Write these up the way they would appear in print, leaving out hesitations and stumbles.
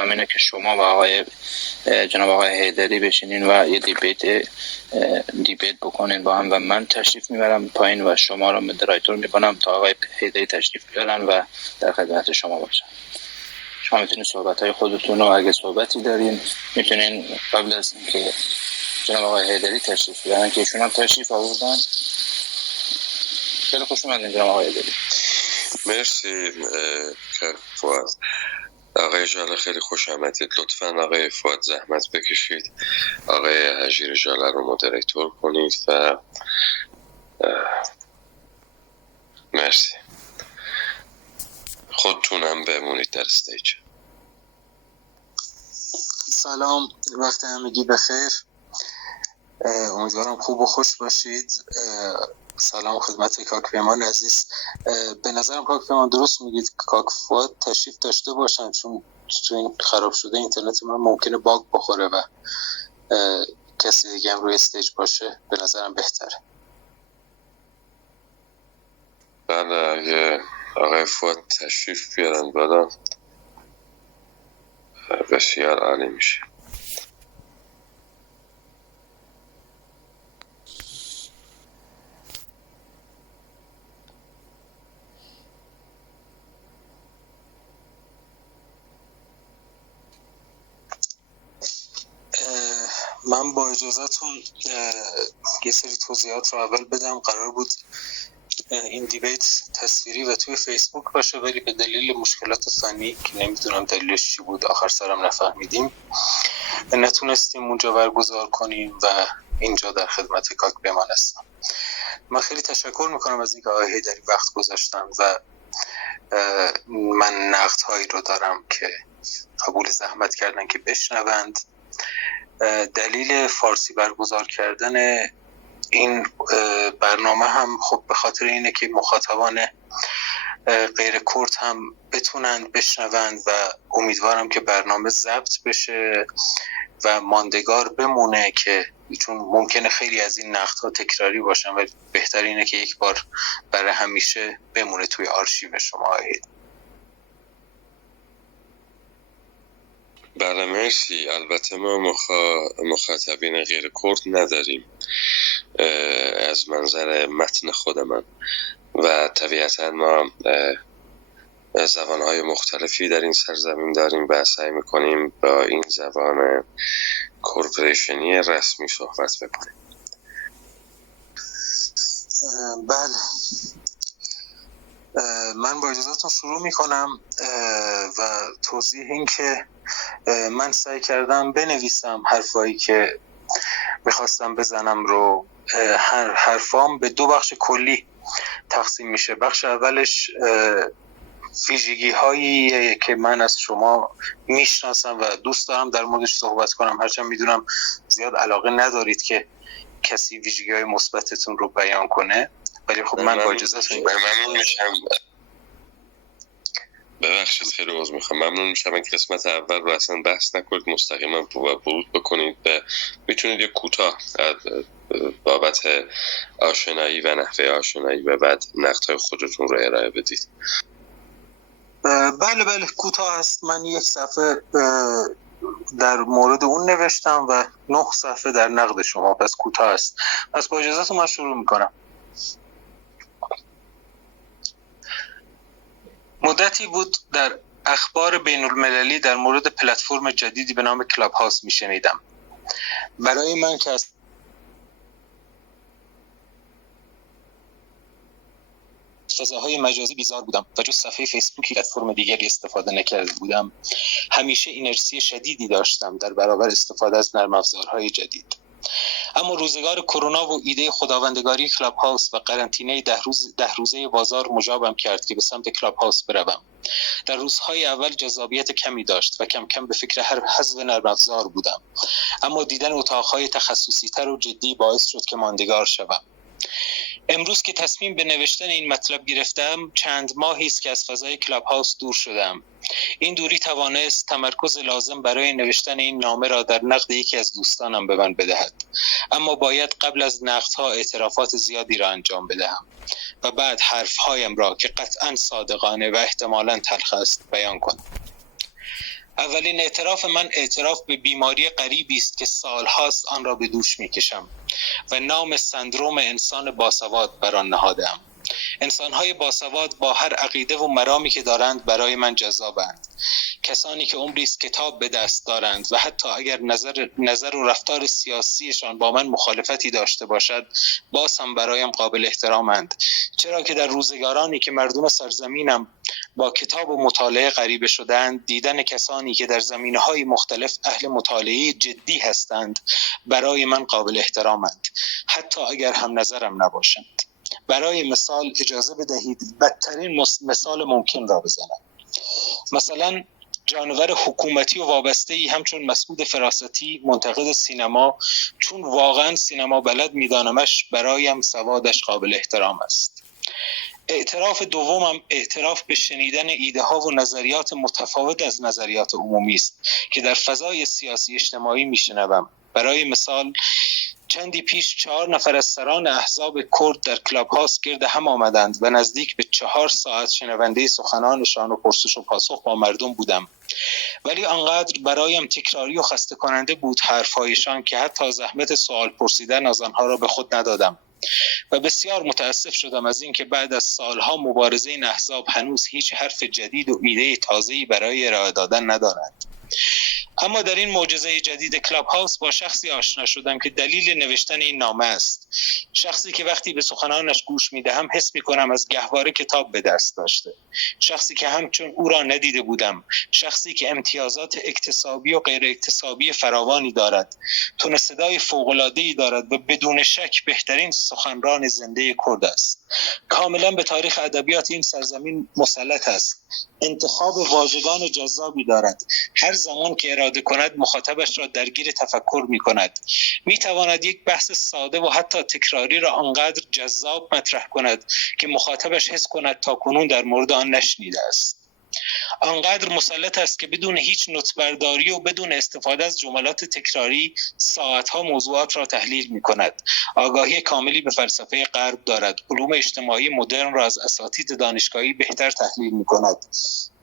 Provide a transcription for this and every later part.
برنامه اینه که شما و جناب آقای حیدری بشینین و یه دیبیت بکنین با هم و من تشریف میبرم پایین و شما رو مدرایتور میکنم تا آقای حیدری تشریف بیارن و در خدمت شما باشن. شما میتونین صحبت‌های خودتون رو اگه صحبتی دارین میتونین قبل از اینکه جناب آقای حیدری تشریف بیارن که ایشون هم تشریف آوردن. خیلی خوش اومدین جناب آقای حیدری. مرسی فؤاد. آقای جاله خیلی خوش آمدید. لطفاً آقای فؤاد زحمت بکشید آقای هجیر جاله رو مدیریتور کنید و مرسی. خودتونم بمونید در استیج. سلام، وقت همگی بخیر. امیدوارم خوب و خوش باشید. سلام خدمت کاک پیمان عزیز. به نظرم کاک پیمان درست میگید، کاک فؤاد تشریف داشته باشن، چون تو این خراب شده اینترنت من ممکنه باگ بخوره و کسی دیگه هم روی استیج باشه، به نظرم بهتره. بله، اگه آقای فؤاد تشریف بیارن بالا بسیار عالی میشه. من با اجازهتون یه سری توضیحات رو اول بدم. قرار بود این دیبیت تصویری و توی فیسبوک باشه، ولی به دلیل مشکلات فنی که نمیدونم دلیلش چی بود، آخر سرم نفهمیدیم، نتونستیم اونجا برگزار کنیم و اینجا در خدمت کاک پیمان هستم. من خیلی تشکر میکنم از اینکه آقای حیدری وقت گذاشتن و من نقدهایی رو دارم که قبول زحمت کردن که بشنوند. دلیل فارسی برگزار کردن این برنامه هم خب به خاطر اینه که مخاطبان غیر کرد هم بتونند بشنوند و امیدوارم که برنامه ضبط بشه و ماندگار بمونه، که چون ممکنه خیلی از این نقدها تکراری باشن و بهتر اینه که یک بار برای همیشه بمونه توی آرشیو شما. بله مرسی. البته ما مخاطبین غیر کرد نداریم از منظر متن خود من و طبیعتا ما زبانهای مختلفی در این سرزمین داریم و سعی میکنیم با این زبان کورپوریشنی رسمی صحبت بکنیم. بله، من با اجازهتون شروع میکنم و توضیح این که من سعی کردم بنویسم حرفایی که میخواستم بزنم رو. هر حرفام به دو بخش کلی تقسیم میشه. بخش اولش ویژگی هایی که من از شما میشناسم و دوست دارم در موردش صحبت کنم، هرچند میدونم زیاد علاقه ندارید که کسی ویژگی های مثبتتون رو بیان کنه، ولی خب من با اجازهتون ممنون میشم. ببخشید خیلی عذر میخوام. ممنون میشم این قسمت اول رو اصلا بحث نکنید، مستقیما ورود بکنید و میتونید یک کوتاه بابت آشنایی و نحوه آشنایی و بعد نقدهای خودتون رو ارائه بدید. بله کوتاه هست. من یک صفحه در مورد اون نوشتم و 9 صفحه در نقد شما، پس کوتاه است. پس با اجازهتون من شروع میکنم. مدتی بود در اخبار بین المللی در مورد پلتفرم جدیدی به نام کلاب هاوس میشنیدم. برای من که از فضاهای مجازی بیزار بودم و جز صفحه فیسبوکی پلتفرم دیگری استفاده نکرده بودم، همیشه اینرسی شدیدی داشتم در برابر استفاده از نرم افزارهای جدید. اما روزگار کرونا و ایده خداوندگاری کلاب هاوس و قرنطینه 10 روزه بازار مجابم کرد که به سمت کلاب هاوس بروم. در روزهای اول جذابیت کمی داشت و کم کم به فکر هر حذف نرم افزار بودم، اما دیدن اتاقهای تخصصی تر و جدی باعث شد که ماندگار شوم. امروز که تصمیم به نوشتن این مطلب گرفتم، چند ماهی است که از فضای کلاب هاوس دور شدم. این دوری توانست تمرکز لازم برای نوشتن این نامه را در نقد یکی از دوستانم به من بدهد، اما باید قبل از نقدها اعترافات زیادی را انجام بدهم و بعد حرفهایم را که قطعاً صادقانه و احتمالاً تلخ است بیان کنم. اولین اعتراف من اعتراف به بیماری غریبی است که سالهاست آن را به دوش میکشم و نام سندروم انسان باسواد بر آن نهاده‌ام. انسان‌های باسواد با هر عقیده و مرامی که دارند برای من جذابند. کسانی که عمری است کتاب به دست دارند و حتی اگر نظر و رفتار سیاسیشان با من مخالفتی داشته باشد، باز هم برایم قابل احترامند. چرا که در روزگارانی که مردم سرزمینم با کتاب و مطالعه غریبه شدند، دیدن کسانی که در زمینه‌های مختلف اهل مطالعه جدی هستند برای من قابل احترامند، حتی اگر هم نظرم نباشند. برای مثال اجازه بدهید بدترین مثال ممکن را بزنم. مثلا جانور حکومتی و وابسته‌ای همچون مسعود فراستی، منتقد سینما، چون واقعا سینما بلد می‌دانمش، برایم سوادش قابل احترام است. اعتراف دومم اعتراف به شنیدن ایده ها و نظریات متفاوت از نظریات عمومی است که در فضای سیاسی اجتماعی میشنوم. برای مثال چندی پیش 4 نفر از سران احزاب کرد در کلاب هاوس گرد هم آمدند و نزدیک به 4 ساعت شنونده سخنانشان و پرسش و پاسخ با مردم بودم، ولی آنقدر برایم تکراری و خسته کننده بود حرفهایشان که حتی زحمت سوال پرسیدن از آنها را به خود ندادم و بسیار متاسف شدم از اینکه بعد از سالها مبارزه این احزاب هنوز هیچ حرف جدید و ایده تازه‌ای برای ارائه دادن ندارند. اما در این معجزه جدید کلاب هاوس با شخصی آشنا شدم که دلیل نوشتن این نامه است. شخصی که وقتی به سخنانش گوش میدهم حس میکنم از گهواره کتاب به دست داشته. شخصی که همچون او را ندیده بودم. شخصی که امتیازات اکتسابی و غیر اکتسابی فراوانی دارد. تون صدای فوق‌العاده‌ای دارد و بدون شک بهترین سخنران زنده کرد است. کاملا به تاریخ ادبیات این سرزمین مسلط است. انتخاب واژگان جذابی دارد. هر زمان که اراده کند مخاطبش را درگیر تفکر می کند. می تواند یک بحث ساده و حتی تکراری را آنقدر جذاب مطرح کند که مخاطبش حس کند تاکنون در مورد آن نشنیده است. آنقدر مسلط است که بدون هیچ نوت‌برداری و بدون استفاده از جملات تکراری ساعتها موضوعات را تحلیل می کند. آگاهی کاملی به فلسفه غرب دارد. علوم اجتماعی مدرن را از اساتید دانشگاهی بهتر تحلیل می کند.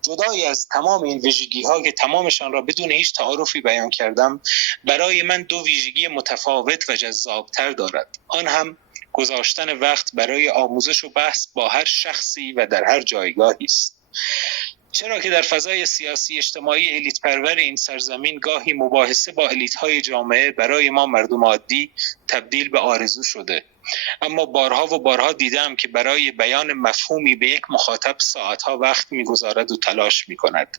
جدای از تمام این ویژگی‌ها که تمامشان را بدون هیچ تعارفی بیان کردم، برای من 2 ویژگی متفاوت و جذابتر دارد. آن هم گذاشتن وقت برای آموزش و بحث با هر شخصی و در هر جایگاهی است. چرا که در فضای سیاسی اجتماعی الیت پرور این سرزمین گاهی مباحثه با الیت‌های جامعه برای ما مردم عادی تبدیل به آرزو شده. اما بارها و بارها دیدم که برای بیان مفهومی به یک مخاطب ساعتها وقت می‌گذارد و تلاش می‌کند.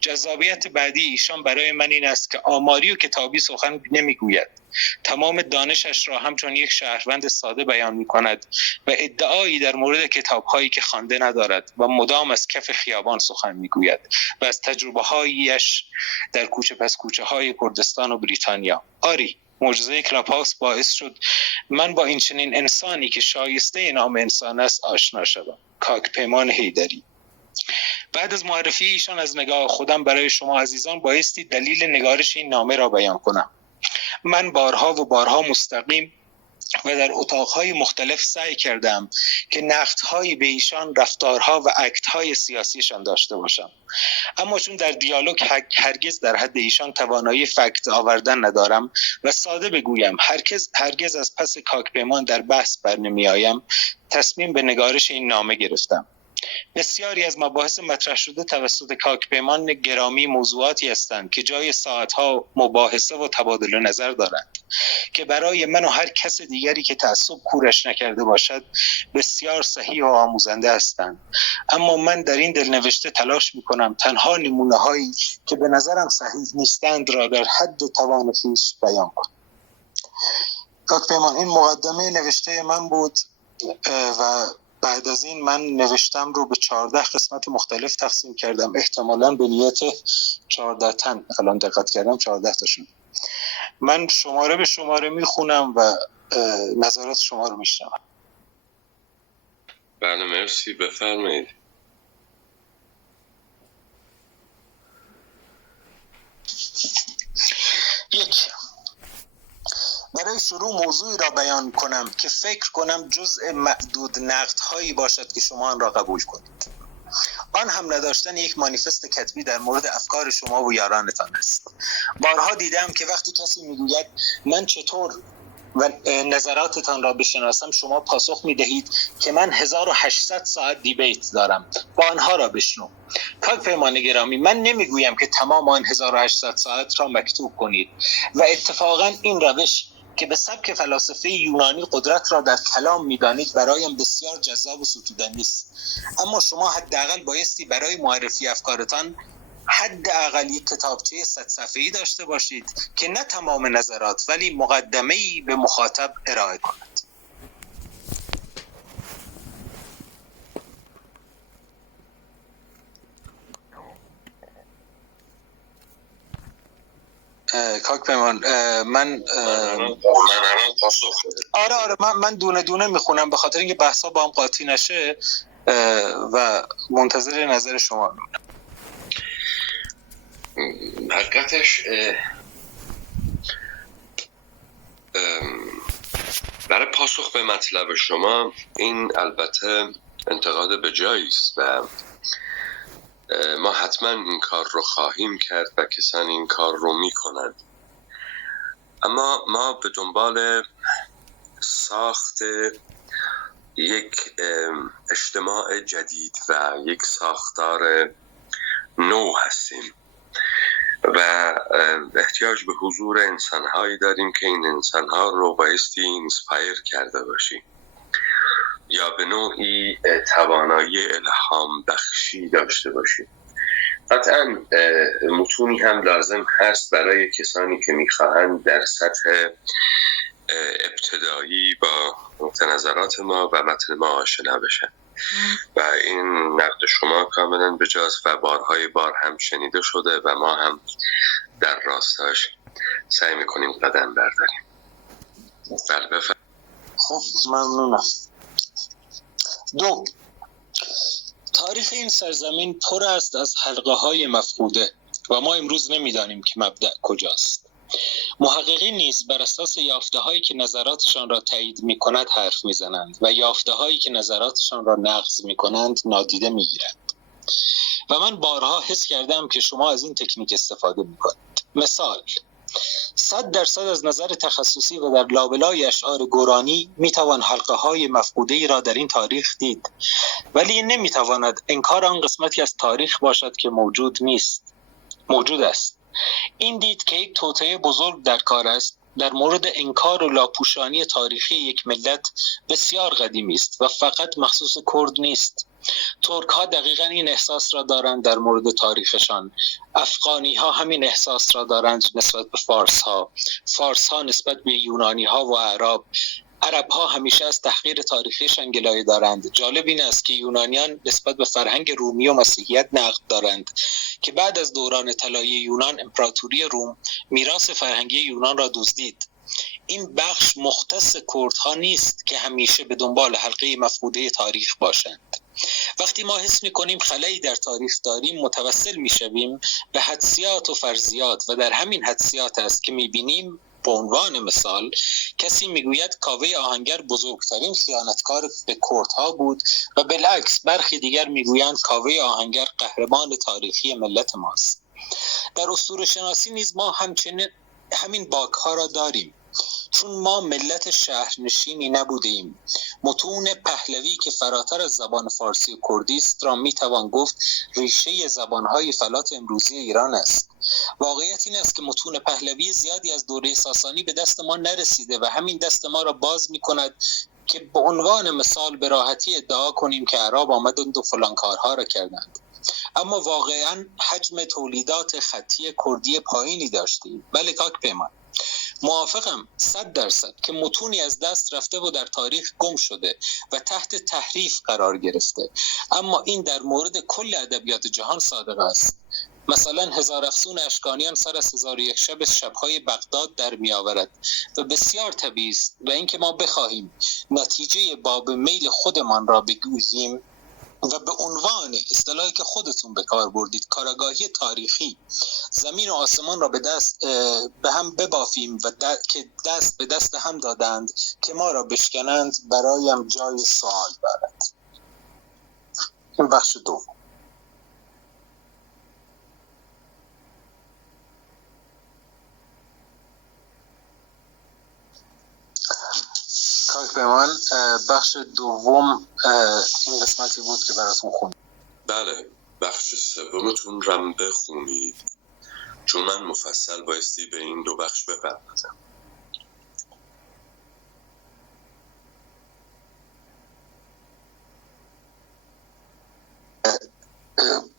جذابیت بعدی ایشان برای من این است که آماری و کتابی سخن نمی‌گوید. تمام دانشش را همچون یک شهروند ساده بیان می‌کند و ادعایی در مورد کتاب‌هایی که خوانده ندارد و مدام از کف خیابان سخن می‌گوید و از تجربه‌هایش در کوچه پس کوچه‌های کردستان و بریتانیا. آری، معجزه کلاب هاوس باعث شد من با این چنین انسانی که شایسته نام انسان است آشنا شدم. کاکپیمان حیدری. بعد از معرفی ایشان از نگاه خودم برای شما عزیزان بایستی دلیل نگارش این نامه را بیان کنم. من بارها و بارها مستقیم و در اتاقهای مختلف سعی کردم که نقدهایی به ایشان رفتارها و اکتهای سیاسیشان داشته باشم، اما چون در دیالوگ هرگز در حد ایشان توانایی فکت آوردن ندارم و ساده بگویم هرگز از پس کاکپیمان در بحث برنمی آیم، تصمیم به نگارش این نامه گرفتم. بسیاری از مباحث مطرح شده توسط کاکپیمان گرامی موضوعاتی هستند که جای ساعتها مباحثه و تبادل نظر دارند که برای من و هر کس دیگری که تعصب کورش نکرده باشد بسیار صحیح و آموزنده هستند. اما من در این دلنوشته تلاش می‌کنم تنها نمونه‌هایی که به نظرم صحیح نیستند را در حد توان خویش بیان کنم. کاکپیمان، این مقدمه نوشته من بود و بعد از این من نوشتم رو به 14 قسمت مختلف تقسیم کردم، احتمالاً به نیت 14 تن. الان دقت کردم 14 تاشون. من شماره به شماره میخونم و نظرات شما رو میشنوم. بله مرسی، بفرمایید. برای شروع موضوعی را بیان کنم که فکر کنم جزء معدود نقدهایی باشد که شما آن را قبول کنید. آن هم نداشتن یک مانیفست کتبی در مورد افکار شما و یارانتان است. بارها دیدم که وقتی کسی میگوید من چطور و نظراتتان را بشناسم، شما پاسخ میدهید که من 1800 ساعت دیبیت دارم، با آنها را بشنو. کاک پیمان گرامی، من نمیگویم که تمام آن 1800 ساعت را مکتوب کنید و اتفاقا این روش که به سبک فلاسفه یونانی قدرت را در کلام می‌دانید برایم بسیار جذاب و ستودنی است. اما شما حداقل بایستی برای معرفی افکارتان حداقل یک کتابچه 100 صفحه‌ای داشته باشید که نه تمام نظرات ولی مقدمه‌ای به مخاطب ارائه کند. کاک پیمان، من آره من دونه دونه میخونم به خاطر اینکه بحثا با هم قاطی نشه و منتظر نظر شما. حقیقتش برای پاسخ به مطلب شما این البته انتقاد به جایی است و ما حتما این کار رو خواهیم کرد و کسانی این کار رو میکنند، اما ما به دنبال ساخت یک اجتماع جدید و یک ساختار نو هستیم و احتیاج به حضور انسان‌هایی داریم که این انسان‌ها رو بایستی اینسپایر کرده باشیم یا به نوعی توانایی الهام بخشی داشته باشیم. قطعاً متونی هم لازم هست برای کسانی که می‌خواهند در سطح ابتدایی با نقطه نظرات ما و متن ما آشنا بشن و این نقد شما کاملا بجاست و بارهای بار هم شنیده شده و ما هم در راستاش سعی میکنیم قدم برداریم. خب ممنونم. 2. تاریخ این سرزمین پر است از حلقه‌های مفقوده و ما امروز نمیدانیم که مبدأ کجاست. محققین نیز بر اساس یافته‌هایی که نظراتشان را تایید می‌کند حرف می‌زنند و یافته‌هایی که نظراتشان را نقض می‌کنند نادیده می‌گیرند. و من بارها حس کردم که شما از این تکنیک استفاده می‌کنید. مثال 100% از نظر تخصصی و در لابلای اشعار گورانی میتوان حلقه‌های مفقوده‌ای را در این تاریخ دید، ولی نمیتواند انکار آن قسمتی از تاریخ باشد که موجود است. این دید که یک توطئه بزرگ در کار است در مورد انکار و لاپوشانی تاریخی یک ملت بسیار قدیمی است و فقط مخصوص کرد نیست. ترک ها دقیقا این احساس را دارند در مورد تاریخشان، افغانی ها همین احساس را دارند نسبت به فارس ها نسبت به یونانی ها و عرب ها همیشه از تحقیر تاریخیشان گلایه دارند. جالب این است که یونانیان نسبت به فرهنگ رومی و مسیحیت نقد دارند که بعد از دوران طلایی یونان امپراتوری روم میراث فرهنگی یونان را دزدید. این بخش مختص کردها نیست که همیشه به دنبال حلقه مفقوده تاریخ باشند. وقتی ما حس می‌کنیم خلایی در تاریخ داریم متوسل می‌شویم به حدسیات و فرضیات و در همین حدسیات است که می‌بینیم به عنوان مثال کسی میگوید کاوه آهنگر بزرگترین خیانتکار به کردها بود و بالعکس برخی دیگر میگویند کاوه آهنگر قهرمان تاریخی ملت ماست. در اسطوره شناسی نیز ما همین باگ‌ها را داریم، چون ما ملت شهرنشینی نبودیم. متون پهلوی که فراتر از زبان فارسی و کردی است را میتوان گفت ریشه زبانهای فلات امروزی ایران است. واقعیت این است که متون پهلوی زیادی از دوره ساسانی به دست ما نرسیده و همین دست ما را باز میکند که به عنوان مثال به راحتی ادعا کنیم که عرب آمدند و فلان کارها را کردند. اما واقعا حجم تولیدات خطی کردی پایینی داشتیم. بله کاک پیمان، موافقم 100% که متونی از دست رفته و در تاریخ گم شده و تحت تحریف قرار گرفته، اما این در مورد کل ادبیات جهان صادق است. مثلا هزار افسون اشکانیان سر از 1001 شب شب‌های بغداد در می‌آورد و بسیار طبیعی است و اینکه ما بخواهیم نتیجه باب میل خودمان را بگوییم و به عنوان اصطلاحی که خودتون به کار بردید کاراگاهی تاریخی زمین و آسمان را به هم ببافیم و که دست به دست هم دادند که ما را بشکنند برایم جای سوال دارد. این بخش 2. پیمان، بخش دوم این قسمتی بود که براتون خوند. بله، بخش سومتون رم بخونید، چون من مفصل بایستی به این دو بخش بپردازم.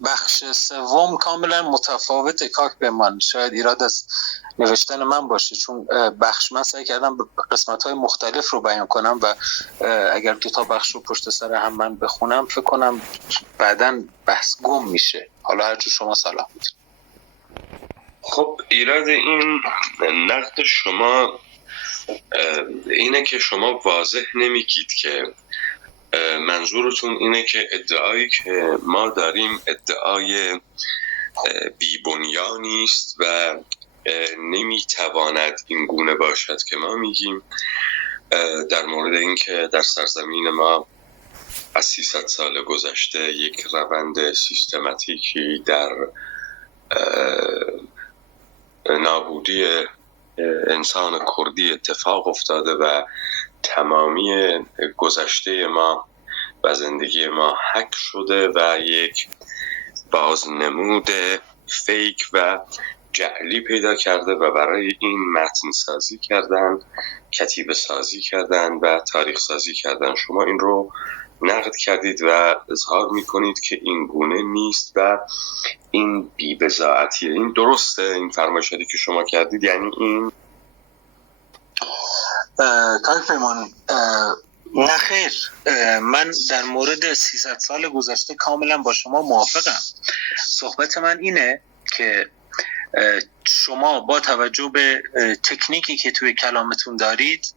بخش سوم کاملا متفاوته کاک پیمان، شاید ایراد از نوشتن من باشه، چون بخش من سعی کردم قسمت‌های مختلف رو بیان کنم و اگر دو تا بخش رو پشت سر هم من بخونم فکر کنم بعداً بحث گم میشه. حالا هر جور شما صلاح می‌دونید. خب ایراد این نقد شما اینه که شما واضح نمیگید که منظورتون اینه که ادعایی که ما داریم ادعای بی‌بنیانی است و نمیتواند این گونه باشد که ما میگیم در مورد اینکه در سرزمین ما از 300 سال گذشته یک روند سیستماتیکی در نابودی انسان کردی اتفاق افتاده و تمامی گذشته ما و زندگی ما هک شده و یک بازنمود فیک و جعلی پیدا کرده و برای این متن سازی کردن، کتیبه سازی کردن و تاریخ سازی کردن. شما این رو نقد کردید و اظهار میکنید که این گونه نیست و این بی‌بضاعتیه. این درسته این فرمایشاتی که شما کردید؟ یعنی این کاک پیمان، نه خیر، من در مورد 300 سال گذشته کاملا با شما موافقم. صحبت من اینه که شما با توجه به تکنیکی که توی کلامتون دارید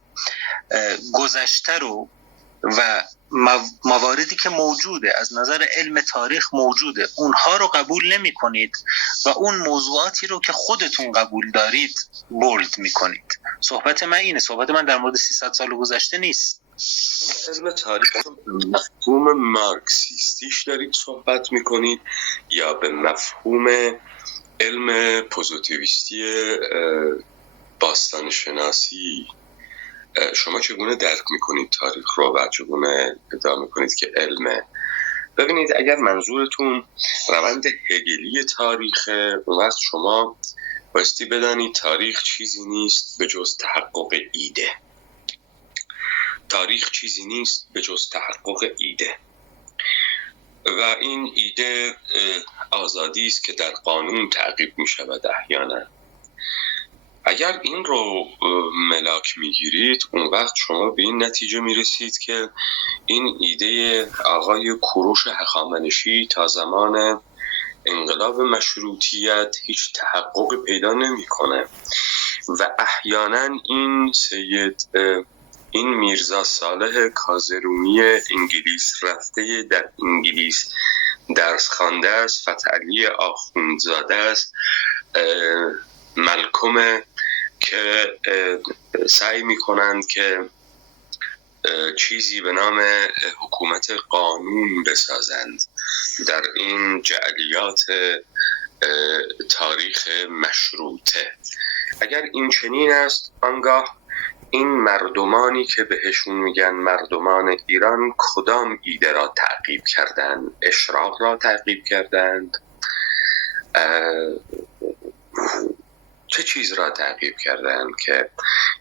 گذشته رو و مواردی که موجوده از نظر علم تاریخ موجوده اونها رو قبول نمی کنید و اون موضوعاتی رو که خودتون قبول دارید بولد می کنید. صحبت من اینه، صحبت من در مورد 300 سال گذشته نیست. علم تاریخ رو به مفهوم مارکسیستیش دارید صحبت می کنید یا به مفهوم علم پوزیتیویستی باستان شناسی؟ شما چگونه درک میکنید تاریخ رو و چگونه ادعا میکنید که علمه؟ ببینید، اگر منظورتون روند هگلی تاریخه، اون وقت شما بایستی بدانید تاریخ چیزی نیست به جز تحقق ایده. تاریخ چیزی نیست به جز تحقق ایده و این ایده آزادی است که در قانون تعقیب می شود احیانا. اگر این رو ملاک میگیرید، اون وقت شما به این نتیجه میرسید که این ایده آقای کوروش هخامنشی تا زمان انقلاب مشروطیت هیچ تحقق پیدا نمیکنه و احیانا این میرزا صالح کازرونی انگلیس رفته در انگلیس درس خوانده است، فتحعلی آخوندزاده است، ملکم که سعی میکنند که چیزی به نام حکومت قانون بسازند در این جعلیات تاریخ مشروطه. اگر این چنین است، آنگاه این مردمانی که بهشون میگن مردمان ایران کدام ایده را تعقیب کردند؟ اشراق را تعقیب کردند؟ چه چیز را تعقیب کردند که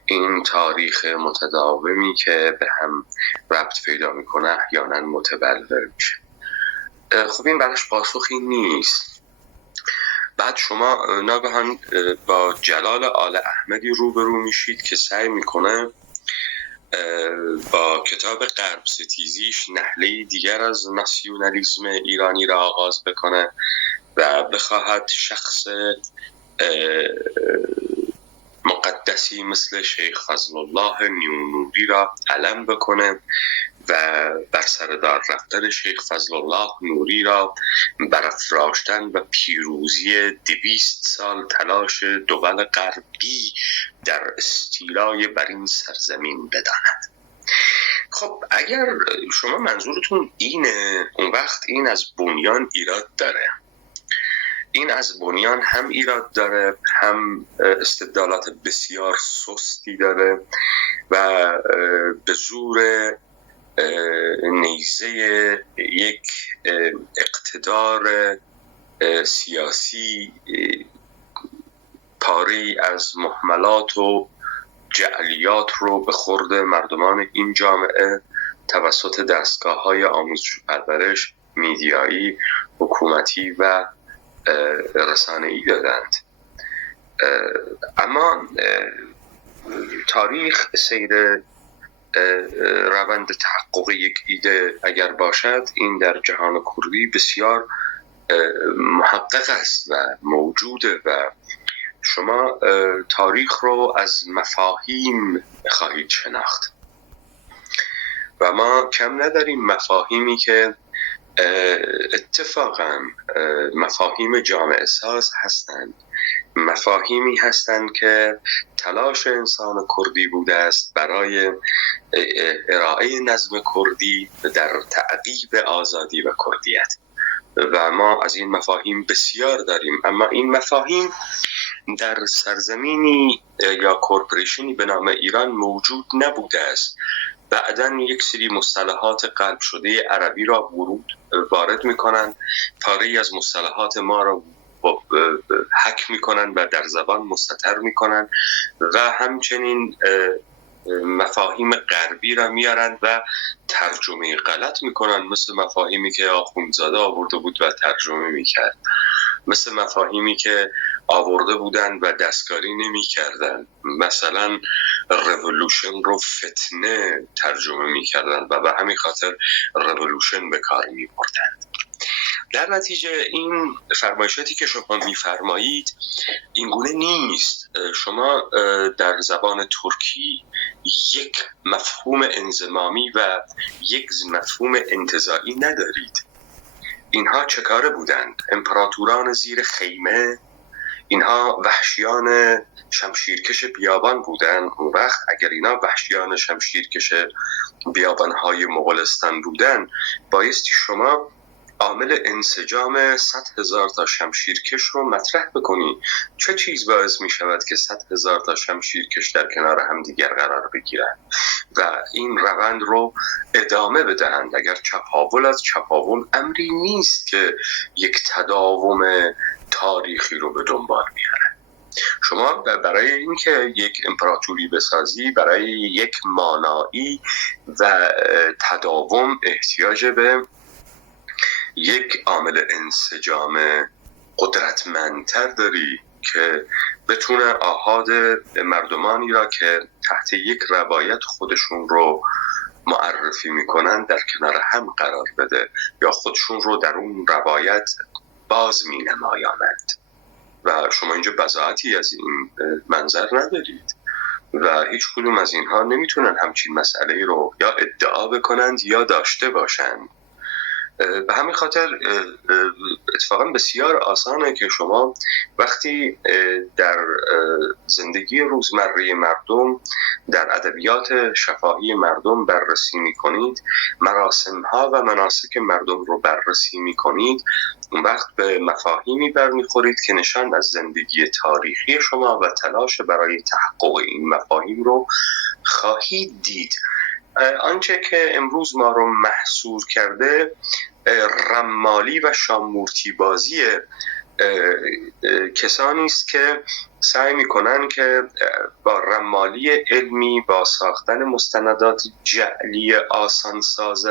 این تاریخ متداومی که به هم ربط پیدا میکنه احیانا متبلور میشه؟ خب این براش پاسخی نیست. بعد شما ناگهان با جلال آل احمدی روبرو میشید که سعی میکنه با کتاب غرب ستیزیش نحله دیگر از ناسیونالیسم ایرانی را آغاز بکنه و بخواهد شخص مقدسی مثل شیخ فضل الله نیونوری را علم بکنه و بر سردار رفتن شیخ فضل الله نوری را برافراشتن و پیروزی 200 سال تلاش دول غربی در استیلای بر این سرزمین بداند. خب اگر شما منظورتون اینه، اون وقت این از بنیان ایراد داره. این از بنیان هم ایراد داره، هم استدلالات بسیار سستی داره و به زور نیزه یک اقتدار سیاسی پاری از محملات و جعلیات رو به خورد مردمان این جامعه توسط دستگاه‌های آموزش و پرورش، میدیایی، حکومتی و رسانه‌ای دادند. اما تاریخ سیر روند تحقق یک ایده اگر باشد، این در جهان کردی بسیار محقق است و موجوده و شما تاریخ رو از مفاهیم خواهید شناخت و ما کم نداریم مفاهیمی که اتفاقا مفاهیم جامعه ساز هستند، مفاهیمی هستند که تلاش انسان کردی بوده است برای ارائه نظم کردی در تعقیب آزادی و کردیت و ما از این مفاهیم بسیار داریم. اما این مفاهیم در سرزمینی یا کورپوریشنی به نام ایران موجود نبوده است. بعداً یک سری مصطلحات قلب شده عربی را وارد می‌کنند، پاره از مصطلحات ما را حک می‌کنند و در زبان مستتر می‌کنند و همچنین مفاهیم غربی را میارند و ترجمه غلط میکنن، مثل مفاهیمی که آخوندزاده آورده بود و ترجمه میکرد، مثل مفاهیمی که آورده بودن و دستکاری نمیکردن، مثلا رولوشن رو فتنه ترجمه میکردن و به همین خاطر رولوشن به کار میبردن. در نتیجه این فرمایشاتی که شما میفرمایید اینگونه نیست. شما در زبان ترکی یک مفهوم انضمامی و یک مفهوم انتزاعی ندارید. اینها چه کاره بودند؟ امپراتوران زیر خیمه، اینها وحشیان شمشیرکش بیابان بودند. اون وقت اگر اینا وحشیان شمشیرکش بیابانهای مغولستان بودند، بایستی شما عامل انسجام 100,000 تا شمشیرکش رو مطرح بکنی. چه چیز باعث می شود که 100,000 تا شمشیرکش در کنار هم دیگر قرار بگیرند و این روند رو ادامه بدهند؟ اگر چپاول از چپاول امری نیست که یک تداوم تاریخی رو به دنبال میاره. شما برای اینکه یک امپراتوری بسازی، برای یک مانایی و تداوم احتیاج به یک عامل انسجام قدرتمندتر داری که بتونه آحاد مردمانی را که تحت یک روایت خودشون رو معرفی میکنن در کنار هم قرار بده یا خودشون رو در اون روایت باز می نمایانند و شما اینجا بضاعتی از این منظر ندارید و هیچ کدوم از اینها نمیتونن همچین مسئله رو یا ادعا بکنند یا داشته باشند. به همین خاطر اتفاقا بسیار آسانه که شما وقتی در زندگی روزمره مردم، در ادبیات شفاهی مردم بررسی می‌کنید، مراسم‌ها و مناسک مردم رو بررسی می‌کنید، اون وقت به مفاهیمی برمیخورید که نشان از زندگی تاریخی شما و تلاش برای تحقق این مفاهیم رو خواهید دید. آنچه که امروز ما رو محصور کرده رمالی و شامورتی بازی کسانی است که سعی میکنن که با رمالی علمی، با ساختن مستندات جعلی آسانساز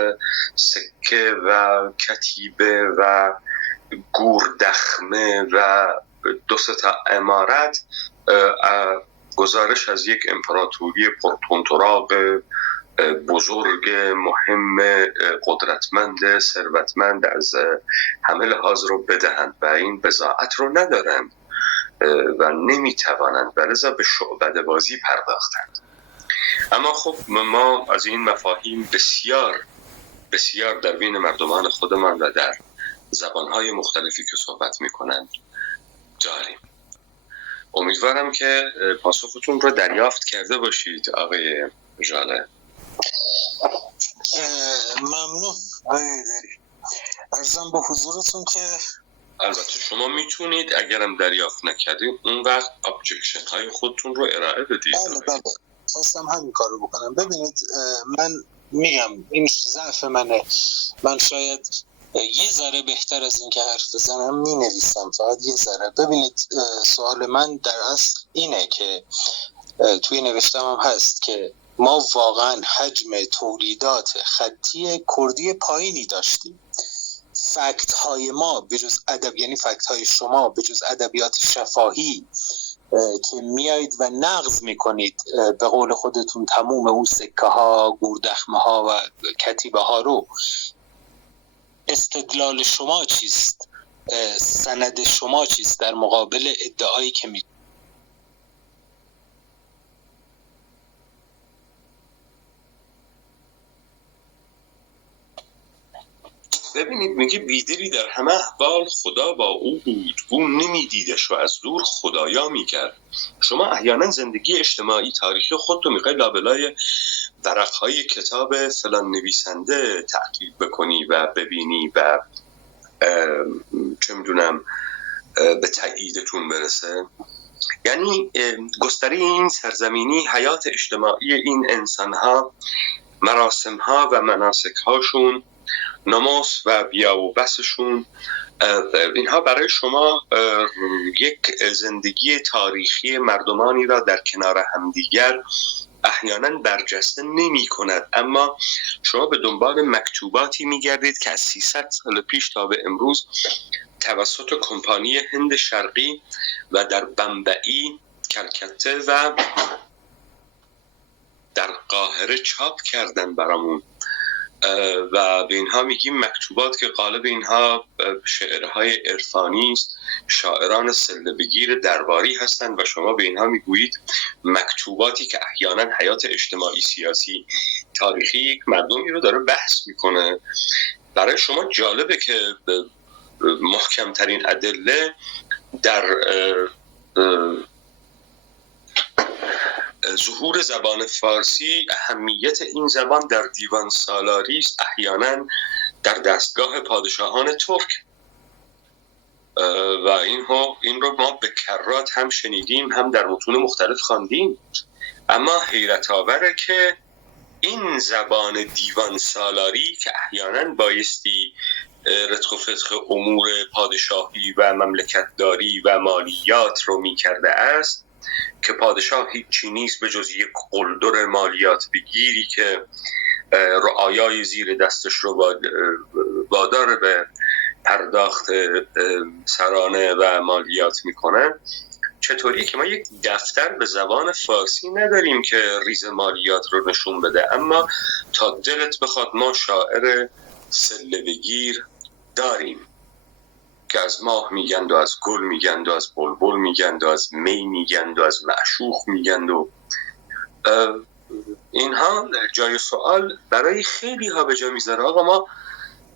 سکه و کتیبه و گوردخمه و 2 تا عمارت گزارش از یک امپراتوری پرطنطراق بزرگ، مهم، قدرتمند، ثروتمند از همه لحاظ رو بدهند و این بضاعت رو ندارند و نمیتوانند و لذا به شعبده بازی پرداختند. اما خب ما از این مفاهیم بسیار بسیار در بین مردمان خودمان و در زبانهای مختلفی که صحبت میکنند داریم. امیدوارم که پاسختون رو دریافت کرده باشید آقای ژاله. ممنون آقای هیدری. عرضم به حضورتون که البته شما میتونید اگرم دریافت نکردید اون وقت ابجکشن های خودتون رو ارائه بدید. بله خواستم همین کار رو بکنم. ببینید من میگم این ضعف منه، من شاید یه ذره بهتر از این که حرف بزنم می نویسم، فقط یه ذره. ببینید سوال من در اصل اینه که توی نوشتم هم هست که ما واقعا حجم تولیدات خطی کردی پایینی داشتیم. فکت های ما بجز ادب، یعنی فکت های شما بجز ادبیات شفاهی که میایید و نقض میکنید به قول خودتون تموم اون سکه ها، گوردخمه ها و کتیبه ها رو، استدلال شما چیست؟ سند شما چیست در مقابل ادعایی که می ببینید میگه بیدری در همه احوال خدا با او بود، او نمیدیدش و از دور خدایا میکرد. شما احیانا زندگی اجتماعی تاریخی خودتو میخوای لابلای ورقهای کتاب فلان نویسنده تعقیب بکنی و ببینی و چه میدونم به تاییدتون برسه. یعنی گستره این سرزمینی حیات اجتماعی این انسانها، مراسمها و مناسکهاشون، نماز و بیا و بسشون، اینها برای شما یک زندگی تاریخی مردمانی را در کنار همدیگر احیانا برجسته نمی کند. اما شما به دنبال مکتوباتی می گردید که از 300 سال پیش تا به امروز توسط کمپانی هند شرقی و در بمبئی، کلکته و در قاهره چاپ کردن برامون و به اینها میگیم مکتوبات که غالب اینها شعرهای عرفانی است، شاعران سله بگیر درباری هستند و شما به اینها میگویید مکتوباتی که احیانا حیات اجتماعی، سیاسی، تاریخی یک مردمی رو داره بحث میکنه. برای شما جالبه که محکمترین ادله در ظهور زبان فارسی، اهمیت این زبان در دیوان سالاری است، احیانا در دستگاه پادشاهان ترک و این رو ما به کرات هم شنیدیم، هم در متون مختلف خواندیم. اما حیرت آوره که این زبان دیوان سالاری که احیانا بایستی رتق و فتق امور پادشاهی و مملکتداری و مالیات رو می کرده است که پادشاه هیچی نیست به جز یک قلدر مالیات بگیری که رعایای زیر دستش رو وادار به پرداخت سرانه و مالیات میکنه. چطوری که ما یک دفتر به زبان فارسی نداریم که ریز مالیات رو نشون بده، اما تا دلت بخواد ما شاعر سله بگیر داریم که از ماه میگند و از گل میگند و از بلبل میگند و از می میگند و از معشوق میگند و اینها جای سوال برای خیلی ها به جا میذاره. آقا ما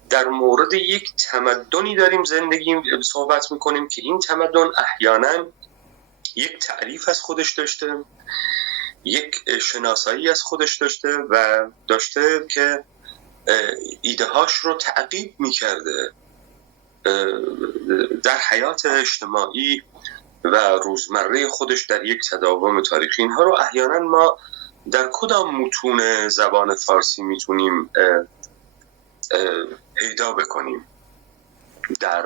در مورد یک تمدنی داریم زندگی صحبت میکنیم که این تمدن احیانا یک تعریف از خودش داشته، یک شناسایی از خودش داشته و داشته که ایده هاش رو تعقیب میکرده در حیات اجتماعی و روزمره خودش در یک تداوم تاریخی. اینها رو احیانا ما در کدام متون زبان فارسی میتونیم پیدا بکنیم؟ در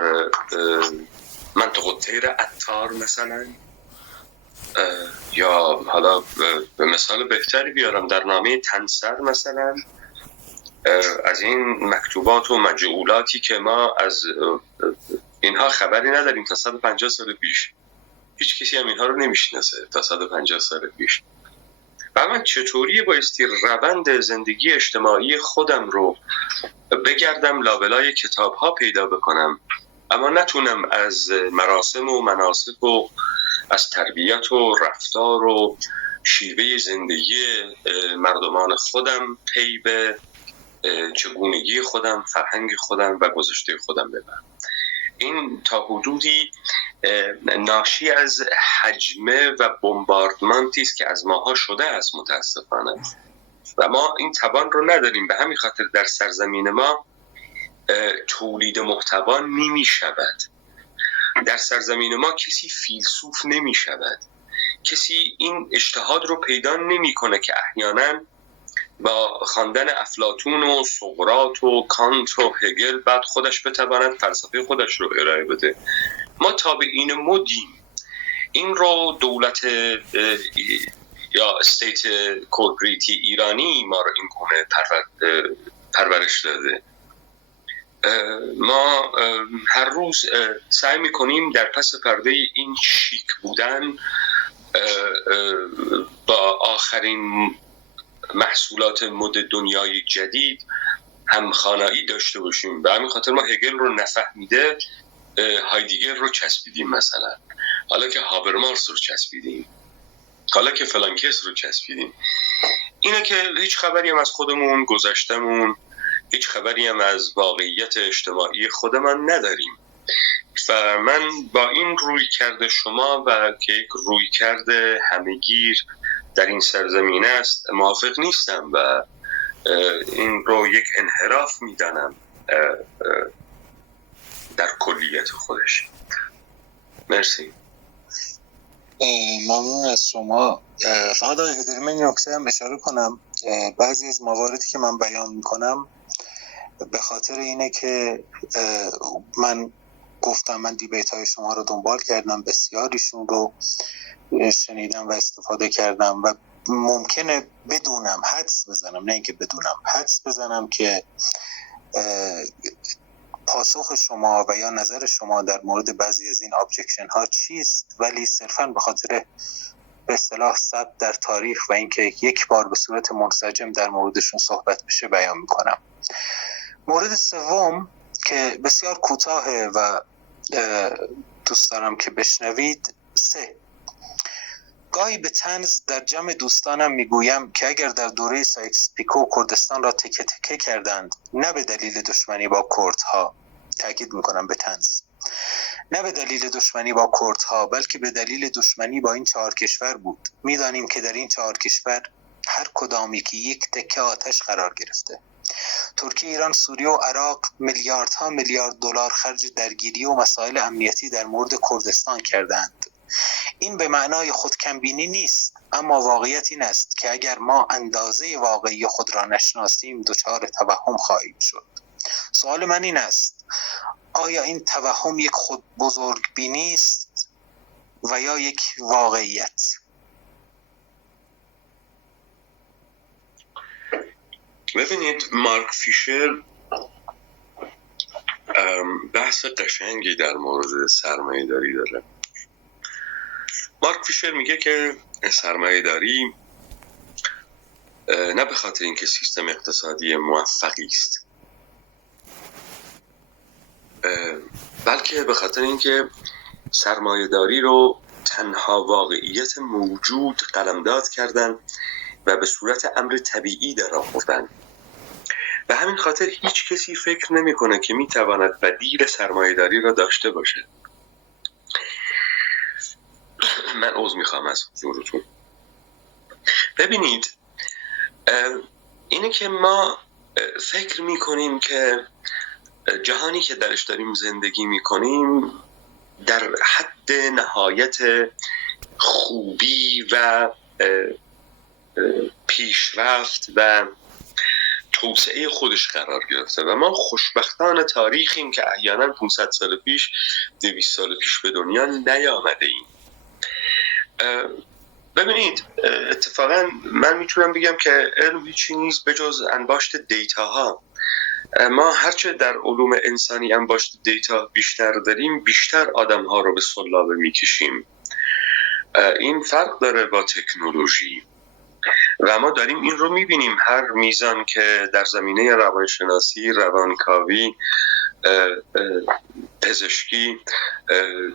منطقه طیر عطار مثلا، یا حالا به مثال بهتری بیارم در نامه تنسر مثلا. از این مکتوبات و مجعولاتی که ما از اینها خبری نداریم تا 150 سال پیش، هیچ کسی هم اینها رو نمیشناسه تا 150 سال پیش. و من چطوری بایستی روند زندگی اجتماعی خودم رو بگردم لابلای کتاب ها پیدا بکنم، اما نتونم از مراسم و مناسک و از تربیت و رفتار و شیوه زندگی مردمان خودم پی به چگونگی خودم، فرهنگ خودم و گذشته خودم ببرم. این تا حدودی ناشی از حجمه و بمباردمانتی است که از ماها شده است متاسفانه و ما این توان رو نداریم. به همین خاطر در سرزمین ما تولید محتوا نمی شود. در سرزمین ما کسی فیلسوف نمی شود، کسی این اجتهاد رو پیدا نمی کنه که احیانا با خواندن افلاطون و سقراط و کانت و هگل بعد خودش بتواند فلسفه خودش رو ارائه بده. ما تابعین مدیم. این رو دولت یا استیت کورپوریتی ایرانی ما رو این گونه پرورش داده. ما هر روز سعی میکنیم در پس پرده این شیک بودن با آخرین محصولات مد دنیای جدید همخوانی داشته باشیم. به همین خاطر ما هگل رو نفهمیده هایدگر رو چسبیدیم، مثلا حالا که هابرمارس رو چسبیدیم، حالا که فلان کس رو چسبیدیم. اینه که هیچ خبری هم از خودمون، گذشتمون، هیچ خبری هم از واقعیت اجتماعی خودمان نداریم. و من با این روی کرده شما و که یک روی کرده همگیر در این سرزمین است موافق نیستم و این رو یک انحراف میدانم در کلیت خودش. مرسی. ممنون از شما. فقط آقای هیدری من این نکته هم اشاره کنم، بعضی از مواردی که من بیان میکنم به خاطر اینه که من گفتم من دیبیت های شما رو دنبال کردم، بسیاریشون رو شنیدم و استفاده کردم و ممکنه بدونم، حدس بزنم، نه اینکه بدونم، حدس بزنم که پاسخ شما و یا نظر شما در مورد بعضی از این ابجکشن ها چیست، ولی صرفاً به خاطر به اصطلاح ثبت در تاریخ و اینکه یک بار به صورت منسجم در موردشون صحبت بشه بیان میکنم. مورد سوم که بسیار کوتاهه و دوست دارم که بشنوید. 3. گاهی به طنز در جمع دوستانم میگویم که اگر در دوره سایکس پیکو کردستان را تکه تکه کردند، نه به دلیل دشمنی با کردها، تاکید میکنم به طنز، نه به دلیل دشمنی با کردها، بلکه به دلیل دشمنی با این 4 کشور بود. میدانیم که در این 4 کشور هر کدامی که یک تکه آتش قرار گرفته. ترکیه، ایران، سوریه و عراق میلیاردها میلیارد دلار خرج درگیری و مسائل امنیتی در مورد کردستان کردند. این به معنای خودکمبینی نیست، اما واقعیت این است که اگر ما اندازه واقعی خود را نشناسیم دچار توهم خواهیم شد. سوال من این است: آیا این توهم یک خود بزرگ بینی است و یا یک واقعیت؟ ببینید، مارک فیشر بحث قشنگی در مورد سرمایه داری داره. مارک فیشر میگه که سرمایه داری نه به خاطر اینکه سیستم اقتصادی موفقی است، بلکه به خاطر اینکه سرمایه داری رو تنها واقعیت موجود قلمداد کردن و به صورت امر طبیعی در آوردن. به همین خاطر هیچ کسی فکر نمی کنه که می تواند بدیل سرمایه داری را داشته باشه. من عذر میخوام از حضورتون. ببینید، اینه که ما فکر میکنیم که جهانی که درش داریم زندگی میکنیم در حد نهایت خوبی و پیشرفت و توسعه خودش قرار گرفته و ما خوشبختان تاریخیم که احیانا 500 سال پیش 200 سال پیش به دنیا نیامده ایم. ببینید، اتفاقا من میتونم بگم که علم هیچی نیست به جز انباشت دیتاها. ما هرچه در علوم انسانی انباشت دیتا بیشتر داریم، بیشتر آدم‌ها رو به سلابه میکشیم. این فرق داره با تکنولوژی و ما داریم این رو میبینیم هر میزان که در زمینه روانشناسی، روانکاوی، پزشکی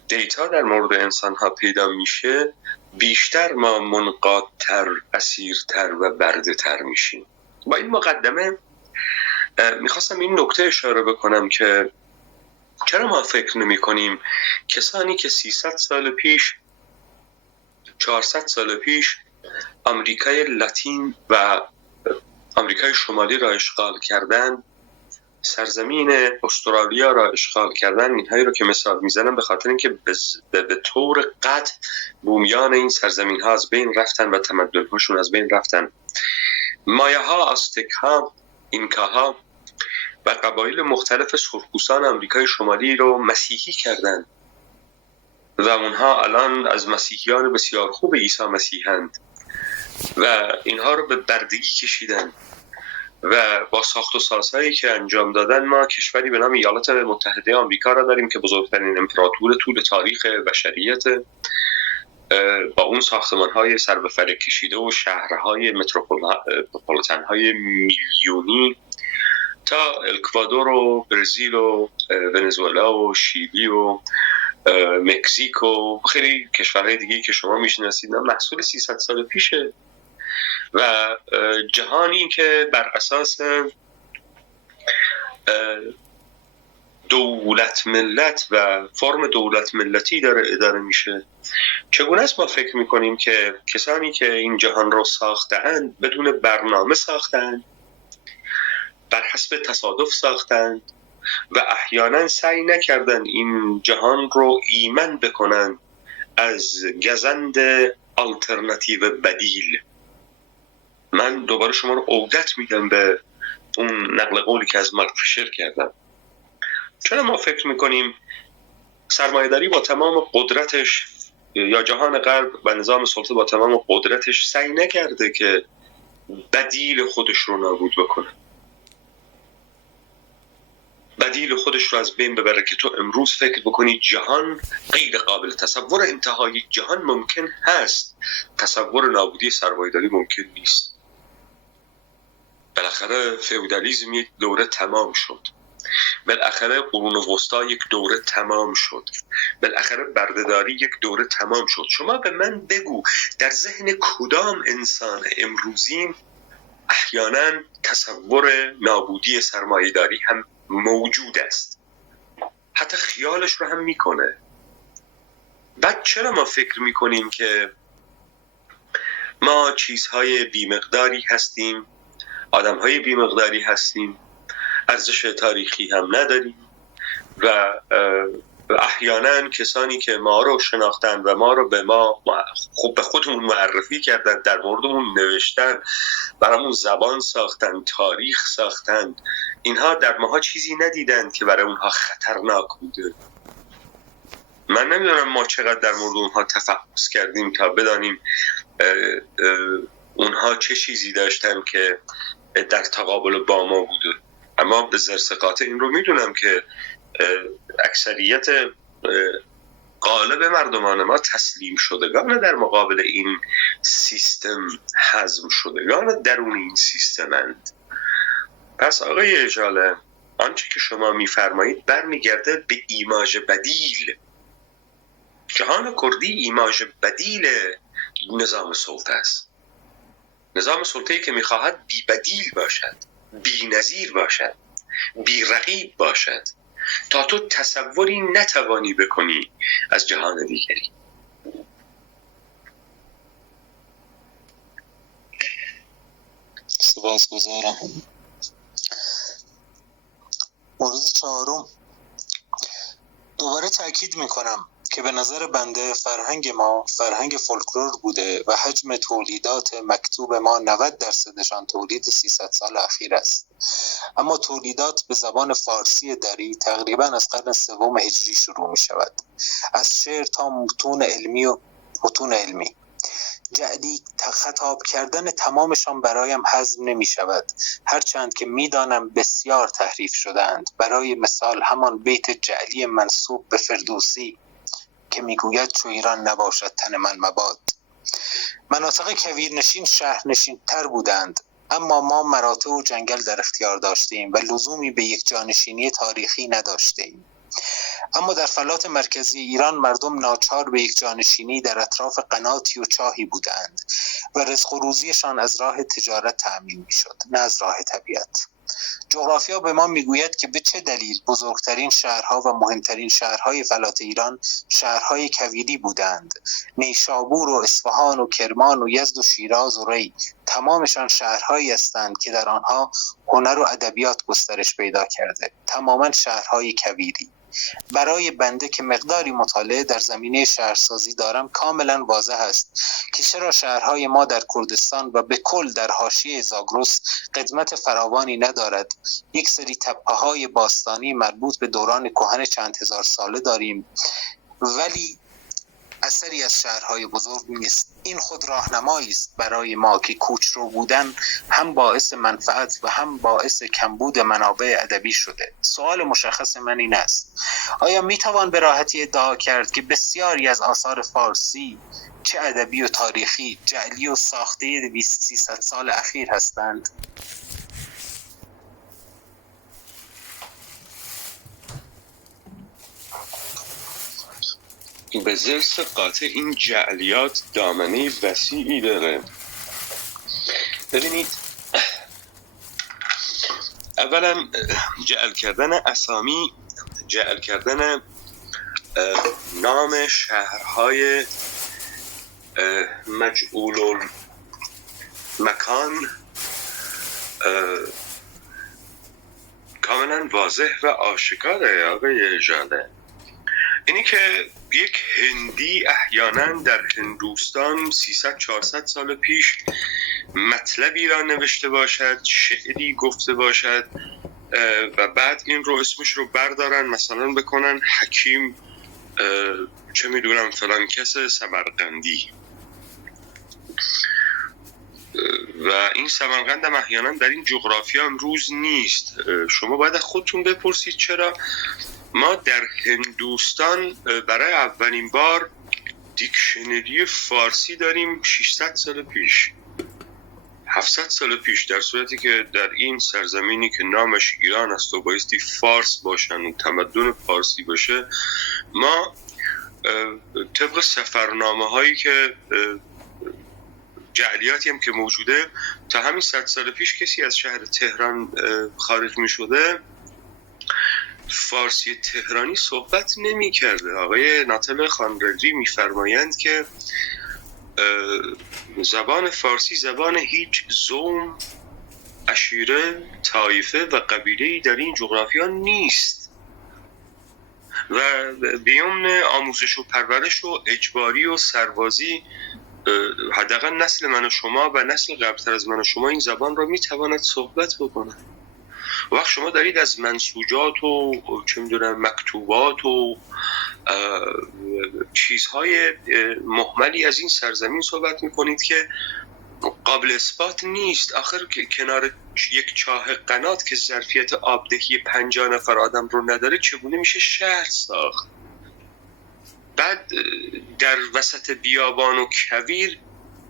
دیتا در مورد انسان‌ها پیدا میشه، بیشتر ما منقادتر، اسیرتر و برده‌تر میشیم. با این مقدمه میخواستم این نکته اشاره بکنم که چرا ما فکر نمی کنیم کسانی که 300 سال پیش، 400 سال پیش آمریکای لاتین و آمریکای شمالی را اشغال کردند سرزمین استرالیا را اشغال کردن، اینهایی رو که مثال میزنم به خاطر اینکه به طور قطع بومیان این سرزمین ها از بین رفتن و تمدن هاشون از بین رفتن. مایا ها، آستک ها، اینکا ها و قبایل مختلف سرخپوستان آمریکای شمالی رو مسیحی کردن و اونها الان از مسیحیان بسیار خوب عیسی مسیحند و اینها رو به بردگی کشیدن و با ساخت و سازهایی که انجام دادن ما کشوری به نام ایالات متحده آمریکا را داریم که بزرگترین امپراتور طول تاریخ بشریت، با اون ساختمان‌های سر به فلک کشیده و شهرهای متروپولیتن‌های میلیونی تا اکوادور و برزیل و ونزوئلا و شیلی و مکزیک و خیلی کشورهای دیگه که شما میشناسید محصول 300 سال پیشه و جهانی که بر اساس دولت ملت و فرم دولت ملتی داره اداره میشه. چگونه است ما فکر میکنیم که کسانی که این جهان رو ساختند بدون برنامه ساختند، بر حسب تصادف ساختند و احیانا سعی نکردن این جهان رو ایمن بکنن از گزند آلترناتیو بدیل. من دوباره شما رو عودت میدم به اون نقل قولی که از مارک فیشر کردم. چرا ما فکر میکنیم سرمایه‌داری با تمام قدرتش یا جهان غرب و نظام سلطه با تمام قدرتش سعی نکرده که بدیل خودش رو نابود بکنه، بدیل خودش رو از بین ببره که تو امروز فکر بکنی جهان غیر قابل تصور انتهای جهان ممکن هست، تصور نابودی سرمایه‌داری ممکن نیست. بالاخره فئودالیسم یک دوره تمام شد، بالاخره قرون وسطا یک دوره تمام شد، بالاخره بردهداری یک دوره تمام شد. شما به من بگو در ذهن کدام انسان امروزی احیانا تصور نابودی سرمایه‌داری هم موجود است، حتی خیالش رو هم میکنه؟ بعد چرا ما فکر میکنیم که ما چیزهای بیمقداری هستیم، آدمهای بیمقداری هستیم، ارزش تاریخی هم نداریم و احیانا کسانی که ما رو شناختن و ما رو به ما خوب به خودمون معرفی کردن، در موردمون نوشتن، برامون زبان ساختن، تاریخ ساختن، اینها در ماها چیزی ندیدن که برای اونها خطرناک بوده. من نمیدونم ما چقدر در مورد اونها تفحص کردیم تا بدانیم اونها چه چیزی داشتن که در تقابل با ما بوده. اما به زرس قاطع این رو میدونم که اکثریت غالب مردمان ما تسلیم شدگان در مقابل این سیستم، هضم شدگان درون این سیستمند. پس آقای اجاله، آنچه که شما میفرمایید برمیگرده به ایماژ بدیل. جهان کردی ایماژ بدیل نظام سلطه است، نظام سلطه‌ای که میخواهد بی بدیل باشد، بی نظیر باشد، بی رقیب باشد، تا تو تصوری نتوانی بکنی از جهان دیگری. سپاسگزارم. مورد چهارم، دوباره تأکید میکنم که به نظر بنده فرهنگ ما فرهنگ فولکلور بوده و حجم تولیدات مکتوب ما 90%شان تولید 300 سال اخیر است. اما تولیدات به زبان فارسی دری تقریبا از قرن سوم هجری شروع می شود، از شعر تا متون علمی و متون علمی. جعلی خطاب کردن تمامشان برایم هضم نمی شود، هرچند که می دانم بسیار تحریف شدند. برای مثال همان بیت جعلی منسوب به فردوسی که می گوید چو ایران نباشد تن من مباد. مناطق کویرنشین شهرنشین تر بودند، اما ما مراتع و جنگل در اختیار داشتیم و لزومی به یک جانشینی تاریخی نداشتیم. اما در فلات مرکزی ایران مردم ناچار به یک جانشینی در اطراف قناتی و چاهی بودند و رزق و روزیشان از راه تجارت تأمین می شد، نه از راه طبیعت. جغرافیا به ما میگوید که به چه دلیل بزرگترین شهرها و مهمترین شهرهای فلات ایران شهرهای کویری بودند. نیشابور و اصفهان و کرمان و یزد و شیراز و ری تمامشان شهرهایی هستند که در آنها هنر و ادبیات گسترش پیدا کرده. تماما شهرهای کویری. برای بنده که مقداری مطالعه در زمینه شهرسازی دارم کاملا واضح است که چرا شهرهای ما در کردستان و به کل در حاشیه زاگرس قدمت فراوانی ندارد. یک سری تپه‌های باستانی مربوط به دوران کهن چند هزار ساله داریم ولی اثری از شهرهای بزرگ نیست. این خود راهنمایی است برای ما که کوچرو بودن هم باعث منفعت و هم باعث کمبود منابع ادبی شده. سوال مشخص من این است: آیا میتوان به راحتی ادعا کرد که بسیاری از آثار فارسی چه ادبی و تاریخی جعلی و ساخته 200-300 سال اخیر هستند؟ به ضرس قاطع این جعلیات دامنه وسیعی داره. ببینید، اولا جعل کردن اسامی، جعل کردن نام شهرهای مجعول مکان کاملا واضح و آشکاره آقای جاله. اینی که یک هندی احیانا در هندوستان 300-400 سال پیش مطلبی را نوشته باشد، شعری گفته باشد و بعد این رو اسمش رو بردارن مثلا بکنن حکیم چه میدونم فلان کس سمرقندی و این سمرقند هم احیانا در این جغرافیا امروز نیست. شما باید خودتون بپرسید چرا ما در هندوستان برای اولین بار دیکشنری فارسی داریم 600 سال پیش، 700 سال پیش، در صورتی که در این سرزمینی که نامش ایران است و بایستی فارس باشن و تمدن فارسی باشه، ما طبق سفرنامه هایی که جعلیاتی هم که موجوده تا همین 100 سال پیش کسی از شهر تهران خارج می شده فارسی تهرانی صحبت نمی کرده. آقای ناتل خانرجی می فرمایند که زبان فارسی زبان هیچ زوم، عشیره، طایفه و قبیله‌ای در این جغرافیا نیست و بیامن آموزش و پرورش و اجباری و سربازی حداقل نسل من و شما و نسل قبلتر از من و شما این زبان را میتواند صحبت بکنه. وقت شما دارید از منسوجات و چه میدونم مکتوبات و چیزهای مهملی از این سرزمین صحبت میکنید که قابل اثبات نیست. آخر کنار یک چاه قنات که ظرفیت آبدهی 50 نفر آدم رو نداره چگونه میشه شهر ساخت؟ بعد در وسط بیابان و کویر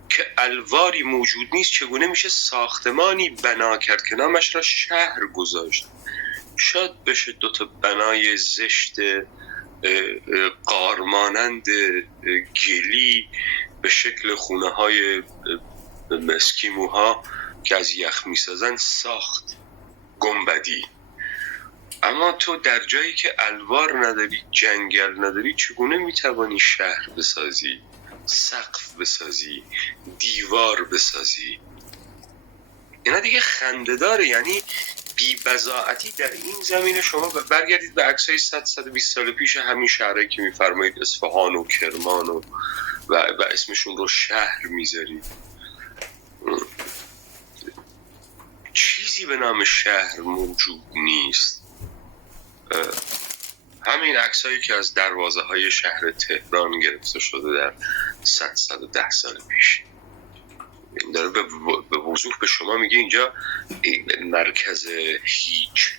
که الواری موجود نیست چگونه میشه ساختمانی بنا کرد که نامش را شهر گذاشت؟ شاید بشه دوتا بنای زشت قارمانند گلی به شکل خونه های اسکیموها که از یخ میسازن ساخت، گنبدی. اما تو در جایی که الوار نداری، جنگل نداری، چگونه میتوانی شهر بسازی، سقف بسازی، دیوار بسازی؟ اینا دیگه خنده داره. یعنی بی‌بضاعتی در این زمینه. شما برگردید به عکسای 100-120 سال پیش همین شهرهایی که میفرمایید اصفهان و کرمان و اسمشون رو شهر میذارید، چیزی به نام شهر موجود نیست. همین عکسایی که از دروازه های شهر تهران گرفته شده در 110 سال پیش داره به وضوح به شما میگه اینجا مرکز هیچ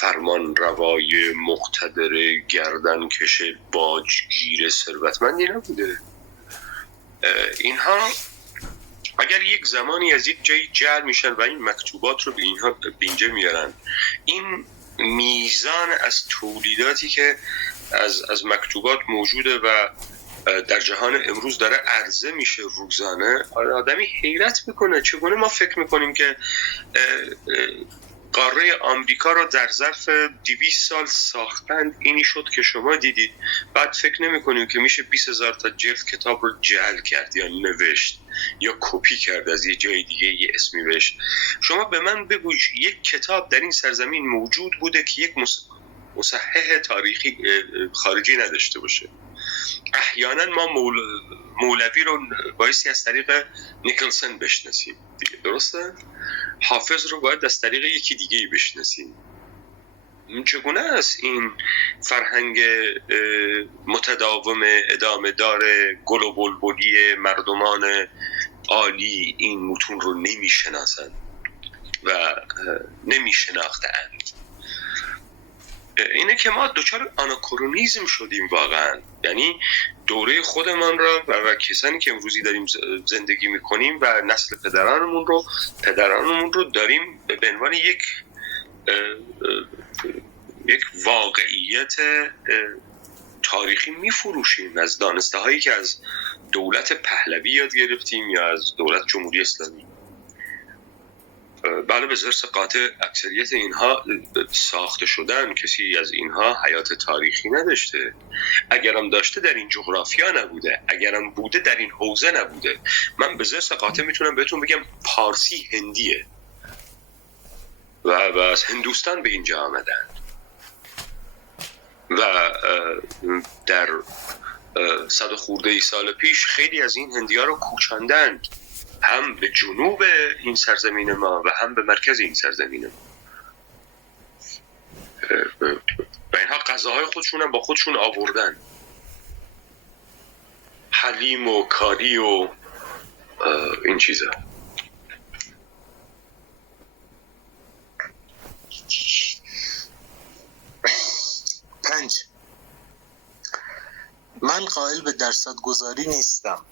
فرمان روای مقتدر گردن کش باجگیر ثروتمندی نبوده. اینها اگر یک زمانی از یک جایی جعل میشن و این مکتوبات رو به اینجا میارن، این میزان از تولیداتی که از مکتوبات موجوده و در جهان امروز داره عرضه میشه روزانه، آدمی حیرت میکنه. چگونه ما فکر میکنیم که قاره آمریکا رو در ظرف 200 سال ساختند. اینی شد که شما دیدید. بعد فکر نمی‌کنیم که میشه 20,000 تا جلد کتاب رو جعل کرد یا نوشت یا کپی کرد از یه جای دیگه یه اسمی بهش. شما به من بگو یک کتاب در این سرزمین موجود بوده که یک مصحح تاریخی خارجی نداشته باشه؟ احیانا ما مولوی رو بایستی از طریق نیکلسن بشناسیم دیگه، درسته؟ حافظ رو باید از طریق یکی دیگه بشناسیم. چگونه است این فرهنگ متداوم ادامه دار گل و بلبلی مردمان عالی این متون رو نمیشناسند و نمیشناختند؟ اینه که ما دچار آناکرونیزم شدیم واقعا. یعنی دوره خودمان را و کسانی که امروزی داریم زندگی میکنیم و نسل پدرانمون رو داریم به عنوان یک واقعیت تاریخی میفروشیم، از دانسته هایی که از دولت پهلوی یاد گرفتیم یا از دولت جمهوری اسلامی. بله به زرس قاطع اکثریت اینها ساخته شدن، کسی از اینها حیات تاریخی نداشته. اگرم داشته در این جغرافیا نبوده، اگرم بوده در این حوزه نبوده. من به زرس قاطع میتونم بهتون بگم پارسی هندیه و از هندوستان به اینجا آمدن و در 100 خورده سال پیش خیلی از این هندی‌ها رو کوچاندند، هم به جنوب این سرزمین ما و هم به مرکز این سرزمین ما. و اینها غذاهای خودشون هم با خودشون آوردن، حلیم و کاری و این چیزا. من قائل به درصد گذاری نیستم.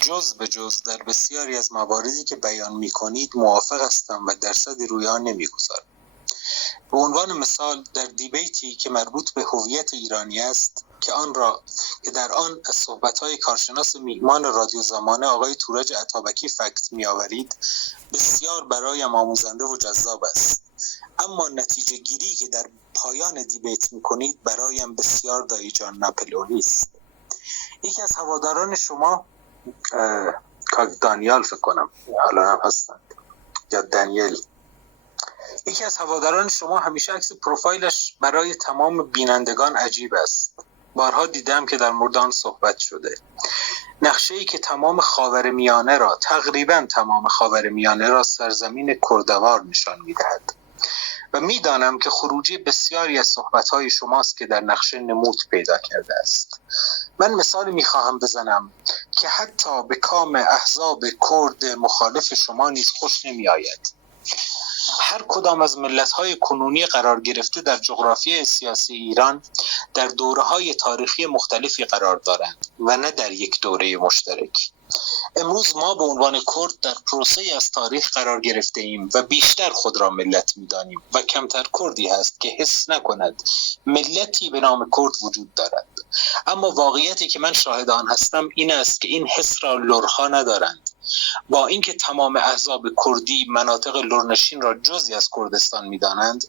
جز به جز در بسیاری از مواردی که بیان می کنید موافق هستم و درصدی روی آن نمی گذارم. به عنوان مثال در دیبیتی که مربوط به هویت ایرانی است که در آن از صحبت‌های کارشناس میهمان رادیو زمانه آقای تورج عطابکی فکت می‌آورید، بسیار برایم آموزنده و جذاب است. اما نتیجه گیری که در پایان دیبیت می‌کنید برایم بسیار دایجان ناپلئونی است. یکی از هواداران شما دانیال فکر کنم حالا هم هستند یا دانیل، یکی از هواداران شما همیشه عکس پروفایلش برای تمام بینندگان عجیب است. بارها دیدم که در مورد آن صحبت شده. نقشه‌ای که تقریباً تمام خاورمیانه را سرزمین کردوار نشان می‌دهد. و می‌دانم که خروجی بسیاری از صحبت‌های شماست که در نقشه نمود پیدا کرده است. من مثال می‌خواهم بزنم که حتی به کام احزاب کرد مخالف شما نیز خوش نمی‌آید. هر کدام از ملت‌های کنونی قرار گرفته در جغرافیای سیاسی ایران در دوره‌های تاریخی مختلفی قرار دارند و نه در یک دوره مشترک. امروز ما به عنوان کرد در پروسه‌ای از تاریخ قرار گرفته ایم و بیشتر خود را ملت می‌دانیم و کمتر کردی هست که حس نکند ملتی به نام کرد وجود دارد. اما واقعیتی که من شاهد آن هستم این است که این حس را لرها ندارند. با اینکه تمام احزاب کردی مناطق لرنشین را جزئی از کردستان می‌دانند،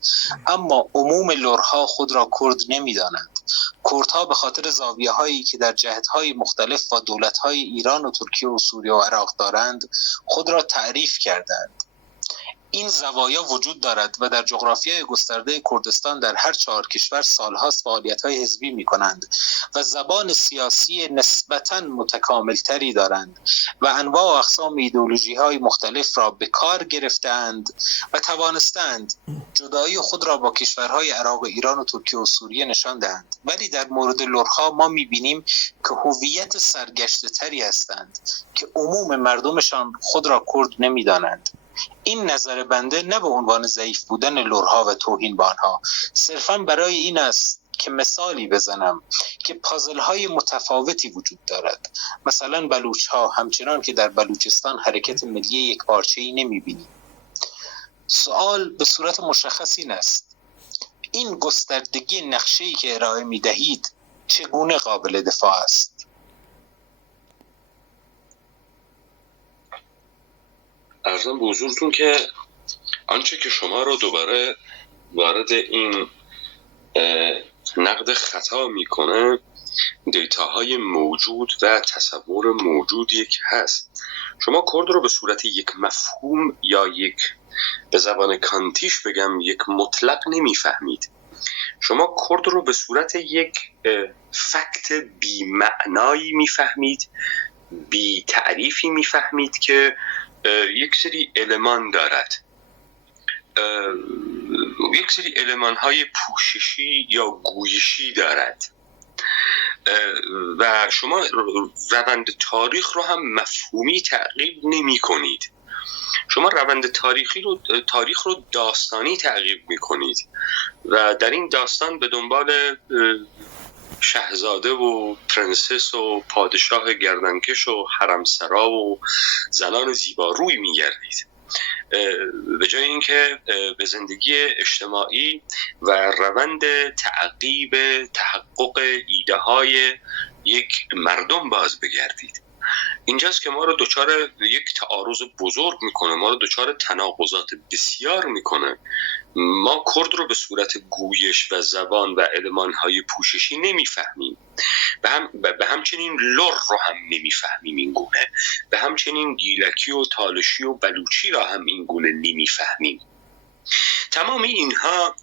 اما عموم لرها خود را کرد نمی‌دانند. کردها به خاطر زاویه‌هایی که در جهت‌های مختلف با دولت‌های ایران و ترکیه و سوریه و عراق دارند خود را تعریف کردند. این زوایا وجود دارد و در جغرافیای گسترده کردستان در هر 4 کشور سالهاست فعالیت‌های حزبی می‌کنند و زبان سیاسی نسبتاً متکامل‌تری دارند و انواع و اقسام ایدئولوژی‌های مختلف را به کار گرفتند و توانستند جدایی خود را با کشورهای عراق، ایران و ترکیه و سوریه نشان دهند. ولی در مورد لرها ما می‌بینیم که هویت سرگشته‌تری هستند که عموم مردمشان خود را کرد نمی‌دانند. این نظر بنده نه به عنوان ضعیف بودن لرها و توهین به آنها، صرفاً برای این است که مثالی بزنم که پازل‌های متفاوتی وجود دارد. مثلا بلوچ‌ها، همچنان که در بلوچستان حرکت ملی یکپارچه‌ای نمی‌بینیم. سوال به صورت مشخص این است: این گستردگی نقشه‌ای که ارائه می‌دهید چگونه قابل دفاع است؟ عرضم به حضورتون که آنچه که شما رو دوباره وارد این نقد خطا میکنه دیتاهای موجود و تصور موجودی که هست. شما کرد رو به صورت یک مفهوم یا یک، به زبان کانتیش بگم، یک مطلق نمیفهمید. شما کرد رو به صورت یک فکت بی معنایی میفهمید، بی تعریفی میفهمید که یک سری المان دارد، یک سری المان های پوششی یا گویشی دارد و شما روند تاریخ رو هم مفهومی تعقیب نمی کنید. شما روند تاریخ رو داستانی تعقیب می کنید و در این داستان به دنبال شاهزاده و پرنسس و پادشاه گردنکش و حرمسرا و زنان زیباروی می گردید، به جای اینکه به زندگی اجتماعی و روند تعقیب تحقق ایده های یک مردم باز بگردید. اینجاست که ما رو دچار یک تعارض بزرگ میکنه، ما رو دچار تناقضات بسیار میکنه. ما کرد رو به صورت گویش و زبان و المانهای پوششی نمیفهمیم، به همچنین لر رو هم نمیفهمیم این گونه، به همچنین گیلکی و تالشی و بلوچی را هم این گونه نمیفهمیم. تمام اینها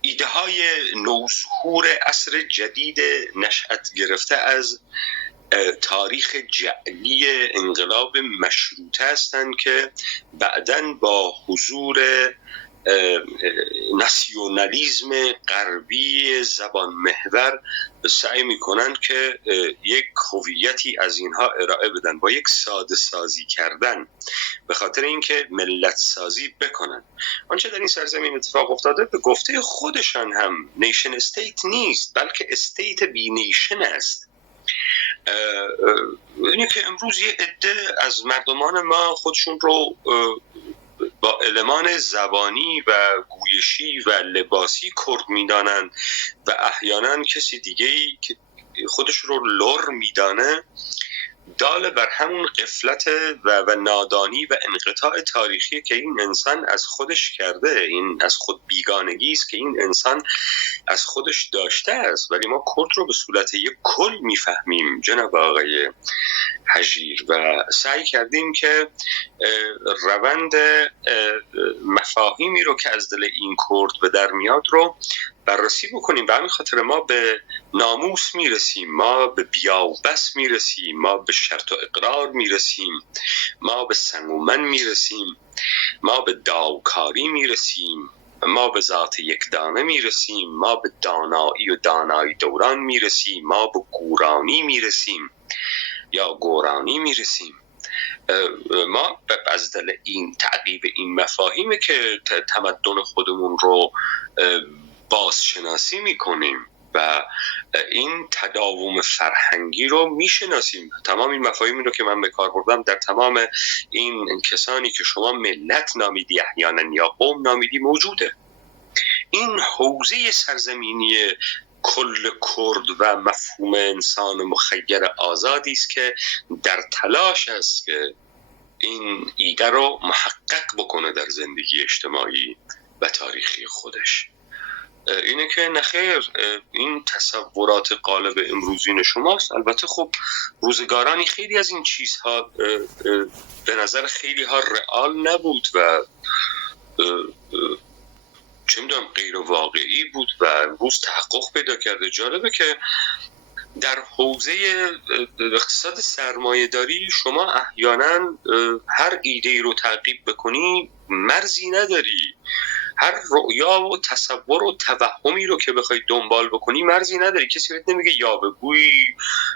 ایده های نوظهور عصر جدید نشأت گرفته از تاریخ جعلی انقلاب مشروطه هستند که بعداً با حضور ناسیونالیسم غربی زبان محور سعی میکنن که یک هویتی از اینها ارائه بدن با یک ساده سازی کردن، به خاطر اینکه ملت سازی بکنن. آنچه در این سرزمین اتفاق افتاده به گفته خودشان هم نیشن استیت نیست، بلکه استیت بی نیشن است. اینه که امروز یه عده از مردمان ما خودشون رو با المان زبانی و گویشی و لباسی کرد میدانن و احیانا کسی دیگه‌ای که خودش رو لر میدانه دال بر همون غفلت و نادانی و انقطاع تاریخی که این انسان از خودش کرده. این از خود بیگانگی است که این انسان از خودش داشته است، ولی ما کرد رو به صورت یک کل میفهمیم جناب آقای حجیر و سعی کردیم که روند مفاهیمی رو که از دل این کرد به در میاد رو بررسی بکنیم. به همین خاطر ما به ناموس میرسیم، ما به بیابس میرسیم، ما به شرط و اقرار میرسیم، ما به سنگومن میرسیم، ما به داوکاری میرسیم، ما به ذات یک دانه میرسیم، ما به دانایی و دانایی دوران میرسیم، ما به گورانی میرسیم یا گورانی میرسیم. ما از دل این تعقیب این مفاهیمه که تمدن خودمون رو بازشناسی میکنیم و این تداوم فرهنگی رو میشناسیم. تمام این مفاهیمی رو که من به کار بردم در تمام این کسانی که شما ملت نامیدی احیانا یا قوم نامیدی موجوده. این حوزه سرزمینی کل کرد و مفهوم انسان مخیر آزادی است که در تلاش است که این ایده رو محقق بکنه در زندگی اجتماعی و تاریخی خودش. اینه که نخیر این تصورات قالب امروزین شماست. البته خب روزگارانی خیلی از این چیزها به نظر خیلی ها رئال نبود و چه میدونم غیر واقعی بود و امروز تحقق پیدا کرده. جالبه که در حوزه اقتصاد سرمایه‌داری شما احیانا هر ایده‌ای رو تعقیب بکنی مرزی نداری، هر رؤیا و تصور و توهمی رو که بخوای دنبال بکنی مرزی نداری. کسی بهت نمیگه یا بگوی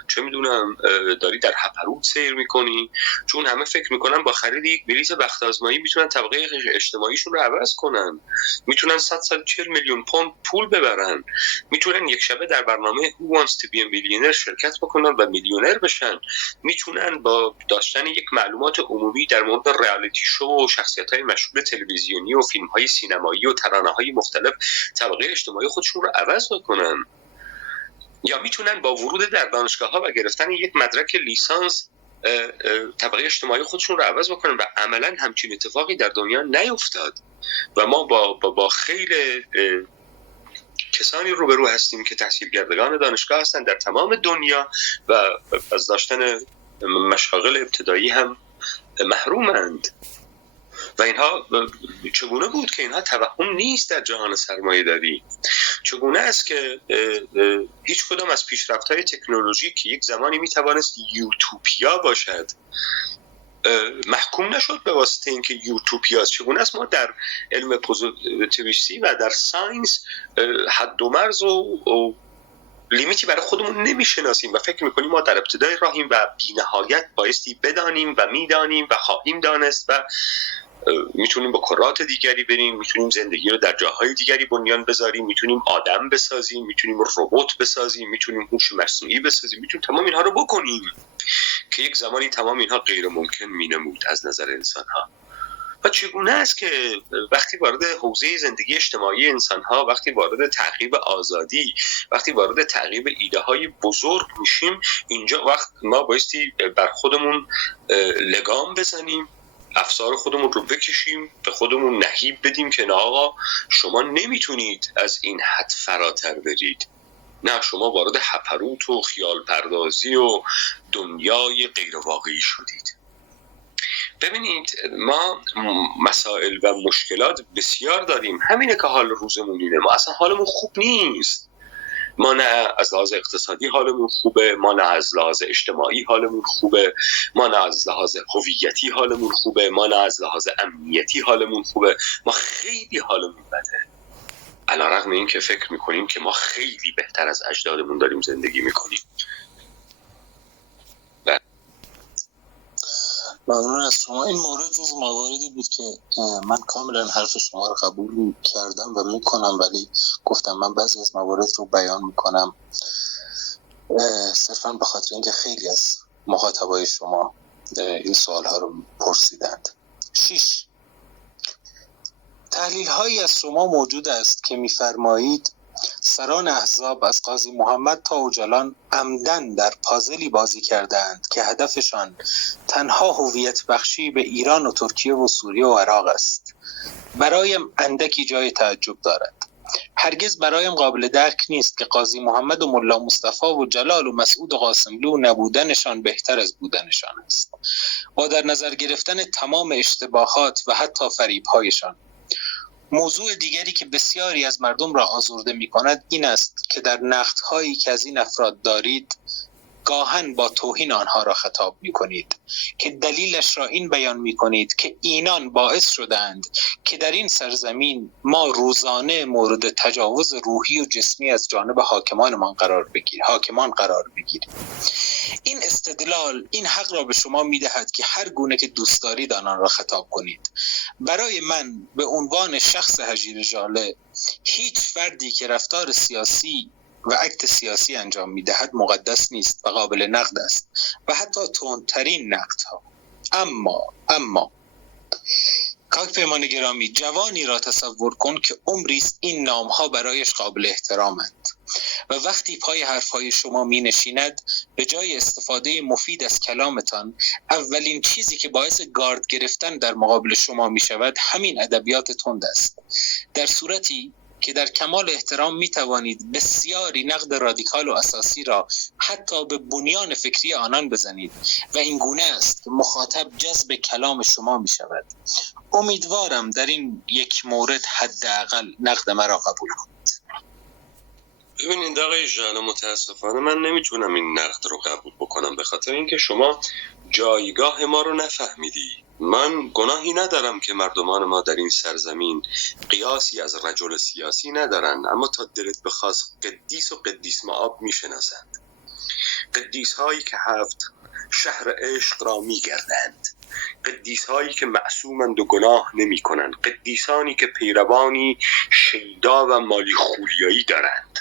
چه میدونم داری در هپرود سیر میکنی، چون همه فکر میکنن با خرید یک بلیت بخت آزمایی میتونن طبقه اجتماعیشون رو عوض کنن، میتونن 140 میلیون پوند پول ببرن، میتونن یک شبه در برنامه Who Wants to be a Millionaire شرکت بکنن و میلیونر بشن، میتونن با داشتن یک معلومات عمومی در مورد ریالیتی شو و شخصیت‌های مشهور تلویزیونی و فیلم‌های سینمایی و ترانه‌های مختلف طبقه اجتماعی خودشون رو عوض بکنن، یا میتونن با ورود در دانشگاه‌ها و گرفتن یک مدرک لیسانس طبقه اجتماعی خودشون رو عوض بکنن و عملا همچین اتفاقی در دنیا نیفتاد و ما با خیلی کسانی روبرو هستیم که تحصیلگردگان دانشگاه هستند در تمام دنیا و از داشتن مشاغل ابتدایی هم محرومند و اینها چگونه بود که اینها توهم نیست در جهان سرمایه داری؟ چگونه است که هیچ کدام از پیشرفت‌های تکنولوژی که یک زمانی میتوانست یوتوپیا باشد محکوم نشد به واسطه اینکه یوتوپیاست؟ چگونه است ما در علم پوزیتیویستی و در ساینس حد و مرز و لیمیتی برای خودمون نمیشناسیم و فکر میکنیم ما در ابتدای راهیم و بی‌نهایت بایستی بدانیم و میدانیم و خواهیم دانست و میتونیم با کرات دیگری بریم، میتونیم زندگی رو در جاهای دیگری بنیان بذاریم، میتونیم آدم بسازیم، میتونیم ربات بسازیم، میتونیم هوش مصنوعی بسازیم، میتونیم تمام اینها رو بکنیم که یک زمانی تمام اینها غیر ممکن مینمود از نظر انسان ها. و چگونه است که وقتی وارد حوزه زندگی اجتماعی انسان ها، وقتی وارد تعقیب آزادی، وقتی وارد تعقیب ایده های بزرگ میشیم، اینجا وقت ما بایستی بر خودمون لگام بزنیم، افسار خودمون رو بکشیم، به خودمون نهیب بدیم که نه آقا شما نمیتونید از این حد فراتر برید، نه شما وارد هپروت و خیال پردازی و دنیای غیر واقعی شدید. ببینید ما مسائل و مشکلات بسیار داریم، همینه که حال روزمون اینه، ما اصلا حالمون خوب نیست، ما نه از لحاظ اقتصادی حالمون خوبه، ما نه از لحاظ اجتماعی حالمون خوبه، ما نه از لحاظ هویتی حالمون خوبه، ما نه از لحاظ امنیتی حالمون خوبه، ما خیلی حالمون بده، علیرغم این که فکر میکنیم که ما خیلی بهتر از اجدادمون داریم زندگی میکنیم. ممنون از شما. این مورد جز مواردی بود که من کاملا حرف شما رو قبول کردم و میکنم، ولی گفتم من بعضی از موارد رو بیان میکنم صرفا به خاطر اینکه خیلی از مخاطبای شما این سوال ها رو پرسیدند. 6. تحلیل هایی از شما موجود است که میفرمایید سران احزاب از قاضی محمد تا اوجلان عمدن در پازلی بازی کردند که هدفشان تنها هویت بخشی به ایران و ترکیه و سوریه و عراق است. برایم اندکی جای تعجب دارد. هرگز برایم قابل درک نیست که قاضی محمد و ملا مصطفی و جلال و مسعود و قاسملو نبودنشان بهتر از بودنشان است، با در نظر گرفتن تمام اشتباهات و حتی فریب‌هایشان. موضوع دیگری که بسیاری از مردم را آزرده می کند این است که در نقدهایی که از این افراد دارید گاهن با توهین آنها را خطاب می کنید که دلیلش را این بیان می کنید که اینان باعث شدند که در این سرزمین ما روزانه مورد تجاوز روحی و جسمی از جانب حاکمان قرار بگیریم. این استدلال این حق را به شما می دهد که هر گونه که دوست دارید آنان را خطاب کنید. برای من به عنوان شخص حجیر ژاله هیچ فردی که رفتار سیاسی و اکت سیاسی انجام می دهد مقدس نیست و قابل نقد است و حتی تندترین نقدها. اما کاک پیمان گرامی، جوانی را تصور کن که عمری است این نامها برایش قابل احترامند و وقتی پای حرفهای شما می نشیند به جای استفاده مفید از کلامتان اولین چیزی که باعث گارد گرفتن در مقابل شما می شود همین ادبیات تند است، در صورتی که در کمال احترام می توانید بسیاری نقد رادیکال و اساسی را حتی به بنیان فکری آنان بزنید و این گونه است که مخاطب جذب کلام شما می شود. امیدوارم در این یک مورد حداقل نقد مرا قبول کنید. ببینید آقای ژاله، متاسفانه من نمیتونم این نقد رو قبول بکنم به خاطر اینکه شما جایگاه ما رو نفهمیدی. من گناهی ندارم که مردمان ما در این سرزمین قیاسی از رجل سیاسی ندارن، اما تا دلت بخواست قدیس و قدیس مآب میشناسند، قدیس هایی که 7 شهر عشق را میگردند، قدیس هایی که معصومند و گناه نمی کنند، قدیسانی که پیروانی شیدا و مالی خولیایی دارند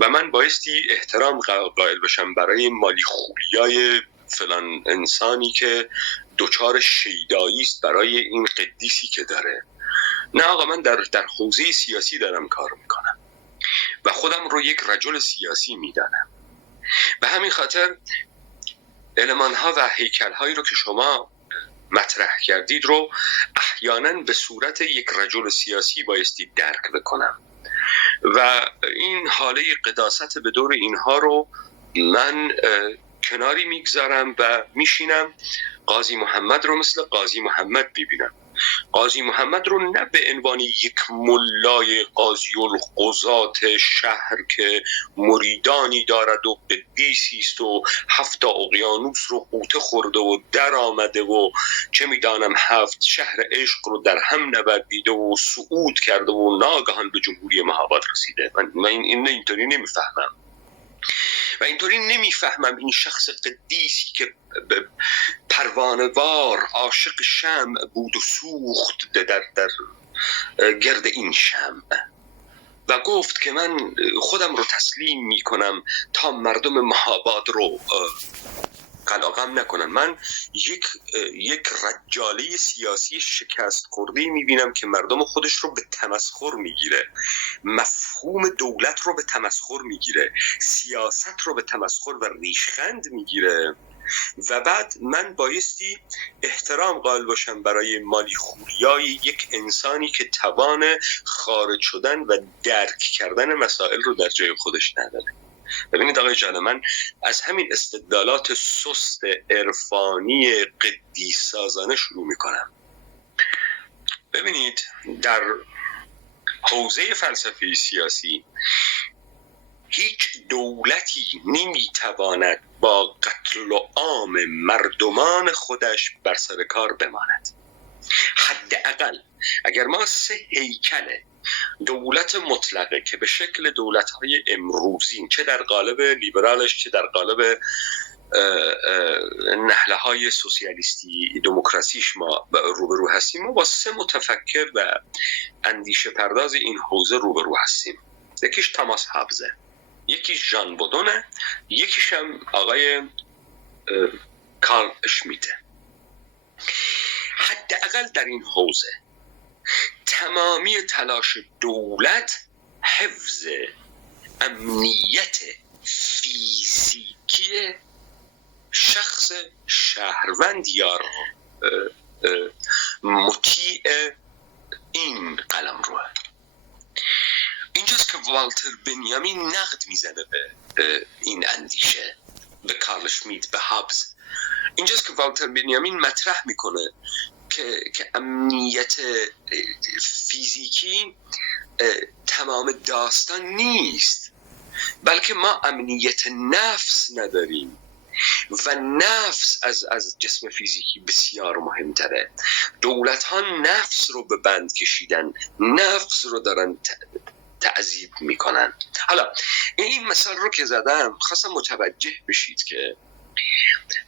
و من بایستی احترام قائل بشم برای مالی خولیای فلان انسانی که دوچار شیدایی است برای این قدیسی که داره. نه آقا، من در حوزه سیاسی دارم کار میکنم و خودم رو یک رجل سیاسی میدانم. به همین خاطر المان‌ها و هیکل‌هایی رو که شما مطرح کردید رو احیانا به صورت یک رجل سیاسی بایستی درک بکنم و این حاله قداست به دور اینها رو من کناری میگذارم و میشینم قاضی محمد رو مثل قاضی محمد ببینم. قاضی محمد رو نه به عنوان یک ملای قاضی القضات شهر که مریدانی دارد و قدیسی است و 7 اقیانوس رو قوطه خورده و در آمده و چه میدانم 7 شهر عشق رو در هم نوردیده و صعود کرده و ناگهان به جمهوری مهاباد رسیده. من اینطوری نمیفهمم و اینطوری نمیفهمم این شخص قدیسی که پروانه‌وار عاشق شمع بود و سوخت در گرد این شمع و گفت که من خودم رو تسلیم میکنم تا مردم مهاباد رو قلقم نکنن. من یک رجاله سیاسی شکست خورده میبینم که مردم خودش رو به تمسخر میگیره، مفهوم دولت رو به تمسخر میگیره، سیاست رو به تمسخر و ریشخند میگیره و بعد من بایستی احترام قائل باشم برای مالی خوریای یک انسانی که توان خارج شدن و درک کردن مسائل رو در جای خودش نداره. ببینید آقای جان، من از همین استدلالات سست عرفانی قدیسازانه شروع میکنم. ببینید در حوزه فلسفه سیاسی هیچ دولتی نمیتواند با قتل و عام مردمان خودش بر سر کار بماند. حداقل اگر ما 3 هیکل دولت مطلقه که به شکل دولت‌های امروزی چه در قالب لیبرالش چه در قالب نهله‌های سوسیالیستی دموکراسیش ما روبرو هستیم، ما با 3 متفکر و اندیشه پرداز این حوزه روبرو هستیم. یکیش تاماس هابزه، یکیش ژان بودونه، یکیش هم آقای کارل اشمیته. حداقل در این حوزه تمامی تلاش دولت حفظ امنیت فیزیکی شخص شهروند یا مطیع این قلمرو. اینجاست که والتر بنیامین نقد میزنه به این اندیشه، به کارل اشمیت، به هابز. اینجاست که والتر بنیامین مطرح میکنه که امنیت فیزیکی تمام داستان نیست، بلکه ما امنیت نفس نداریم و نفس از جسم فیزیکی بسیار مهمتره. دولت ها نفس رو به بند کشیدن، نفس رو دارن تعذیب میکنن. حالا این مثال رو که زدم خواستم متوجه بشید که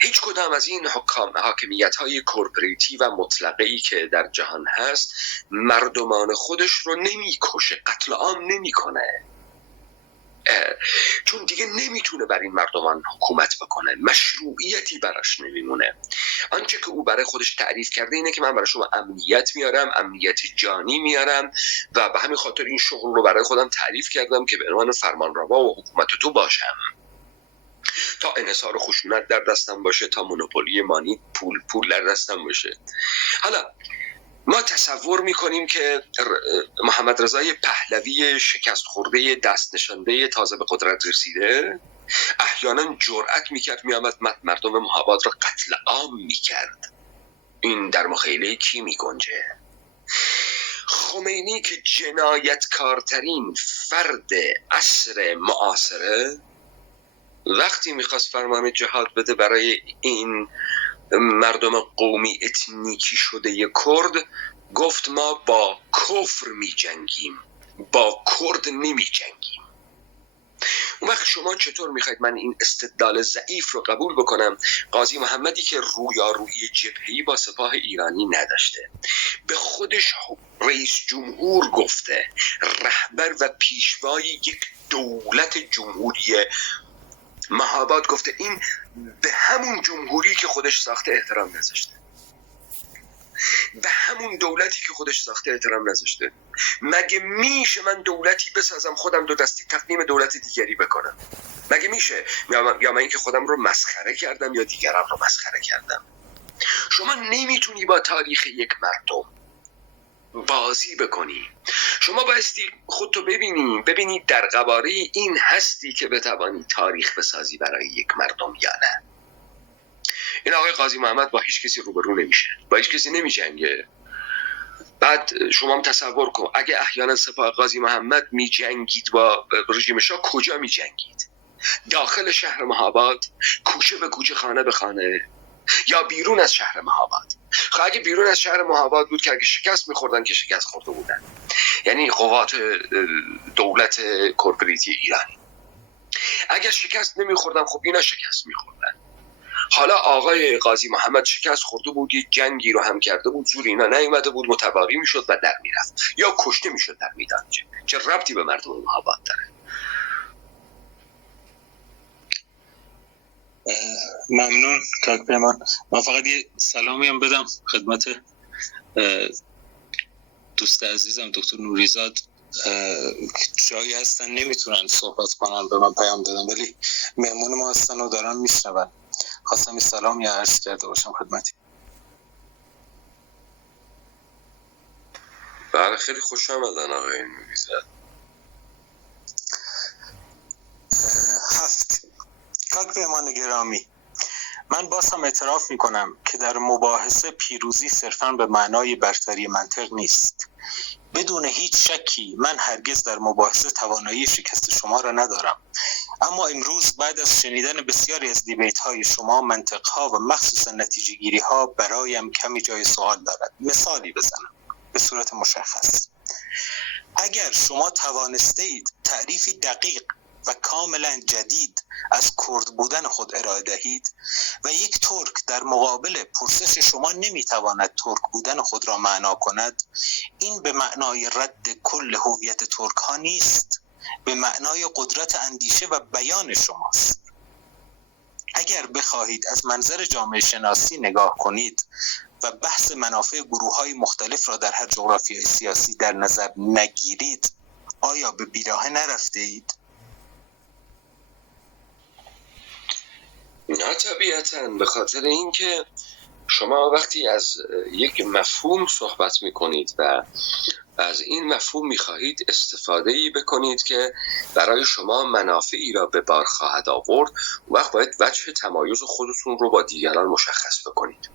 هیچ کدام از این حاکمیت های کورپوریتی و مطلقه‌ای که در جهان هست مردمان خودش رو نمیکشه، قتل عام نمیکنه، چون دیگه نمیتونه بر این مردمان حکومت بکنه، مشروعیتی براش نمیمونه. آنچه که او برای خودش تعریف کرده اینه که من برای شما امنیت میارم، امنیت جانی میارم و به همین خاطر این شغل رو برای خودم تعریف کردم که به عنوان فرمانروا و حکومت تو باشم، تا انحصار خشونت در دستم باشه، تا مونوپولی مانی پول در دستم باشه. حالا ما تصور میکنیم که محمد رضای پهلوی شکست خورده دست نشانده تازه به قدرت رسیده احیانا جرأت میکرد میامد مردم مهاباد را قتل عام میکرد. این در مخیله کی میگنجه؟ خمینی که جنایتکارترین فرد عصر معاصره وقتی میخواست فرمان جهاد بده برای این مردم قومی اتنیکی شده ی کرد، گفت ما با کفر می جنگیم، با کرد نمی جنگیم. اون وقت شما چطور میخواید من این استدلال ضعیف رو قبول بکنم؟ قاضی محمدی که رویارویی جبهه‌ای با سپاه ایرانی نداشته، به خودش رئیس جمهور گفته، رهبر و پیشوای یک دولت جمهوری مهاباد گفته، این به همون جمهوری که خودش ساخته احترام نذاشته، به همون دولتی که خودش ساخته احترام نذاشته. مگه میشه من دولتی بسازم خودم 2 دستی تقدیم دولت دیگری بکنم؟ مگه میشه؟ یا من اینکه خودم رو مسخره کردم یا دیگران رو مسخره کردم. شما نمیتونی با تاریخ یک مردم بازی بکنی. شما بایستی خودتو ببینی در قواره این هستی که بتوانی تاریخ بسازی برای یک مردم یا نه. این آقای قاضی محمد با هیچ کسی روبرو نمیشه، با هیچ کسی نمیجنگه. بعد شما هم تصور کن اگه احیانا سپاه قاضی محمد میجنگید با رژیم شاه، کجا میجنگید؟ داخل شهر مهاباد، کوچه به کوچه، خانه به خانه، یا بیرون از شهر مهاباد؟ خب اگه بیرون از شهر مهاباد بود که اگه شکست میخوردن که شکست خورده بودن، یعنی قوات دولت کورپوریتی ایرانی، اگر شکست نمیخوردن خب اینا شکست میخوردن. حالا آقای قاضی محمد شکست خورده بود، یک جنگی رو هم کرده بود، زور اینا نیومده بود، متوالی میشد و در میرفت یا کشته میشد در میدان جنگ. چه ربطی به مردم مهاباد داره؟ ممنون کاک پیمان. من فقط یه سلامی هم بدم خدمت دوست عزیزم دکتر نوریزاد. جایی هستن نمیتونن صحبت کنن، به من پیام دادن ولی مهمون ما هستن و دارن میشنون. خواستم این سلام یا عرض کرده باشم خدمتی. بله خیلی خوش آمدن آقای نوریزاد. 7. کاک پیمان گرامی، من باز هم اعتراف میکنم که در مباحثه پیروزی صرفاً به معنای برتری منطق نیست. بدون هیچ شکی من هرگز در مباحثه توانایی شکست شما را ندارم، اما امروز بعد از شنیدن بسیاری از دیبیت های شما، منطق ها و مخصوصا نتیجه گیری ها برایم کمی جای سوال دارد. مثالی بزنم به صورت مشخص. اگر شما توانستید تعریفی دقیق و کاملا جدید از کرد بودن خود ارائه دهید و یک ترک در مقابل پرسش شما نمیتواند ترک بودن خود را معنا کند، این به معنای رد کل هویت ترک ها نیست، به معنای قدرت اندیشه و بیان شماست. اگر بخواهید از منظر جامعه شناسی نگاه کنید و بحث منافع گروه های مختلف را در هر جغرافیای سیاسی در نظر نگیرید، آیا به بیراهه نرفته اید؟ نه طبیعتاً، به خاطر اینکه شما وقتی از یک مفهوم صحبت میکنید و از این مفهوم میخواهید استفاده‌ای بکنید که برای شما منافعی را به بار خواهد آورد، وقت باید وجه تمایز خودتون رو با دیگران مشخص بکنید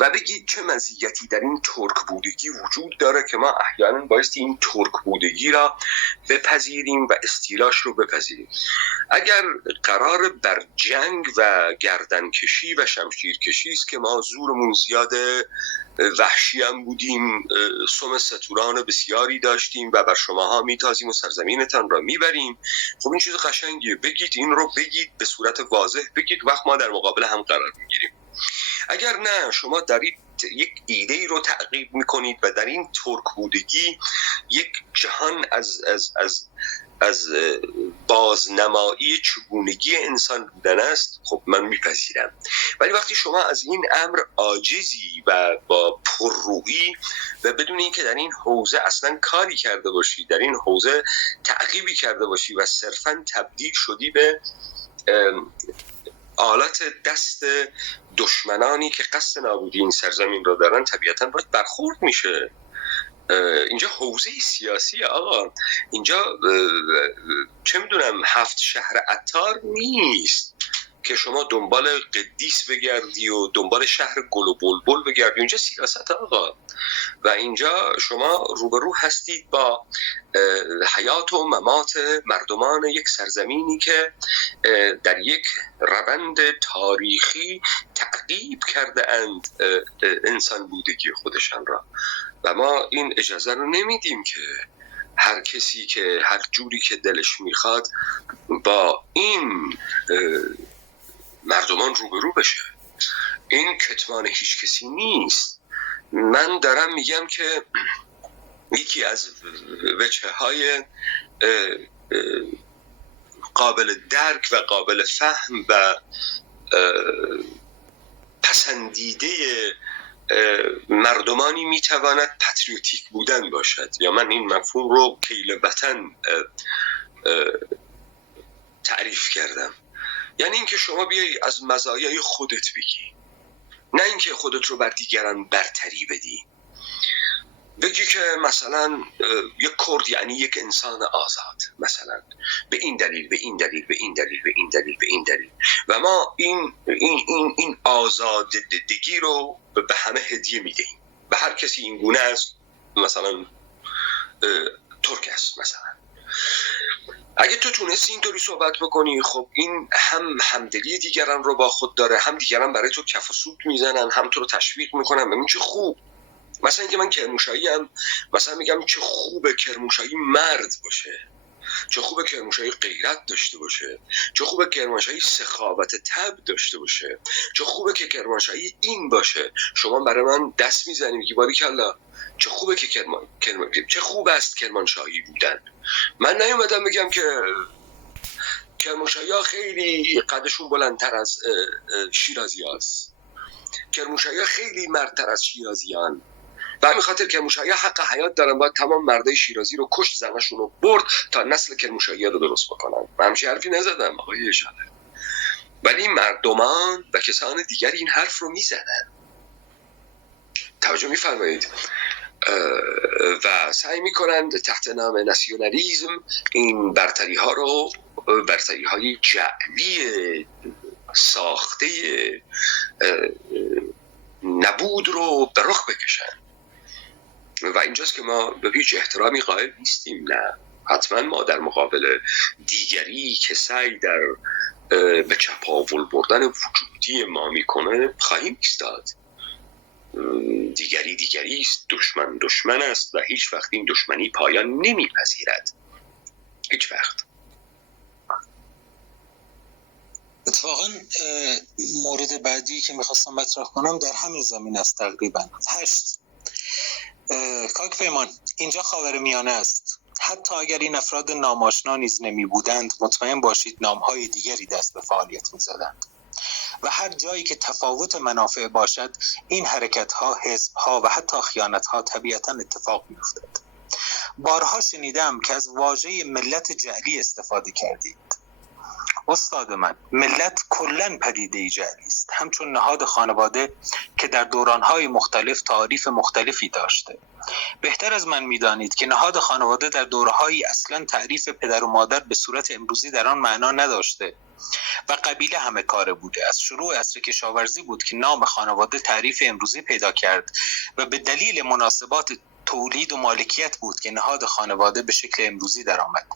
و بگید چه مزیتی در این ترک بودگی وجود داره که ما احیانا بایستی این ترک بودگی را بپذیریم و استیلاش رو بپذیریم. اگر قرار بر جنگ و گردنکشی و شمشیرکشی است که ما زورمون زیاده، وحشی هم بودیم، سم ستوران بسیاری داشتیم و بر شماها میتازیم و سرزمینتان را میبریم، خب این چیز قشنگیه، بگید این رو، بگید به صورت واضح، بگید وقت ما در مقابل هم قرار میگیریم. اگر نه، شما دارید یک ایده رو تعقیب میکنید و در این ترک بودگی یک جهان از بازنمایی چگونگی انسان بودن است، خب من میپذیرم. ولی وقتی شما از این امر عاجزی و با پررویی و بدون اینکه در این حوزه اصلا کاری کرده باشی، در این حوزه تعقیبی کرده باشی و صرفا تبدیل شدی به آلت دست دشمنانی که قصد نابودی این سرزمین را دارن، طبیعتاً باید برخورد میشه. اینجا حوزه سیاسی آقا، اینجا چه میدونم 7 شهر عطار نیست که شما دنبال قدیس بگردی و دنبال شهر گل و بلبل بگردی. اینجا سیاست آقا، و اینجا شما روبرو هستید با حیات و ممات مردمان یک سرزمینی که در یک روند تاریخی تعقیب کرده اند انسان بودگی خودشان را، و ما این اجازه رو نمیدیم که هر کسی که هر جوری که دلش میخواد با این مردمان روبرو بشه. این کتمان هیچ کسی نیست. من دارم میگم که یکی از وجه‌های قابل درک و قابل فهم و پسندیده مردمانی میتواند پاتریوتیک بودن باشد، یا من این مفهوم رو کیل وطن تعریف کردم، یعنی اینکه شما بیایی از مزایای خودت بگی، نه اینکه خودت رو بر دیگران برتری بدی. بگی که مثلا یک کرد یعنی یک انسان آزاد، مثلا به این دلیل، به این دلیل، به این دلیل، به این دلیل، به این دلیل، و ما این آزادگی رو به همه هدیه میدهیم، به هر کسی این گونه است. مثلا ترک است مثلا، اگه تو تونستی اینطوری صحبت بکنی، خب این هم همدلی دیگران رو با خود داره، هم دیگران برای تو کف و سوت میزنن، هم تو رو تشویق میکنن. ببین چه خوب. مثلا اینکه من کرمانشاهی ام، مثلا میگم چه خوبه کرمانشاهی مرد باشه، چه خوبه کرمانشاهی غیرت داشته باشه، چه خوبه کرمانشاهی سخاوت طبع داشته باشه، چه خوبه که کرمانشاهی این باشه. شما برای من دست میزنی میگی باریکلا، چه خوبه که چه خوب است کرمانشاهی بودن. من نیومدم بگم که کرمانشاهی ها خیلی قدشون بلندتر از شیرازی هاست، کرمانشاهی ها خیلی مردتر از شیرازیان، و همین خاطر کرمانشاهی ها حق حیات دارن، باید تمام مردای شیرازی رو کشت، زنشون رو برد تا نسل کرمانشاهی ها رو درست بکنن. من همچین حرفی نزدم آقای اجاله، ولی مردمان و کسان دیگری این حرف رو میزدن. توجه میفرمایید؟ و سعی میکنند تحت نام ناسیونالیسم این برتری ها رو، برتری های جعلی ساخته نبود رو به رخ بکشن. و اینجاست که ما به هیچ احترامی قائل نیستیم. نه، حتما ما در مقابل دیگری که سعی در به چپاول بردن وجودی ما میکنه خواهیم ایستاد. دیگری است، دشمن است و هیچ وقت این دشمنی پایان نمیپذیرد، هیچ وقت. اتفاقا مورد بعدی که میخواستم مطرح کنم در همین زمین است تقریبا. 8 کاک پیمان، اینجا خاورمیانه است. حتی اگر این افراد ناماشنا نیز نمی بودند، مطمئن باشید نامهای دیگری دست به فعالیت می زدند. و هر جایی که تفاوت منافع باشد، این حرکت‌ها، حزب‌ها و حتی خیانت‌ها طبیعتاً اتفاق می‌افتد. بارها شنیدم که از واژه ملت جعلی استفاده کردید. استاد من، ملت کلاً پدیده جعلی است، همچون نهاد خانواده که در دوران‌های مختلف تعریف مختلفی داشته. بهتر از من می‌دانید که نهاد خانواده در دوره‌هایی اصلاً تعریف پدر و مادر به صورت امروزی در آن معنا نداشته و قبیله همه کاره بوده. از شروع عصر کشاورزی بود که نام خانواده تعریف امروزی پیدا کرد و به دلیل مناسبات تولید و مالکیت بود که نهاد خانواده به شکل امروزی در آمد.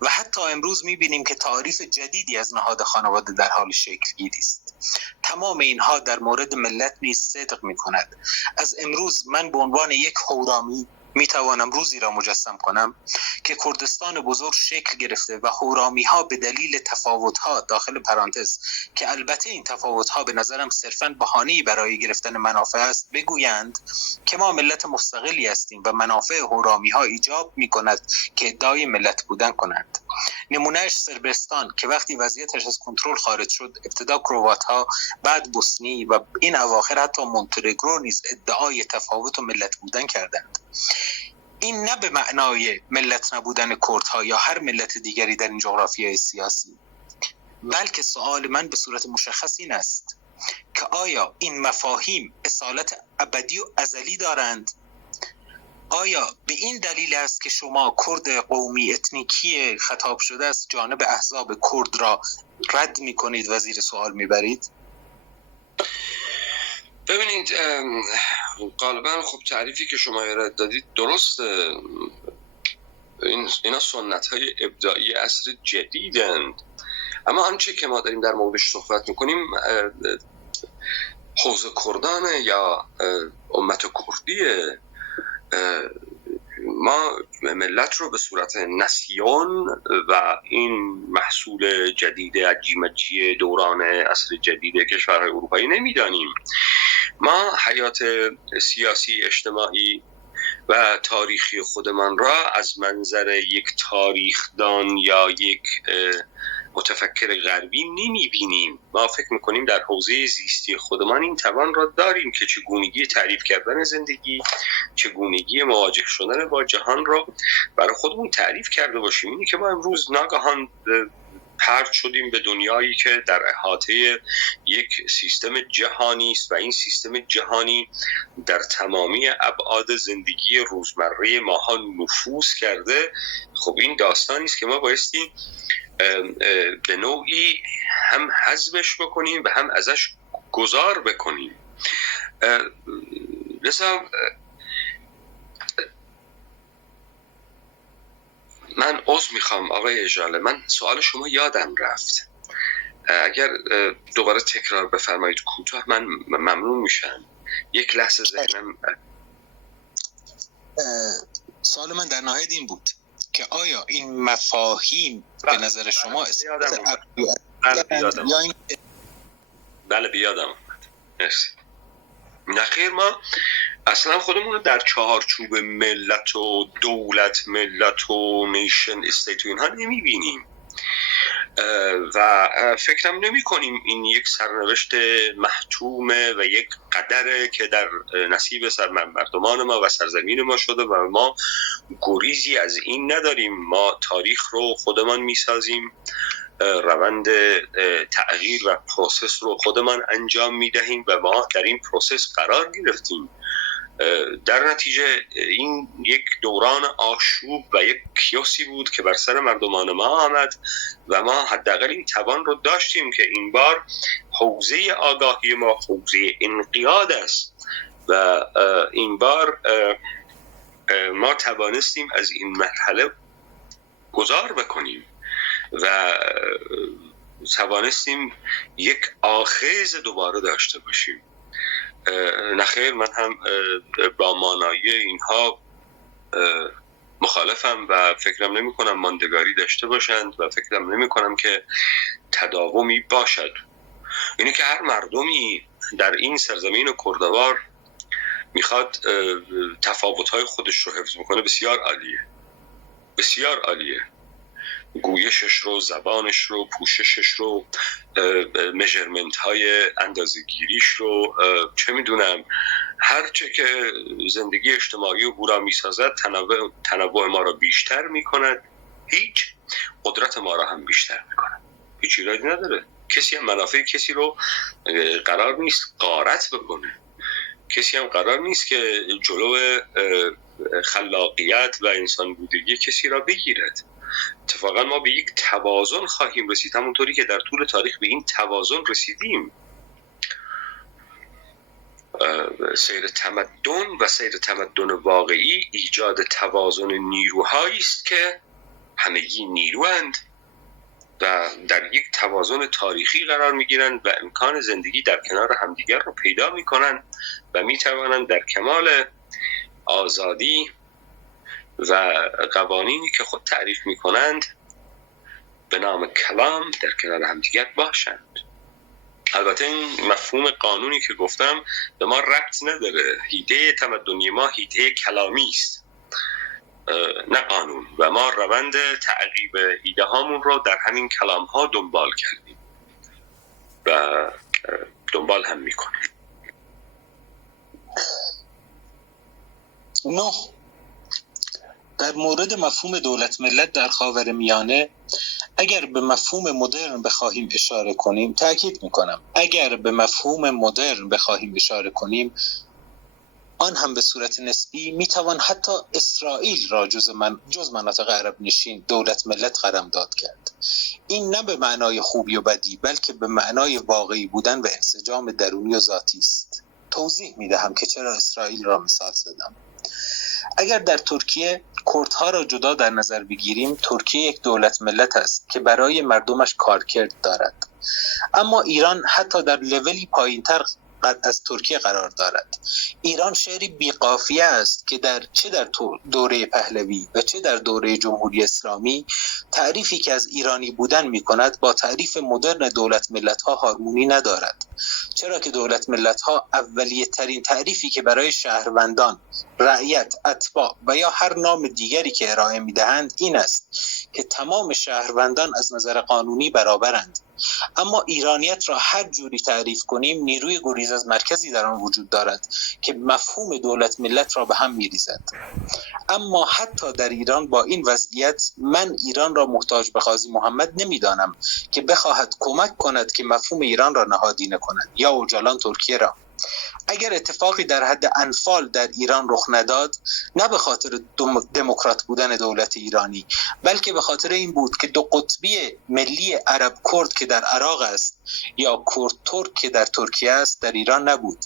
و حتی امروز می‌بینیم که تعریف جدیدی از نهاد خانواده در حال شکل گیری است. تمام اینها در مورد ملت نیز صدق می‌کند. از امروز من به عنوان یک هورامی میتوانم روزی را مجسم کنم که کردستان بزرگ شکل گرفته و هورامی ها به دلیل تفاوت ها داخل پرانتز، که البته این تفاوت ها به نظرم صرفاً بهانه‌ای برای گرفتن منافع است، بگویند که ما ملت مستقلی هستیم و منافع هورامی ها ایجاب می کند که ادعای ملت بودن کنند. نمونهش صربستان که وقتی وضعیتش از کنترل خارج شد، ابتدا کروات ها، بعد بوسنی و این اواخر حتی مونتنگرو نیز ادعای تفاوت و ملت بودن کردند. این نه به معنای ملت نبودن کردها یا هر ملت دیگری در این جغرافیای سیاسی، بلکه سوال من به صورت مشخص این است که آیا این مفاهیم اصالت ابدی و ازلی دارند؟ آیا به این دلیل است که شما کرد قومی اتنیکی خطاب شده از جانب احزاب کرد را رد می کنید و زیر سوال می برید؟ ببینید، غالبا خب تعریفی که شما ارائه دادید درسته. اینا سنت های ابداعی عصر جدیدند، اما آنچه که ما داریم در موردش صحبت میکنیم حوزه کردان یا امت کردیه. ما ملت رو به صورت نسیون و این محصول جدید عجیمجی دوران عصر جدید کشورهای اروپایی نمیدانیم. ما حیات سیاسی، اجتماعی و تاریخی خودمان را از منظر یک تاریخدان یا یک متفکر غربی نمی‌بینیم. ما فکر می‌کنیم در حوزه زیستی خودمان این توان را داریم که چگونگی تعریف کردن زندگی، چگونگی مواجه شدن با جهان را برای خودمون تعریف کرده باشیم. اینی که ما امروز ناگهان پرت شدیم به دنیایی که در احاطه یک سیستم جهانی است و این سیستم جهانی در تمامی ابعاد زندگی روزمره ماها نفوذ کرده. خب این داستانی است که ما بایستی به نوعی هم حذفش بکنیم و هم ازش گذار بکنیم. لذا من عذر میخوام آقای اجاله، من سوال شما یادم رفت، اگر دوباره تکرار بفرمایید کوتاه من ممنون میشم. یک لحظه ذهنم. سوال من در نهایت این بود که آیا این مفاهیم به نظر شما بله بیادم مرسی. نخیر، ما اصلا خودمون رو در چهارچوب ملت و دولت، ملت و نیشن استیت و اینها نمیبینیم و فکرم نمی کنیم این یک سرنوشت محتومه و یک قدره که در نصیب مردمان ما و سرزمین ما شده و ما گریزی از این نداریم. ما تاریخ رو خودمان میسازیم، روند تغییر و پروسس رو خودمان انجام میدهیم و ما در این پروسس قرار گرفتیم. در نتیجه این یک دوران آشوب و یک کیوسی بود که بر سر مردمان ما آمد و ما حداقل این توان رو داشتیم که این بار حوزه آگاهی ما حوزه انقیاد است و این بار ما توانستیم از این مرحله گذار بکنیم و توانستیم یک آخیز دوباره داشته باشیم. نخیر، من هم با مانایی اینها مخالفم و فکرم نمی کنم ماندگاری داشته باشند و فکرم نمی کنم که تداومی باشد. اینه که هر مردمی در این سرزمین کردوار میخواد تفاوت‌های خودش رو حفظ بکنه، بسیار عالیه، بسیار عالیه. گویشش رو، زبانش رو، پوششش رو، میجرمنت های اندازه گیریش رو، چه میدونم، هرچه که زندگی اجتماعی او را میسازد تنوع ما را بیشتر میکند، هیچ قدرت ما را هم بیشتر میکند. هیچ ایرادی نداره. کسی هم منافع کسی رو قرار نیست غارت بکنه، کسی هم قرار نیست که جلو خلاقیت و انسان بودگی کسی را بگیرد. اتفاقا ما به یک توازن خواهیم رسید، همونطوری که در طول تاریخ به این توازن رسیدیم. سیر تمدن و سیر تمدن واقعی ایجاد توازن نیروهایی است که همگی نیرواند و در یک توازن تاریخی قرار میگیرند و امکان زندگی در کنار همدیگر رو پیدا میکنند و میتوانند در کمال آزادی و قوانینی که خود تعریف میکنند به نام کلام در کنار همدیگر باشند. البته این مفهوم قانونی که گفتم به ما ربط نداره. هیته تمدنی ما هیته کلامی است، نه قانون، و ما روند تعقیب ایده هامون رو در همین کلام ها دنبال کردیم و دنبال هم میکنیم. نه، در مورد مفهوم دولت ملت در خاورمیانه اگر به مفهوم مدرن بخواهیم اشاره کنیم، تأکید میکنم اگر به مفهوم مدرن بخواهیم اشاره کنیم، آن هم به صورت نسبی میتوان حتی اسرائیل را جز مناطق عرب نشین دولت ملت قلمداد کرد. این نه به معنای خوبی و بدی، بلکه به معنای واقعی بودن و انسجام درونی و ذاتی است. توضیح میدهم که چرا اسرائیل را مثال زدم. اگر در ترکیه کردها را جدا در نظر بگیریم، ترکیه یک دولت ملت است که برای مردمش کارکرد دارد. اما ایران حتی در لولی پایین‌تر از ترکیه قرار دارد. ایران شهری بی‌قافیه است که چه در دوره پهلوی و چه در دوره جمهوری اسلامی تعریفی که از ایرانی بودن می‌کند با تعریف مدرن دولت ملت‌ها هارمونی ندارد. چرا که دولت ملت‌ها اولیه‌ترین تعریفی که برای شهروندان، رعیت، اتباع و یا هر نام دیگری که ارائه می‌دهند این است که تمام شهروندان از نظر قانونی برابرند اما ایرانیت را هر جوری تعریف کنیم نیروی گریز از مرکزی در آن وجود دارد که مفهوم دولت ملت را به هم می‌ریزد. اما حتی در ایران با این وضعیت من ایران را محتاج به قاضی محمد نمی‌دانم که بخواهد کمک کند که مفهوم ایران را نهادینه کند یا اوجالان ترکیه را. اگر اتفاقی در حد انفال در ایران رخ نداد، نه به خاطر دموکرات بودن دولت ایرانی، بلکه به خاطر این بود که دو قطبی ملی عرب کرد که در عراق است یا کرد ترک که در ترکیه است در ایران نبود.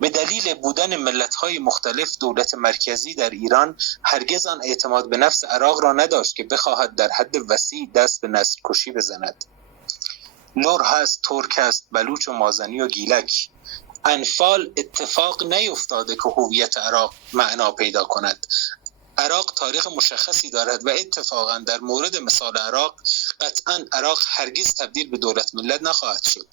به دلیل بودن ملت‌های مختلف دولت مرکزی در ایران هرگز آن اعتماد به نفس عراق را نداشت که بخواهد در حد وسیع دست به نسل کشی بزند. لور هست، ترک هست، بلوچ و مازنی و گیلک. انفال اتفاق نیفتاده که هویت عراق معنا پیدا کند. عراق تاریخ مشخصی دارد و اتفاقا در مورد مثال عراق قطعا عراق هرگز تبدیل به دولت ملت نخواهد شد.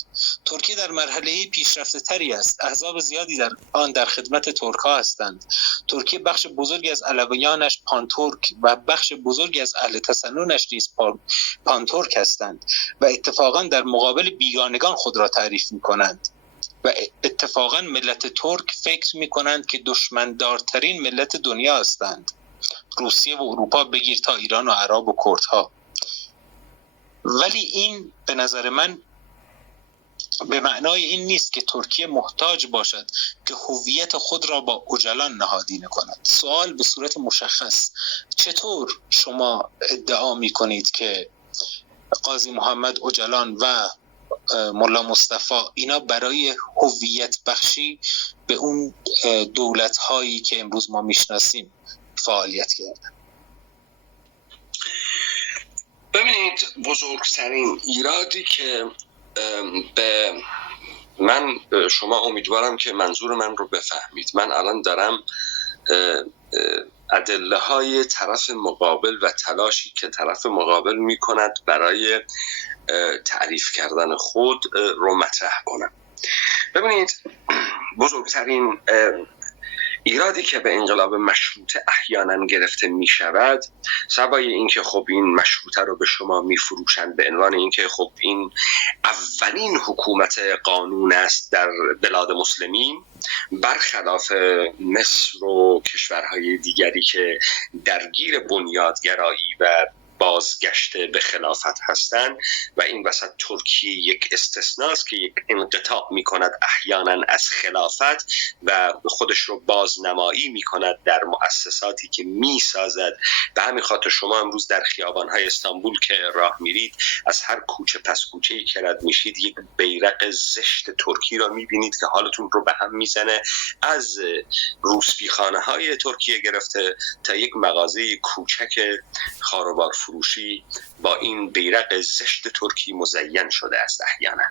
ترکیه در مرحله پیشرفته تری است. احزاب زیادی در آن در خدمت ترک ها هستند. ترکیه بخش بزرگی از علویانش پانترک و بخش بزرگی از اهل تسننش نیز پانترک هستند و اتفاقا در مقابل بیگانگان خود را تعریف می کنند. و اتفاقا ملت ترک فکر می کنند که دشمندارترین ملت دنیا هستند. روسیه و اروپا بگیر تا ایران و عرب و کردها. ولی این به نظر من به معنای این نیست که ترکیه محتاج باشد که هویت خود را با اوجالان نهادینه کند. سوال به صورت مشخص: چطور شما ادعا می کنید که قاضی محمد اوجالان و ملا مصطفی اینا برای هویت بخشی به اون دولت هایی که امروز ما میشناسیم فعالیت کردن؟ ببینید، بزرگترین ایرادی که به من شما امیدوارم که منظور من رو بفهمید. من الان دارم ادله های طرف مقابل و تلاشی که طرف مقابل می کند برای تعریف کردن خود رو مطرح کنم. ببینید، بزرگترین ایرادی که به انقلاب مشروطه احیانا گرفته می شود، سوای اینکه خب این مشروطه رو به شما می فروشند به عنوان اینکه خب این اولین حکومت قانون است در بلاد مسلمین، برخلاف مصر و کشورهای دیگری که درگیر بنیادگرایی و بازگشت به خلافت هستند و این وسط ترکیه یک استثناست که یک انقطاع می کند احیانا از خلافت و خودش رو بازنمایی می کند در مؤسساتی که می سازد. به همین خاطر شما امروز در خیابان‌های استانبول که راه میرید، از هر کوچه پس کوچه‌ای که رد میشید یک بیرق زشت ترکی را می بینید که حالتون رو به هم میزنه. از روسپیخانه‌های ترکیه گرفته تا یک مغازه کوچک خاروبار فروشی با این بیرق زشت ترکی مزین شده است احیانا.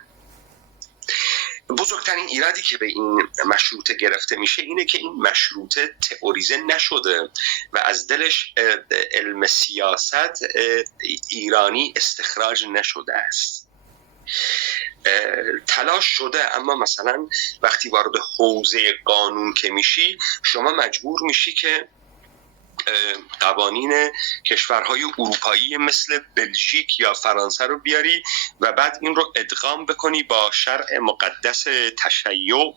بزرگترین ایرادی که به این مشروطه گرفته میشه اینه که این مشروطه تئوریزه نشده و از دلش علم سیاست ایرانی استخراج نشده است. تلاش شده، اما مثلا وقتی وارد حوزه قانون که میشی، شما مجبور میشی که قوانین کشورهای اروپایی مثل بلژیک یا فرانسه رو بیاری و بعد این رو ادغام بکنی با شرع مقدس تشیع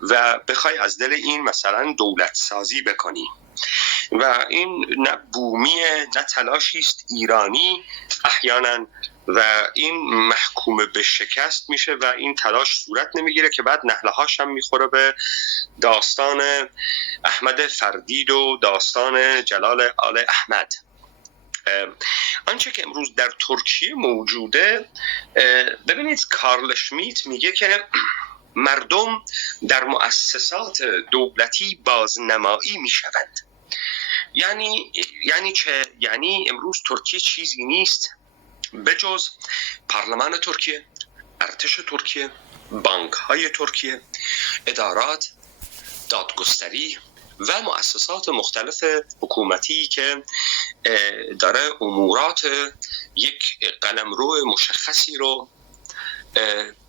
و بخوای از دل این مثلا دولت سازی بکنی. و این نه بومیه نه تلاشی است ایرانی احیانا، و این محکوم به شکست میشه و این تلاش صورت نمیگیره که بعد نهلهاش هم میخوره به داستان احمد فردید و داستان جلال آل احمد. آنچه که امروز در ترکیه موجوده، ببینید کارل شمیت میگه که مردم در مؤسسات دولتی بازنمایی میشوند. یعنی چه؟ یعنی امروز ترکیه چیزی نیست بجز پارلمان ترکیه، ارتش ترکیه، بانک های ترکیه، ادارات، دادگستری و مؤسسات مختلف حکومتی که داره امورات یک قلمرو مشخصی رو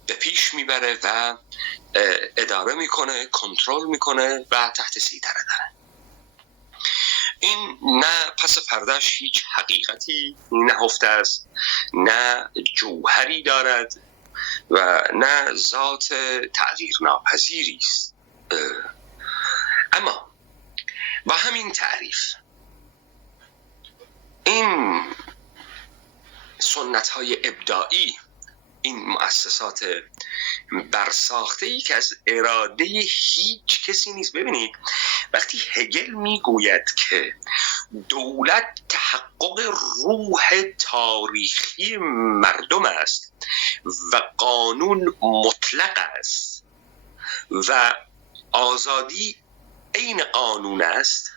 به پیش میبره و اداره میکنه، کنترل میکنه و تحت سیطره داره. این نه پس پردهش هیچ حقیقتی نهفته است، نه جوهری دارد و نه ذات تغییر ناپذیری است. اما با همین تعریف این سنت های ابداعی، این مؤسسات برساخته ای که از اراده هیچ کسی نیست. ببینید وقتی هگل میگوید که دولت تحقق روح تاریخی مردم است و قانون مطلق است و آزادی عین قانون است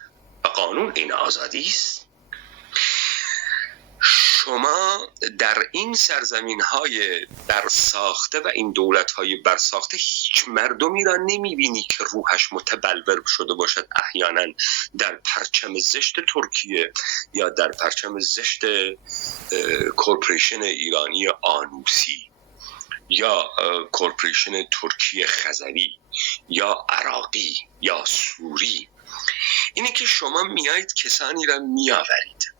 و قانون عین آزادی است، شما در این سرزمین‌های برساخته و این دولت‌های برساخته هیچ مردمی را نمی‌بینی که روحش متبلور شده باشد احیانا در پرچم زشت ترکیه یا در پرچم زشت کورپوریشن ایرانی آنوسی یا کورپوریشن ترکی خزری یا عراقی یا سوری. اینه که شما میایید کسانی را میآورید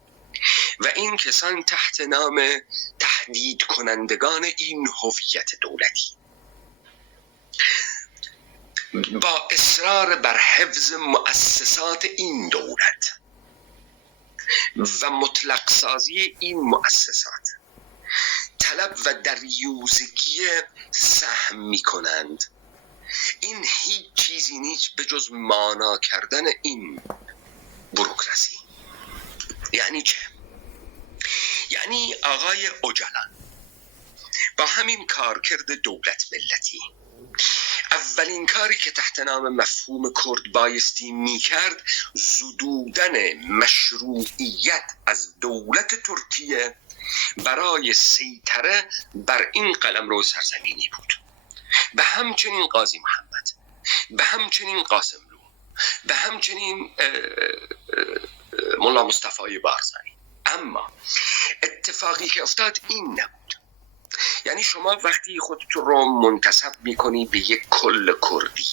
و این کسان تحت نام تهدید کنندگان این هویت دولتی با اصرار بر حفظ مؤسسات این دولت و مطلق سازی این مؤسسات طلب و دریوزگی سهم می کنند. این هیچ چیزی نیست به جز مانا کردن این بوروکراسی. یعنی چه؟ یعنی آقای اوجلان با همین کارکرد دولت ملتی اولین کاری که تحت نام مفهوم کرد بایستی می کرد زدودن مشروعیت از دولت ترکیه برای سیطره بر این قلمرو سرزمینی بود. به همچنین قاضی محمد، به همچنین قاسم لو، به همچنین مولا مصطفی بارزانی. اما اتفاقی که افتاد این نبود. یعنی شما وقتی خودتون رو منتسب میکنی به یک کل کردی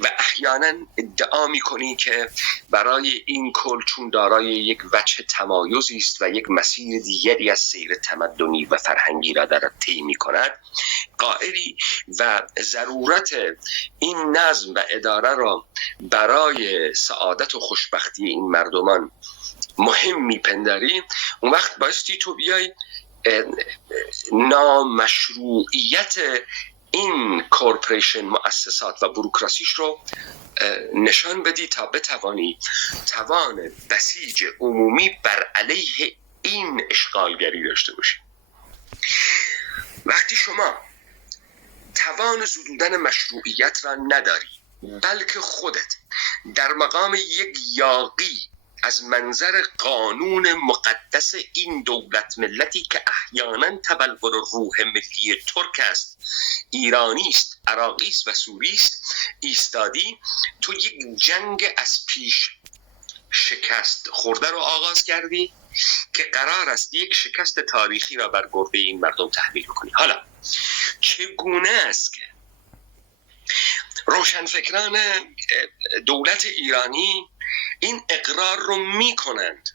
و احیانا ادعا میکنی که برای این کل چون دارای یک وجه تمایزی است و یک مسیر دیگری از سیر تمدنی و فرهنگی را دارد طی میکند، قائلی و ضرورت این نظم و اداره را برای سعادت و خوشبختی این مردمان مهم میپنداری، اون وقت بایستی تو بیای نامشروعیت این کورپوریشن مؤسسات و بوروکراسیش رو نشان بدی تا بتوانی توان بسیج عمومی بر علیه این اشغالگری داشته باشی. وقتی شما توان زدودن مشروعیت را نداری بلکه خودت در مقام یک یاغی از منظر قانون مقدس این دولت ملتی که احیانا تبلور روح ملی ترک است، ایرانی است، عراقی است و سوری است ایستادی، تو یک جنگ از پیش شکست خورده رو آغاز کردی که قرار است یک شکست تاریخی را بر گرده این مردم تحمیل کنی. حالا چگونه است که روشنفکران دولت ایرانی این اقرار رو می کنند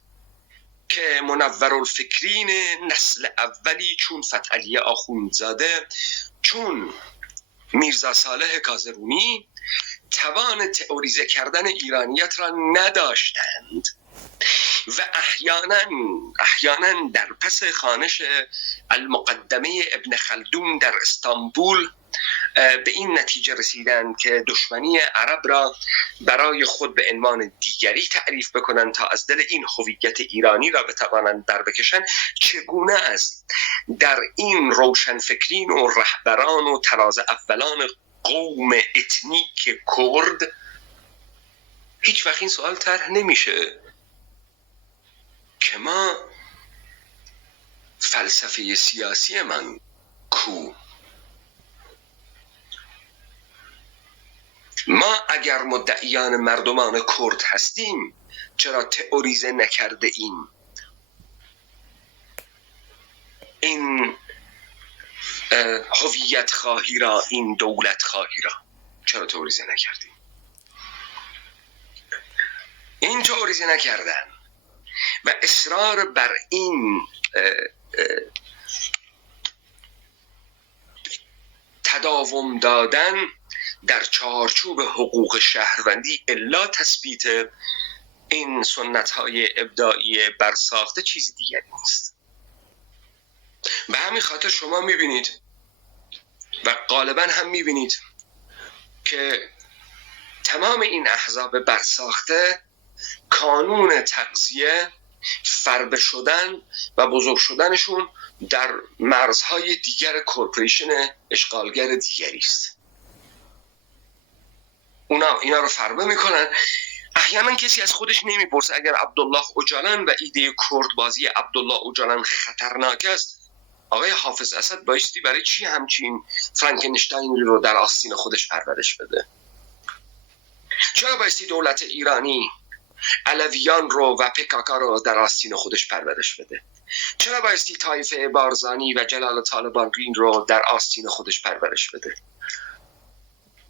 که منورالفکرین نسل اولی چون فتحعلی آخوندزاده، چون میرزا صالح کازرونی توان تئوریزه کردن ایرانیت را نداشتند و احیانا در پس خوانش المقدمه ابن خلدون در استانبول به این نتیجه رسیدند که دشمنی عرب را برای خود به عنوان دیگری تعریف بکنند تا از دل این هویت ایرانی را بتوانند در بکشند. چگونه است در این روشنفکرین و رهبران و تراز اولان قوم اتنیک کرد هیچ وقت این سوال طرح نمیشه که ما فلسفه سیاسی من کو؟ ما اگر مدعیان مردمان کرد هستیم چرا تئوریزه نکرده این هویت خواهی را، این دولت خواهی را چرا تئوریزه نکردیم؟ این توریزی نکردن و اصرار بر این تداوم دادن در چارچوب حقوق شهروندی الا تثبیت این سنت‌های ابداعی برساخته چیز دیگری نیست. به همین خاطر شما می‌بینید و غالباً هم می‌بینید که تمام این احزاب برساخته کانون تغذیه، فربه شدن و بزرگ شدنشون در مرزهای دیگر کورپوریشن اشغالگر دیگری است. اینا رو فربه میکنن. احیانا کسی از خودش نمیپرسه اگر عبدالله اوجالان و ایده کردبازی عبدالله اوجالان خطرناک است، آقای حافظ اسد بایستی برای چی همچین فرانکنشتاین رو در آستین خودش پرورش بده؟ چرا بایستی دولت ایرانی علویان رو و پکاکا رو در آستین خودش پرورش بده؟ چرا بایستی طایفه بارزانی و جلال طالبانگین رو در آستین خودش پرورش بده؟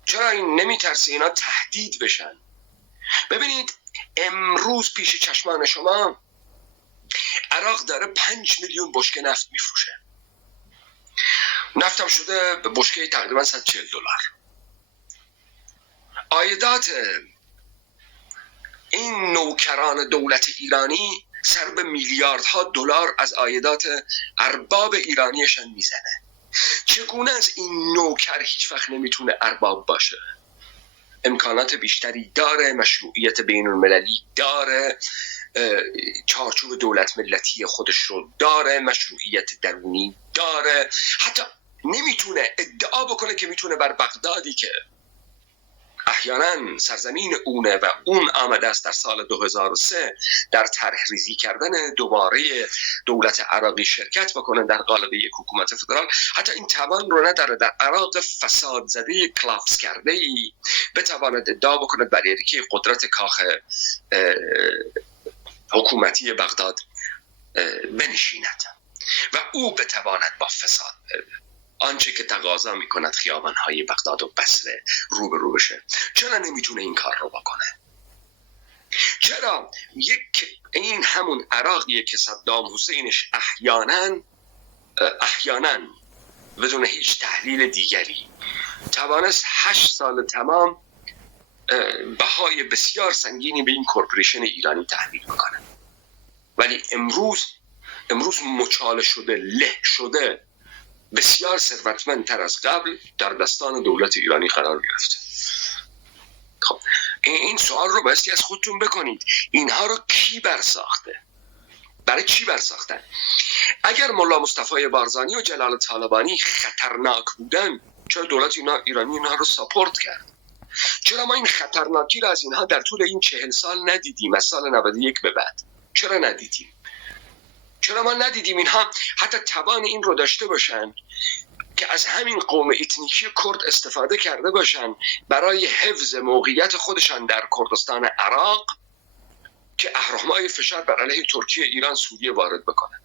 چرا این نمیترسه اینا تهدید بشن؟ ببینید امروز پیش چشمان شما عراق داره 5 میلیون بشکه نفت میفروشه. نفتم شده به بشکه تقریبا $140. عایدات این نوکران دولت ایرانی سر به میلیاردها دلار از عایدات ارباب ایرانیشان میزنه. چگونه از این نوکر هیچ وقت نمیتونه ارباب باشه؟ امکانات بیشتری داره، مشروعیت بین المللی داره، چارچوب دولت ملتی خودش رو داره، مشروعیت درونی داره، حتی نمیتونه ادعا بکنه که میتونه بر بغدادی که احیانا سرزمین اونه و اون آمده است در سال 2003 در طرح ریزی کردن دوباره دولت عراقی شرکت بکنه در قالب یک حکومت فدرال. حتی این توان رو نداره در عراق فساد زده کلاپس کرده ای بتواند ادعا بکنه بر یکی قدرت کاخ حکومتی بغداد بنشیند و او بتواند با فساد آنچه که تقاضا میکند خیابان‌های بغداد و بصره روبرو بشه. چرا نمیتونه این کار رو بکنه؟ چرا این همون عراقیه که صدام حسینش احیانا بدون هیچ تحلیل دیگری توانست 8 سال تمام بهای بسیار سنگینی به این کورپوریشن ایرانی تحمیل بکنه، ولی امروز مچاله شده، له شده، بسیار ثروتمندتر از قبل در دستان دولت ایرانی قرار گرفته. خب این سوال رو بایستی از خودتون بکنید، اینها رو کی برساخته؟ برای چی برساختن؟ اگر ملا مصطفی بارزانی و جلال طالبانی خطرناک بودن، چرا دولت ایرانی اینها رو ساپورت کرد؟ چرا ما این خطرناکی رو از اینها در طول این 40 سال ندیدیم؟ از سال 91 به بعد چرا ندیدیم؟ چرا ما ندیدیم اینها حتی توان این رو داشته باشن که از همین قوم اتنیکی کرد استفاده کرده باشن برای حفظ موقعیت خودشان در کردستان عراق که اهرم‌های فشار بر علیه ترکیه، ایران، سوریه وارد بکنن؟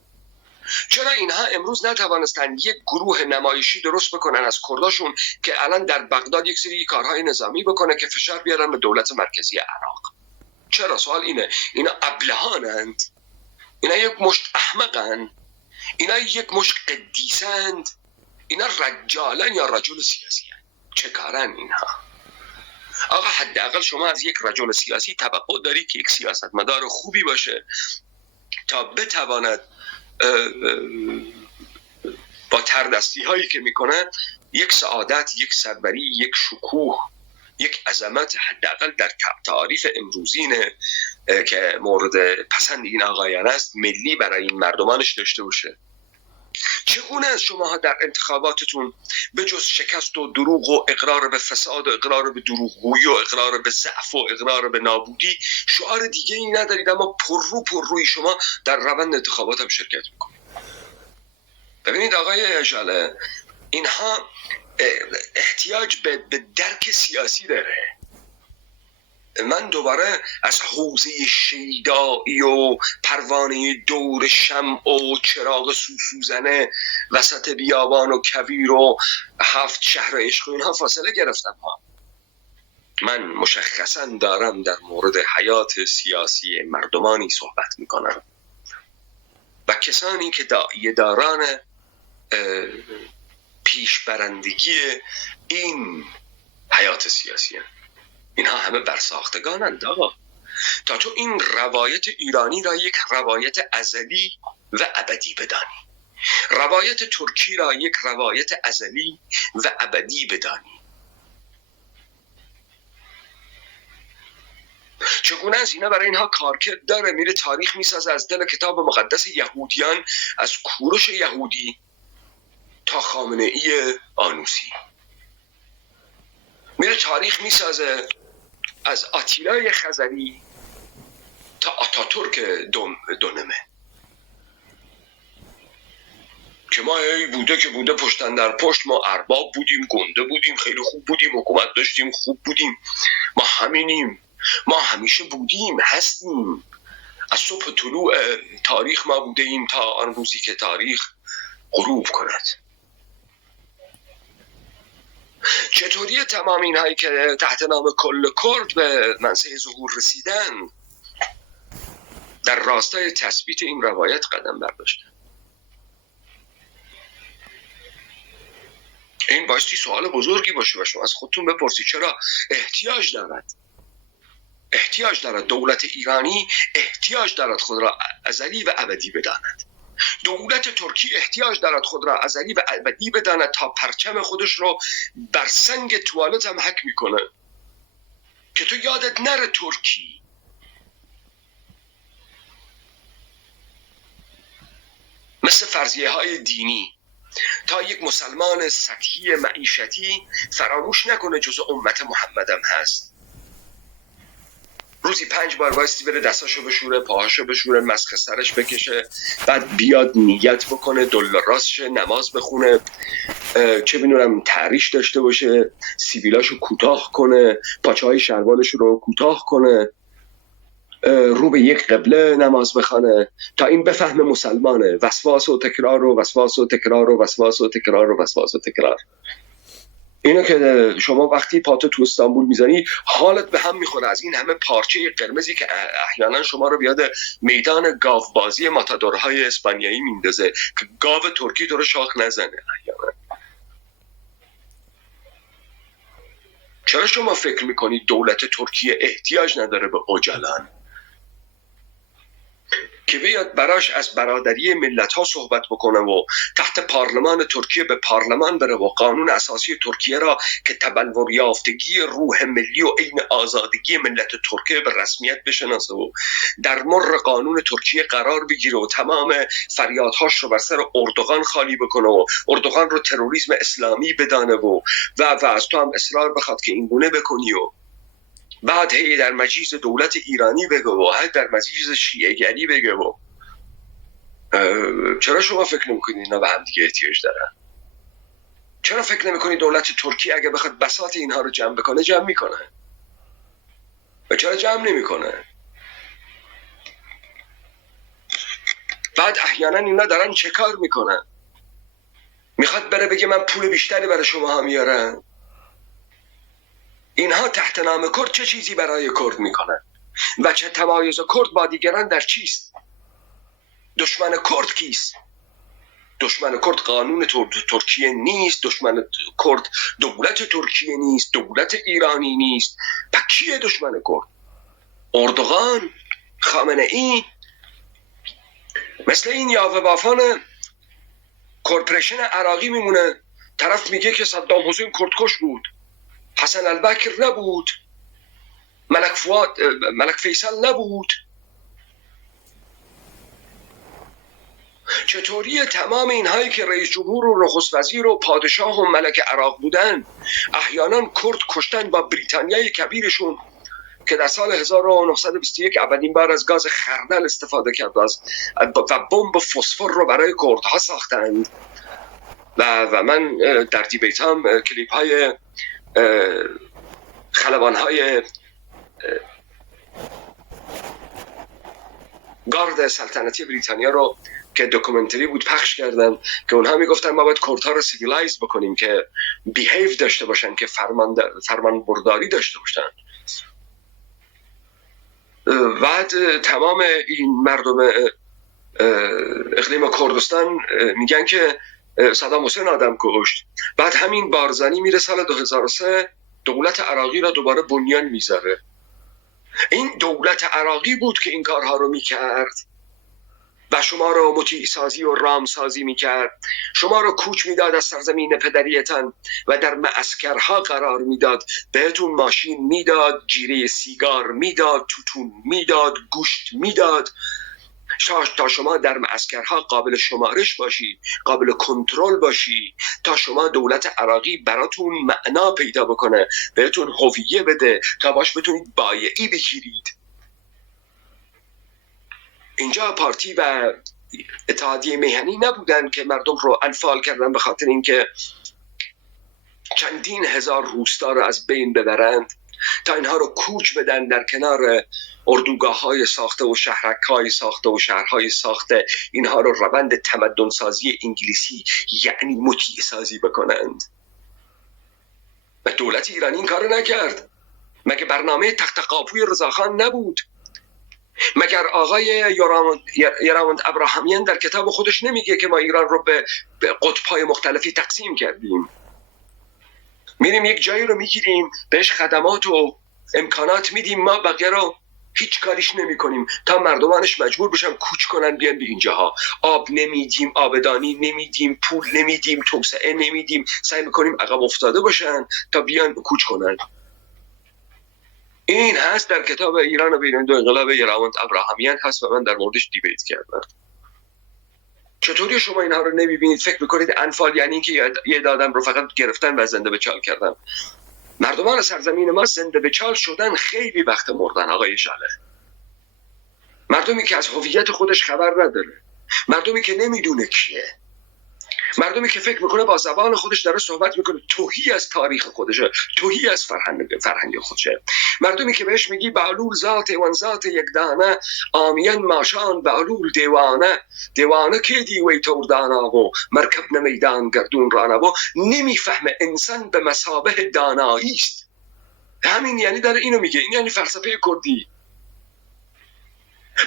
چرا اینها امروز نتوانستن یک گروه نمایشی درست بکنن از کرداشون که الان در بغداد یک سری کارهای نظامی بکنه که فشار بیارن به دولت مرکزی عراق؟ چرا؟ سوال اینه. اینا ابلهانند، اینا یک مشت احمقن، اینا یک مشت قدیسند، اینا رجالن یا رجل سیاسی هن. چه کارن اینها؟ آقا حداقل شما از یک رجل سیاسی توقع داری که یک سیاستمدار خوبی باشه تا بتواند با تردستی هایی که میکنه یک سعادت، یک سروری، یک شکوه، یک عظمت حداقل در تعریف امروزین که مورد پسند این آقایان است ملی برای این مردمانش داشته باشه. چگونه از شما در انتخاباتتون به جز شکست و دروغ و اقرار به فساد و اقرار به دروغگویی و اقرار به ضعف و اقرار به نابودی شعار دیگه ای ندارید، اما پرروی شما در روند انتخابات هم شرکت میکنید؟ ببینید آقای اجاله، اینها احتیاج به درک سیاسی داره. من دوباره از حوزه شیدایی و پروانه دور شمع و چراغ سوسوزنه وسط بیابان و کویر و 7 شهر عشق و اینها فاصله گرفتم ها. من مشخصا دارم در مورد حیات سیاسی مردمانی صحبت میکنم و کسانی که داران پیشبرندگی این حیات سیاسی هستند. اینها همه برساختگانند آقا. تا تو این روایت ایرانی را یک روایت ازلی و ابدی بدانی، روایت ترکی را یک روایت ازلی و ابدی بدانی، چگونه از اینا برای اینها کارکرد داره، میره تاریخ میسازه از دل کتاب مقدس یهودیان، از کوروش یهودی تا خامنه ای آنوسی، میره تاریخ میسازه از آتیلای خزری تا آتاتورک دونمه که ما بوده که بوده پشتن در پشت، ما ارباب بودیم، گنده بودیم، خیلی خوب بودیم، حکومت داشتیم، خوب بودیم، ما همینیم، ما همیشه بودیم، هستیم، از صبح طلوع تاریخ ما بوده ایم تا آن روزی که تاریخ غروب کند. چطوری تمام اینهایی که تحت نام کل کرد به منصه ظهور رسیدن در راستای تثبیت این روایت قدم برداشتن؟ این بایستی سوال بزرگی باشه و شما از خودتون بپرسید چرا احتیاج دارد دولت ایرانی احتیاج دارد خود را ازلی و ابدی بداند، دولت ترکی احتیاج دارد خود را ازلی و ابدی بداند تا پرچم خودش رو بر سنگ توالت هم حک میکنه که تو یادت نره ترکی. مثل فرضیه های دینی، تا یک مسلمان سطحی معیشتی فراموش نکنه جزء امت محمدم هست، روزی 5 بار بایستی بره دستاشو بشوره، پاهاشو بشوره، مسخ سرش بکشه، بعد بیاد نیت بکنه، دل راستش نماز بخونه، چه میدونم تعریش داشته باشه، سیبیلاشو کوتاه کنه، پاچه‌های شلوارش رو کوتاه کنه، رو به یک قبله نماز بخونه تا این بفهم مسلمانه. وسواس و تکرار و وسواس و تکرار و وسواس و تکرار و وسواس و تکرار. اینو که شما وقتی پاتو تو استانبول میزنی حالت به هم میخوره از این همه پارچه قرمزی که احیانا شما رو بیاد میدان گاوبازی ماتادورهای اسپانیایی میندازه که گاو ترکی تو رو شاخ نزنه. احیانا چرا شما فکر میکنید دولت ترکیه احتیاج نداره به اوجلان که بیاد براش از برادری ملت ها صحبت بکنه و تحت پارلمان ترکیه به پارلمان بره و قانون اساسی ترکیه را که تبلور یافتگی روح ملی و عین آزادگی ملت ترکیه به رسمیت بشناسه و در مر قانون ترکیه قرار بگیره و تمام فریادهاش رو بر سر اردوغان خالی بکنه و اردوغان رو تروریسم اسلامی بدانه و از تو هم اصرار بخواد که این گونه بکنی و بعد هی در مجیز دولت ایرانی بگه و هی در مجیز شیعه گری بگه و چرا شما فکر نمی‌کنید اینا به هم دیگه احتیاج دارن؟ چرا فکر نمی‌کنید دولت ترکیه اگه بخواد بساط اینها رو جمع بکنه جمع میکنه؟ و چرا جمع نمیکنه؟ بعد احیانا اینا دارن چه کار میکنن؟ میخواد بره بگه من پول بیشتری برای شما ها میارم. اینها تحت نام کرد چه چیزی برای کرد میکنن و چه تمایز کرد با دیگران در چیست؟ دشمن کرد کیست؟ دشمن کرد قانون ترکیه نیست، دشمن کرد دولت ترکیه نیست، دولت ایرانی نیست. پس کیه دشمن کرد؟ اردوغان؟ خامنه ای؟ مثل این یاوه بافان کورپریشن عراقی میمونه، طرف میگه که صدام حسین کردکش بود، حسن البکر نبود، ملک فیصل نبود. چطوری تمام اینهایی که رئیس جمهور و نخست وزیر و پادشاه و ملک عراق بودن احیانا کرد کشتن با بریتانیای کبیرشون که در سال 1921 اولین بار از گاز خردل استفاده کرد و بمب فسفر رو برای کردها ساختند و من در دیبیتام کلیپ های خلبان های گارد سلطنتی بریتانیا رو که داکومنتری بود پخش کردم که اونها میگفتن ما باید کردها رو سیویلایز بکنیم که بیهیو داشته باشن، که فرمان برداری داشته باشن. بعد تمام این مردم اقلیم کردستان میگن که صدام حسین آدم کشت. بعد همین بارزانی میره سال 2003 دولت عراقی را دوباره بنیان میذاره. این دولت عراقی بود که این کارها رو میکرد و شما رو مطیع سازی و رام سازی میکرد، شما رو کوچ میداد از سرزمین پدریتان و در معسکرها قرار میداد، بهتون ماشین میداد، جیره سیگار میداد، توتون میداد، گوشت میداد، تا شما در معسکرها قابل شمارش باشی، قابل کنترل باشی، تا شما دولت عراقی براتون معنا پیدا بکنه، بهتون هویه بده، تا باش بتونید بایعی بگیرید. اینجا پارتی و اتحادیه میهنی نبودن که مردم رو انفال کردن به خاطر اینکه چندین هزار روستا رو از بین ببرند، تا اینها رو کوچ بدن در کنار اردوگاه های ساخته و شهرک های ساخته و شهرهای ساخته، اینها رو روند تمدن سازی انگلیسی یعنی مطیع سازی بکنند. و دولت ایرانی این کار نکرد. مگه برنامه تخت قاپوی رضاخان نبود؟ مگر آقای یراوند ابراهامیان در کتاب خودش نمیگه که ما ایران رو به قطب‌های مختلفی تقسیم کردیم؟ میریم یک جایی رو میگیریم، بهش خدمات و امکانات میدیم، ما بقیه رو هیچ کاریش نمی کنیم تا مردمانش مجبور بشن کوچ کنن بیان به اینجاها. آب نمیدیم، آبدانی نمیدیم، پول نمیدیم، توسعه نمیدیم، سعی میکنیم عقب افتاده باشن تا بیان کوچ کنن. این هست در کتاب ایران بین دو انقلاب یراوند ابراهامیان هست و من در موردش دیبیت کردم. چطوری شما اینها رو نمیبینید؟ فکر میکنید انفال یعنی اینکه یه آدم رو فقط گرفتن و زنده به چال کردن؟ مردمان سرزمین ما زنده به چال شدن خیلی وقت مردن آقای جاله. مردمی که از هویت خودش خبر نداره، مردمی که نمیدونه کیه، مردمی که فکر میکنه با زبان خودش داره صحبت میکنه، توهی از تاریخ خودشه، توهی از فرهنگ خودشه. مردمی که بهش میگی بعلول ذات و ذات یک دانه، آمیان ماشان بعلول دیوانه، دیوانه که دیوی توردانا و مرکب نمیدان گردون رانه، و نمیفهمه انسان به مثابه دانایی است. همین یعنی داره اینو میگه، این یعنی فلسفه کردی.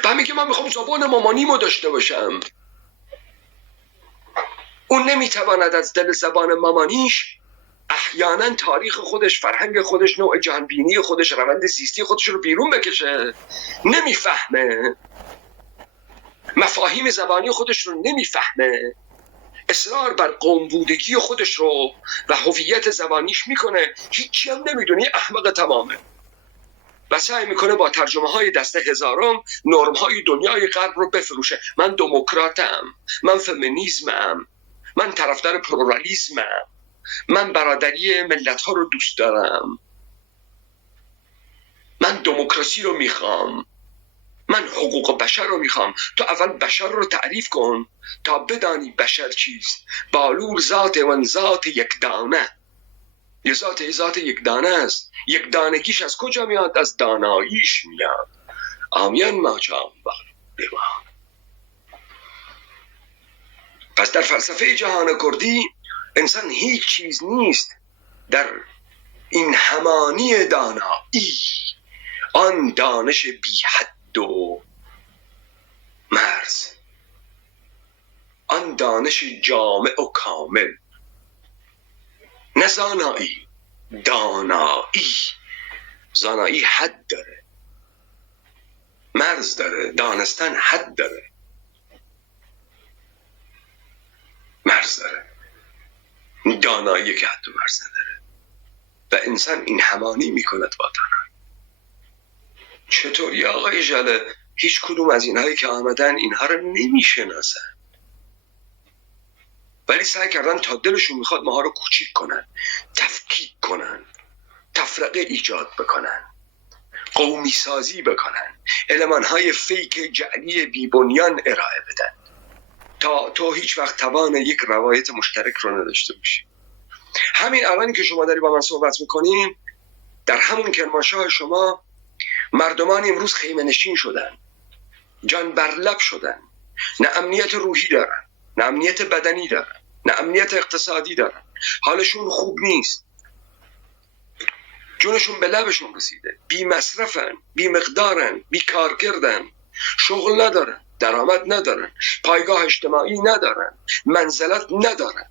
بعد میگه من میخوام زبان مامانیمو داشته باشم. اون نمیتواند از دل زبان مامانیش احیانا تاریخ خودش، فرهنگ خودش، نوع جهانبینی خودش، روند زیستی خودش رو بیرون بکشه. نمیفهمه مفاهیم زبانی خودش رو، نمیفهمه، اصرار بر قوم بودگی خودش رو و هویت زبانیش میکنه، هیچی هم نمیدونی، احمق تمامه. و سعی میکنه با ترجمه های دسته هزارم نرم های دنیای غرب رو بفروشه. من دموکراتم، من فمینیسمم، من طرفدار پلورالیسمم، من برادری ملت ها رو دوست دارم، من دموکراسی رو میخوام، من حقوق بشر رو میخوام. تو اول بشر رو تعریف کن تا بدانی بشر چیست. بالور ذات و ذات یک دانه، یه ذات یک دانه است. یک دانگیش از کجا میاد؟ از داناییش میاد. آمیان ماجام دیوان. پس در فلسفه جهان کردی انسان هیچ چیز نیست در این همانی دانایی، آن دانش بی حد و مرز، آن دانش جامع و کامل. نه زانایی، دانایی. زانایی حد داره، مرز داره، دانستن حد داره، مرز داره. دانایی که حد و مرز نداره و انسان این همانی میکند با دانایی. چطوری آقای جاله هیچ کدوم از اینهایی که آمدن اینها رو نمیشناسن، ولی سعی کردن تا دلشون میخواد ماها رو کوچیک کنن، تفکیک کنن، تفرقه ایجاد بکنن، قومی سازی بکنن، المانهای فیک جعلی بیبنیان ارائه بدن تا تو هیچ وقت توان یک روایت مشترک رو نداشته باشی. همین الان که شما داری با من صحبت میکنیم، در همون کرمانشاه شما مردمان امروز خیمه نشین شدن، جان بر لب شدن، نه امنیت روحی دارن، نه امنیت بدنی دارن، نه امنیت اقتصادی دارن، حالشون خوب نیست، جونشون به لبشون رسیده، بی مصرفن، بی مقدارن، بی کارکردن، شغل ندارن، درآمد ندارن، پایگاه اجتماعی ندارن، منزلت ندارن.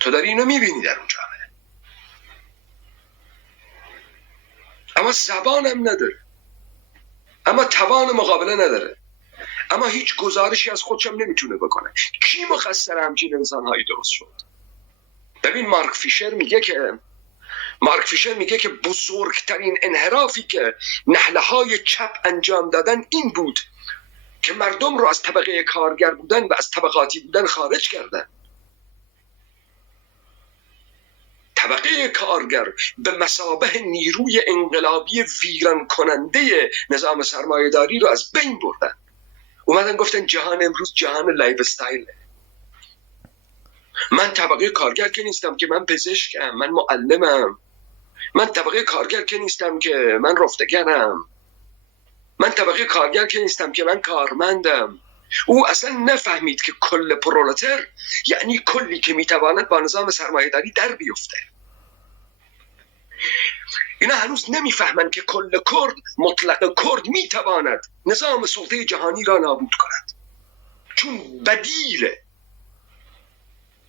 تو داری اینو میبینی در اون جامعه، اما زبانم نداره، اما توان مقابله نداره، اما هیچ گزارشی از خودشم نمیتونه بکنه. کی مخصر همچین انسانهایی درست شد؟ ببین مارک فیشر میگه که بزرگترین انحرافی که نهله‌های چپ انجام دادن این بود که مردم رو از طبقه کارگر بودن و از طبقاتی بودن خارج کردن. طبقه کارگر به مثابه نیروی انقلابی ویران کننده نظام سرمایه‌داری رو از بین بردن. اومدن گفتن جهان امروز جهان لایف استایله. من طبقه کارگر که نیستم که من پزشکم، من معلمم. من طبقه کارگر که نیستم که من رفتگرم. من طبقه کارگر که نیستم که من کارمندم. او اصلا نفهمید که کل پرولتر یعنی کلی که میتواند با نظام سرمایه‌داری در بیفته. اینا هنوز نمیفهمند که کل کرد، مطلق کرد میتواند نظام سلطه جهانی را نابود کند، چون بدیل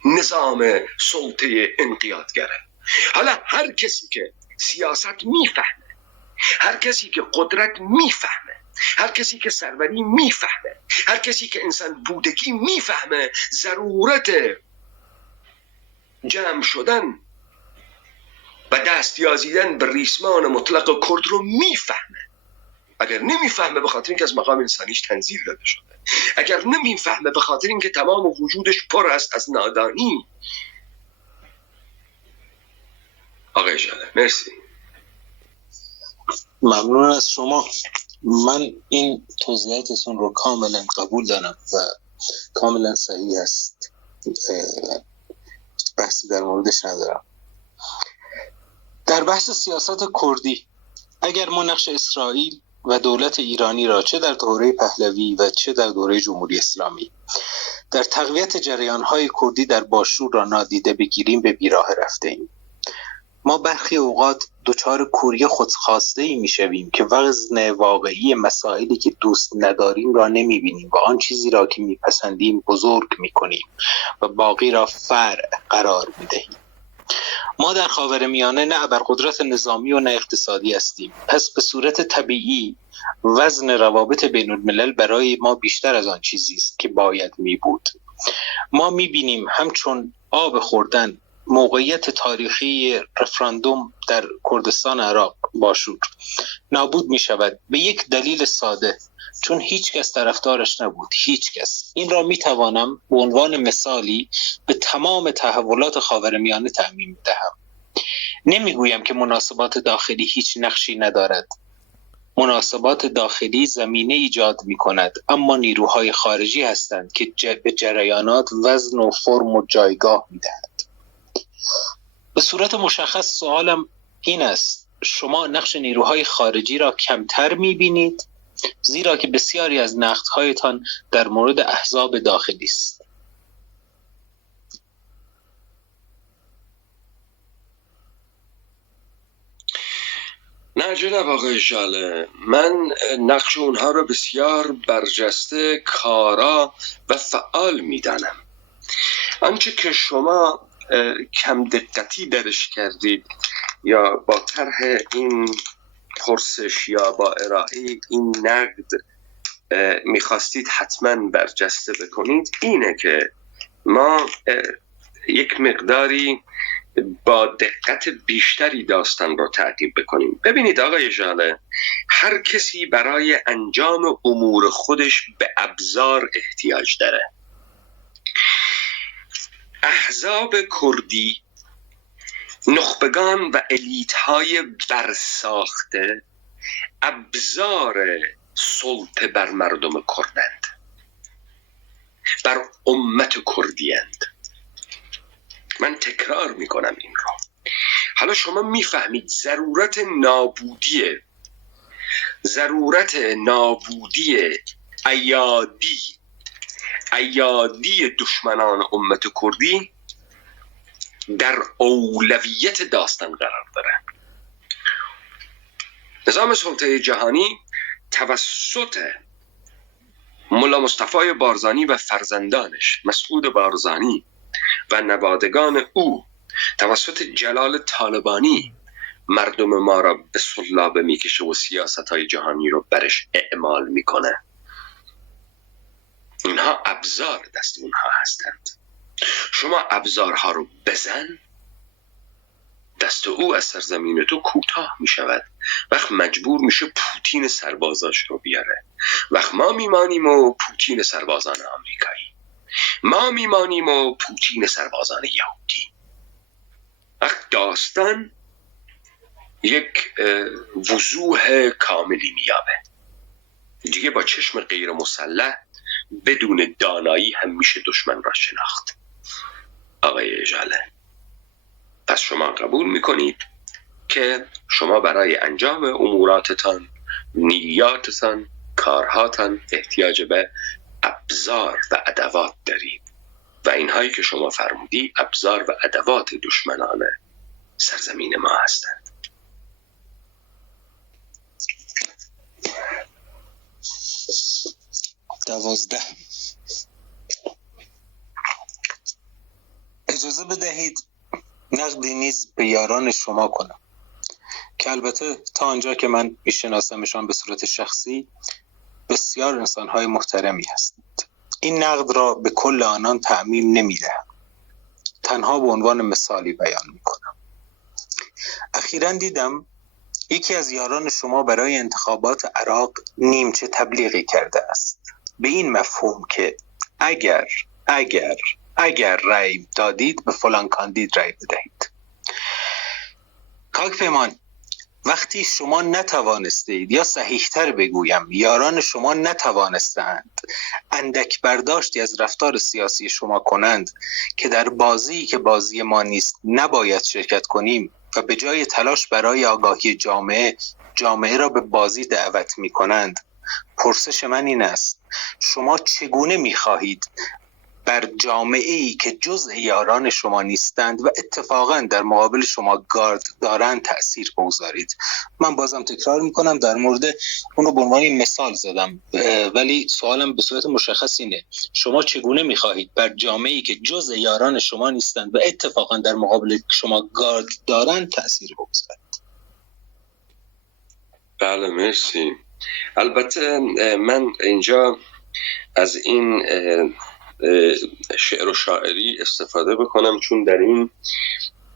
نظام سلطه انقیادگره. حالا هر کسی که سیاست میفهمه، هر کسی که قدرت میفهمه، هر کسی که سروری میفهمه، هر کسی که انسان بودگی میفهمه، ضرورت جمع شدن و دست یازیدن به ریسمان مطلق کرد رو میفهمه. اگر نمیفهمه به خاطر اینکه از مقام انسانیش تنزیل داده شده، اگر نمیفهمه به خاطر اینکه تمام وجودش پر است از نادانی. آقای جاله مرسی. ممنون از شما. من این توضیحاتتون رو کاملا قبول دارم و کاملا صحیح است، بحثی در موردش ندارم. در بحث سیاست کردی، اگر ما نقش اسرائیل و دولت ایرانی را چه در دوره پهلوی و چه در دوره جمهوری اسلامی در تقویت جریان‌های کردی در باشور را نادیده بگیریم، به بیراه رفته‌ایم. ما برخی اوقات دچار کوری خودخواسته‌ای می‌شویم که وزن واقعی مسائلی که دوست نداریم را نمی‌بینیم و آن چیزی را که می‌پسندیم بزرگ می‌کنیم و باقی را فرع قرار می‌دهیم. ما در خاورمیانه نه ابرقدرت نظامی و نه اقتصادی هستیم، پس به صورت طبیعی وزن روابط بین الملل برای ما بیشتر از آن چیزی است که باید می بود. ما می بینیم همچون آب خوردن موقعیت تاریخی رفراندوم در کردستان عراق باشور نابود می شود به یک دلیل ساده، چون هیچ کس طرفدارش نبود. هیچ کس. این را می توانم به عنوان مثالی به تمام تحولات خاورمیانه تعمیم دهم. نمی گویم که مناسبات داخلی هیچ نقشی ندارد. مناسبات داخلی زمینه ایجاد می کند، اما نیروهای خارجی هستند که به جریانات وزن و فرم و جایگاه می دهند. به صورت مشخص سوالم این است: شما نقش نیروهای خارجی را کمتر می بینید؟ زیرا که بسیاری از نقدهایتان در مورد احزاب داخلی است. نه جناب آقای جاله، من نقش اونها رو بسیار برجسته، کارا و فعال میدانم. آنچه که شما کم دقتی درش کردید یا با طرح این پرسش یا با ارائه این نقد میخواستید حتما برجسته بکنید اینه که ما یک مقداری با دقت بیشتری داستان رو تعقیب بکنیم. ببینید آقای جاله، هر کسی برای انجام امور خودش به ابزار احتیاج داره. احزاب کردی، نخبگان و الیت‌های برساخته ابزار سلطه بر مردم کردند، بر امت کردیند. من تکرار میکنم این رو. حالا شما میفهمید ضرورت نابودی ایادی دشمنان امت کردی در اولویت داستان قرار داره. نظام سلطه جهانی توسط ملا مصطفی بارزانی و فرزندانش مسعود بارزانی و نوادگان او توسط جلال طالبانی مردم ما را به سلابه میکشه و سیاست‌های جهانی رو برش اعمال میکنه. اینها ابزار دست اونها هستند. شما ابزارها رو بزن، دست او از سرزمین تو کوتاه می شود. وقت مجبور میشه پوتین سربازاش رو بیاره. وقت ما میمانیم و پوتین سربازان آمریکایی، ما میمانیم و پوتین سربازان یهودی. وقت داستان یک وضوح کاملی میابه. دیگه با چشم غیر مسلح بدون دانایی هم میشه دشمن را شناخت. آقای اجاله، پس شما قبول میکنید که شما برای انجام اموراتتان، نیاتتان، کارهاتان احتیاج به ابزار و ادوات دارید و اینهایی که شما فرمودی ابزار و ادوات دشمنان سرزمین ما هستند. 12. اجازه بدهید نقدی نیز به یاران شما کنم که البته تا آنجا که من میشناسمشان به صورت شخصی بسیار انسان‌های محترمی هستند. این نقد را به کل آنان تعمیم نمیدهم، تنها به عنوان مثالی بیان میکنم. اخیراً دیدم یکی از یاران شما برای انتخابات عراق نیمچه تبلیغی کرده است، به این مفهوم که اگر رأی دادید به فلان کاندید رأی بدهید. کاک پیمان، وقتی شما نتوانستید، یا صحیح‌تر بگویم یاران شما نتوانستند اندک برداشتی از رفتار سیاسی شما کنند که در بازی که بازی ما نیست نباید شرکت کنیم و به جای تلاش برای آگاهی جامعه را به بازی دعوت می کنند، پرسش من این است: شما چگونه می خواهید بر جامعه‌ای که جزء یاران شما نیستند و اتفاقاً در مقابل شما گارد دارند تأثیر بگذارید؟ من بازم تکرار میکنم، در مورد اونو به عنوان مثال زدم، ولی سوالم به صورت مشخص اینه: شما چگونه میخواهید بر جامعه‌ای که جزء یاران شما نیستند و اتفاقاً در مقابل شما گارد دارند تأثیر بگذارید؟ بله، مرسی. البته من اینجا از این شعر و شاعری استفاده بکنم چون در این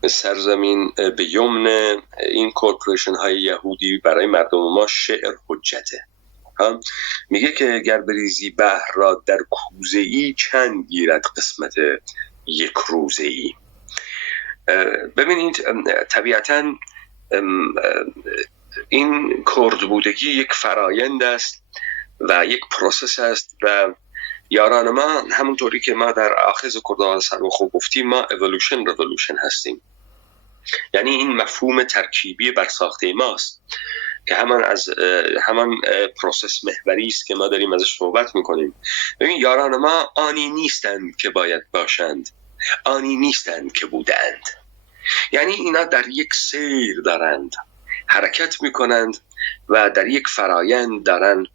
سرزمین به یمن این کورپوریشن های یهودی برای مردم ما شعر حجته. میگه که گر بریزی بحر را در کوزه ای چند گیرد قسمت یک روزه ای. ببینید طبیعتاً این کرد بودگی یک فرایند است و یک پروسس است و یاران ما همونطوری که ما در آخذ کردان سرخو گفتیم ما اِوولوشن هستیم. یعنی این مفهوم ترکیبی برساخته ماست که همان پروسس محوری است که ما داریم ازش صحبت میکنیم. ببین یاران ما آنی نیستند که باید باشند، آنی نیستند که بودند. یعنی اینا در یک سیر دارند حرکت میکنند و در یک فرایند دارند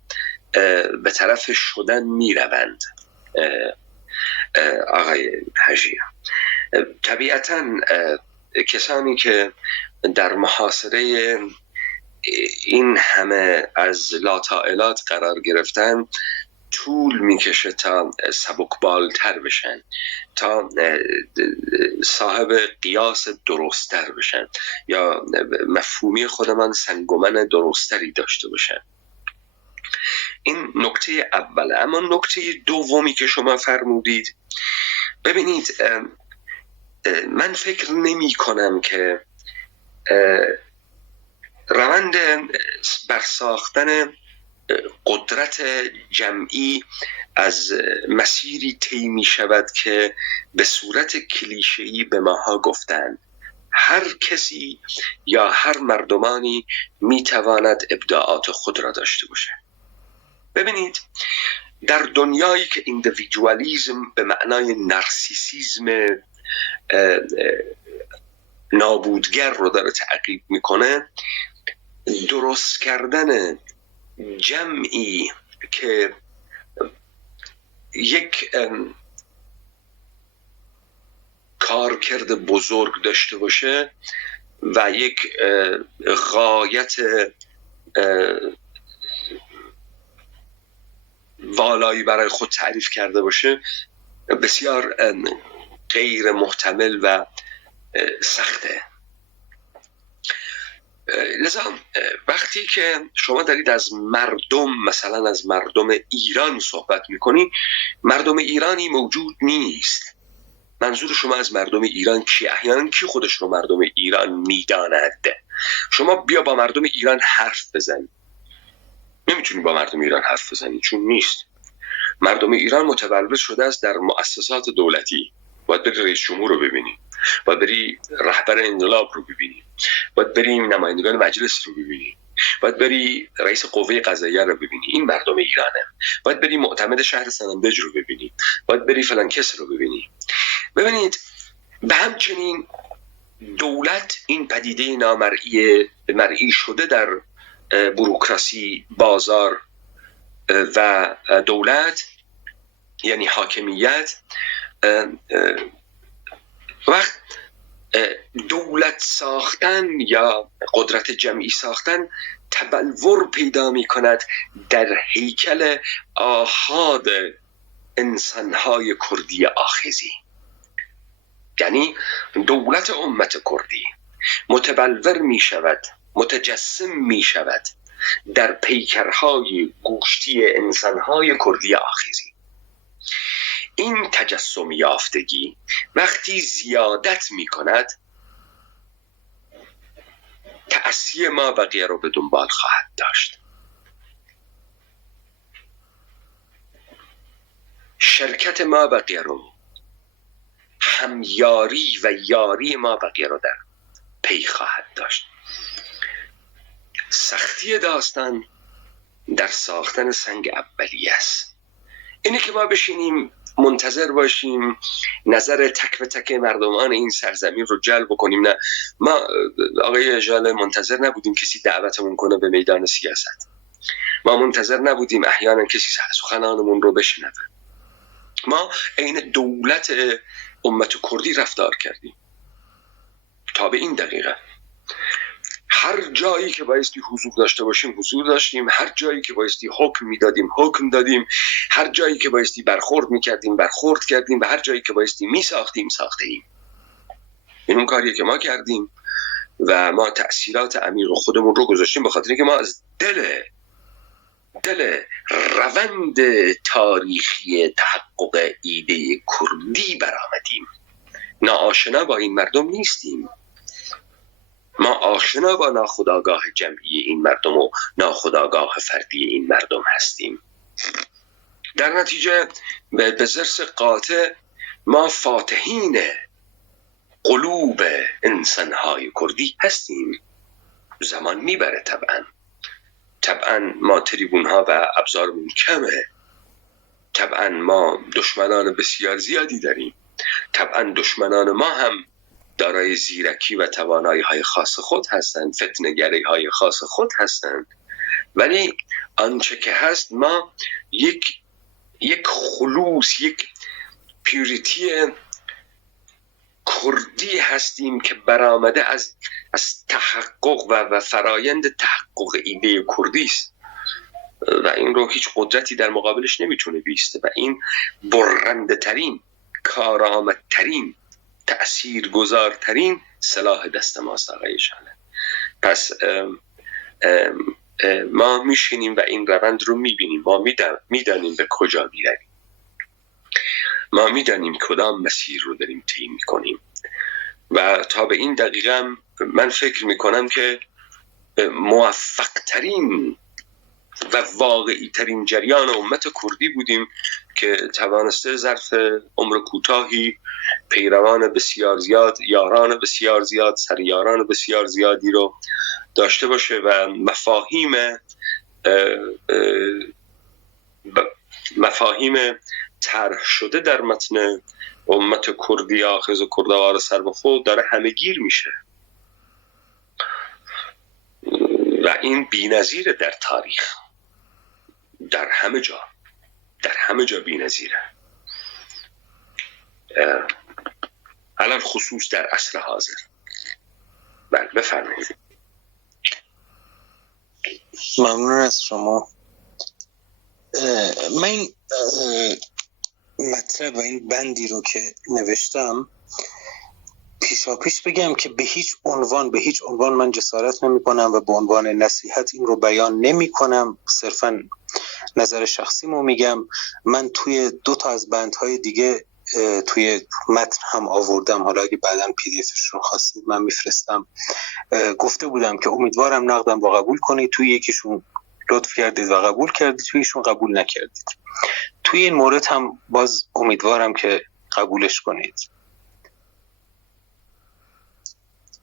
به طرف شدن میروند. آقای حجی، طبیعتاً کسانی که در محاصره این همه از لاطائلات قرار گرفتن طول میکشه تا سبکبالتر بشن، تا صاحب قیاس درستر بشن یا مفهومی خودمان سنگومن درستری داشته باشن. این نکته اوله. اما نکته دومی که شما فرمودید، ببینید من فکر نمی کنم که روند برساختن قدرت جمعی از مسیری طی می شود که به صورت کلیشه‌ای به ماها گفتند هر کسی یا هر مردمانی می تواند ابداعات خود را داشته باشه. ببینید در دنیایی که ایندیویدوالیسم به معنای نارسیسیسم نابودگر رو داره تعقیب میکنه، درست کردن جمعی که یک کارکرد بزرگ داشته باشه و یک غایت والایی برای خود تعریف کرده باشه بسیار غیر محتمل و سخته. لذا وقتی که شما دارید از مردم، مثلا از مردم ایران صحبت میکنی، مردم ایرانی موجود نیست. منظور شما از مردم ایران کی؟ احیانا کی خودش رو مردم ایران میداند؟ شما بیا با مردم ایران حرف بزنی، نمیتونی با مردم ایران حرف بزنی چون نیست. مردم ایران متبلور شده است در مؤسسات دولتی. باید بری رئیس جمهور رو ببینی، باید بری رهبر انقلاب رو ببینی، باید بری نمایندگان مجلس رو ببینی، باید بری رئیس قوه قضاییه رو ببینی. این مردم ایرانه. باید بری معتمد شهر سنندج رو ببینی، باید بری فلان کس رو ببینی. ببینید، به همچنین دولت این پدیده مرئی شده در بوروکراسی بازار و دولت، یعنی حاکمیت. وقت دولت ساختن یا قدرت جمعی ساختن تبلور پیدا می کند در هیکل آحاد انسانهای کردی آخذی. یعنی دولت امت کردی متبلور می شود، متجسم می شود در پیکرهای گوشتی انسانهای کردی آخذی. این تجسم یافتگی وقتی زیادت می کند، تأثیر ما بقیه رو به دنبال خواهد داشت. شرکت ما بقیه رو، همیاری و یاری ما بقیه رو در پی خواهد داشت. سختی داستان در ساختن سنگ اولیه است. اینه که ما بشینیم منتظر باشیم نظر تک و تک مردمان این سرزمین رو جلب کنیم. نه، ما آقای اجاله منتظر نبودیم کسی دعوتمون کنه به میدان سیاست. ما منتظر نبودیم احیانا کسی سخنانمون رو بشنوه. ما عین دولت امت کردی رفتار کردیم تا به این دقیقه. هر جایی که بایستی حضور داشته باشیم حضور داشتیم، هر جایی که بایستی حکم میدادیم حکم دادیم، هر جایی که بایستی برخورد میکردیم برخورد کردیم، و هر جایی که بایستی میساختیم ساخته ایم. این اون کاریه که ما کردیم و ما تأثیرات عمیق خودمون رو گذاشتیم، به خاطر اینکه ما از دل روند تاریخی تحقق ایده کردی برآمدیم. ناآشنا با این مردم نیستیم. ما آشنا با ناخودآگاه جمعی این مردم و ناخودآگاه فردی این مردم هستیم. در نتیجه به زرس قاطع ما فاتحین قلوب انسانهای کردی هستیم. زمان میبره طبعا ما تریبون ها و ابزارمون کمه، طبعا ما دشمنان بسیار زیادی داریم، طبعا دشمنان ما هم دارای زیرکی و توانایی های خاص خود هستند، فتنه‌گری های خاص خود هستند، ولی آنچه که هست ما یک خلوص، یک پیوریتی کردی هستیم که برآمده از تحقق و فرایند تحقق ایده کردی است و این رو هیچ قدرتی در مقابلش نمیتونه بیسته و این برنده ترین، کارآمدترین، تأثیرگذارترین سلاح دست ماست آقای شانه. پس ما میشینیم و این روند رو میبینیم. ما میدانیم به کجا میرویم، ما میدانیم کدام مسیر رو داریم طی میکنیم و تا به این دقیقه من فکر میکنم که موفق ترین و واقعی ترین جریان امت کردی بودیم که توانسته ظرف عمر کوتاهی پیروان بسیار زیاد، یاران بسیار زیاد، سریاران بسیار زیادی رو داشته باشه و مفاهیم طرح شده در متن امت کردی آخذ و کردوار سر به خود داره همه گیر میشه و این بی‌نظیره در تاریخ، در همه جا بی‌نظیره، علل خصوص در عصر حاضر. بله بفرمایید. ممنون از شما. من مطلب و این بندی رو که نوشتم پیشاپیش بگم که به هیچ عنوان من جسارت نمی کنم و به عنوان نصیحت این رو بیان نمی کنم، صرفا نظر شخصیمو میگم. من توی 2 تا از بندهای دیگه توی متن هم آوردم، حالا اگه بعداً PDF رو خواستید من میفرستم. گفته بودم که امیدوارم نقدم رو قبول کنید، توی یکیشون لطف کردید و قبول کردید، توی یکیشون قبول نکردید. توی این مورد هم باز امیدوارم که قبولش کنید.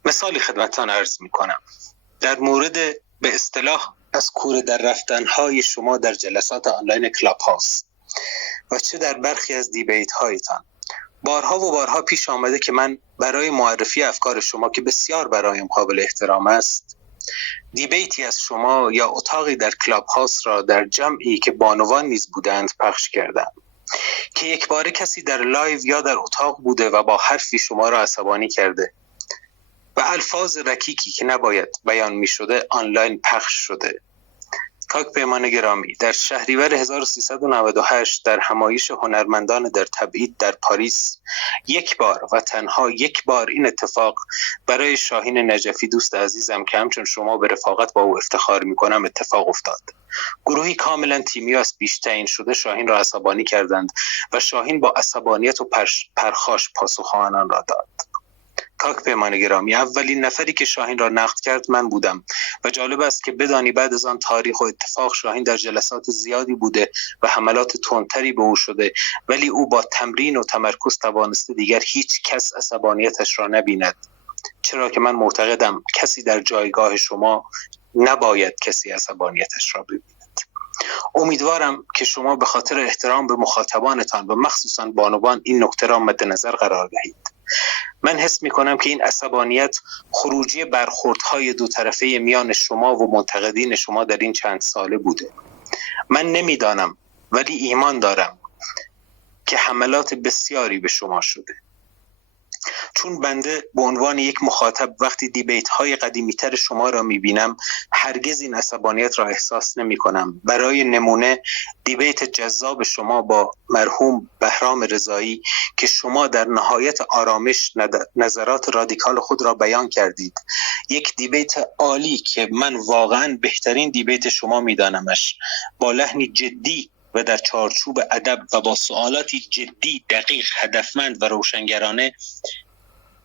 مثالی خدمتتان عرض میکنم در مورد به اصطلاح از کوره در رفتنهای شما در جلسات آنلاین کلاب هاوس و چه در برخی از دیبیت هایتان. بارها و بارها پیش آمده که من برای معرفی افکار شما که بسیار برایم قابل احترام است، دیبیتی از شما یا اتاقی در کلاب هاوس را در جمعی که بانوان نیز بودند پخش کردم که یک باره کسی در لایو یا در اتاق بوده و با حرفی شما را عصبانی کرده و الفاظ رکیکی که نباید بیان می شده آنلاین پخش شده. کاک پیمان گرامی، در شهریور 1398 در همایش هنرمندان در تبعید در پاریس یک بار و تنها یک بار این اتفاق برای شاهین نجفی دوست عزیزم که همچون شما به رفاقت با او افتخار میکنم اتفاق افتاد. گروهی کاملا تیمی از پیش تعیین شده شاهین را عصبانی کردند و شاهین با عصبانیت و پرخاش پاسخ آنان را داد. کاک پیمان گرامی، اولین نفری که شاهین را نقد کرد من بودم و جالب است که بدانی بعد از آن تاریخ و اتفاق شاهین در جلسات زیادی بوده و حملات تندتری به او شده، ولی او با تمرین و تمرکز توانسته دیگر هیچ کس عصبانیتش را نبیند، چرا که من معتقدم کسی در جایگاه شما نباید کسی عصبانیتش را ببیند. امیدوارم که شما به خاطر احترام به مخاطبانتان و مخصوصاً بانوان این نکته را مد نظر قرار دهید. من حس می‌کنم که این عصبانیت خروجی برخوردهای دو طرفه میان شما و منتقدین شما در این چند ساله بوده. من نمیدانم ولی ایمان دارم که حملات بسیاری به شما شده، چون بنده به عنوان یک مخاطب وقتی دیبیت های قدیمی تر شما را میبینم هرگز این عصبانیت را احساس نمی کنم. برای نمونه دیبیت جذاب شما با مرحوم بهرام رضایی که شما در نهایت آرامش نظرات رادیکال خود را بیان کردید، یک دیبیت عالی که من واقعا بهترین دیبیت شما میدانمش، با لحنی جدی و در چارچوب ادب و با سوالاتی جدی، دقیق، هدفمند و روشنگرانه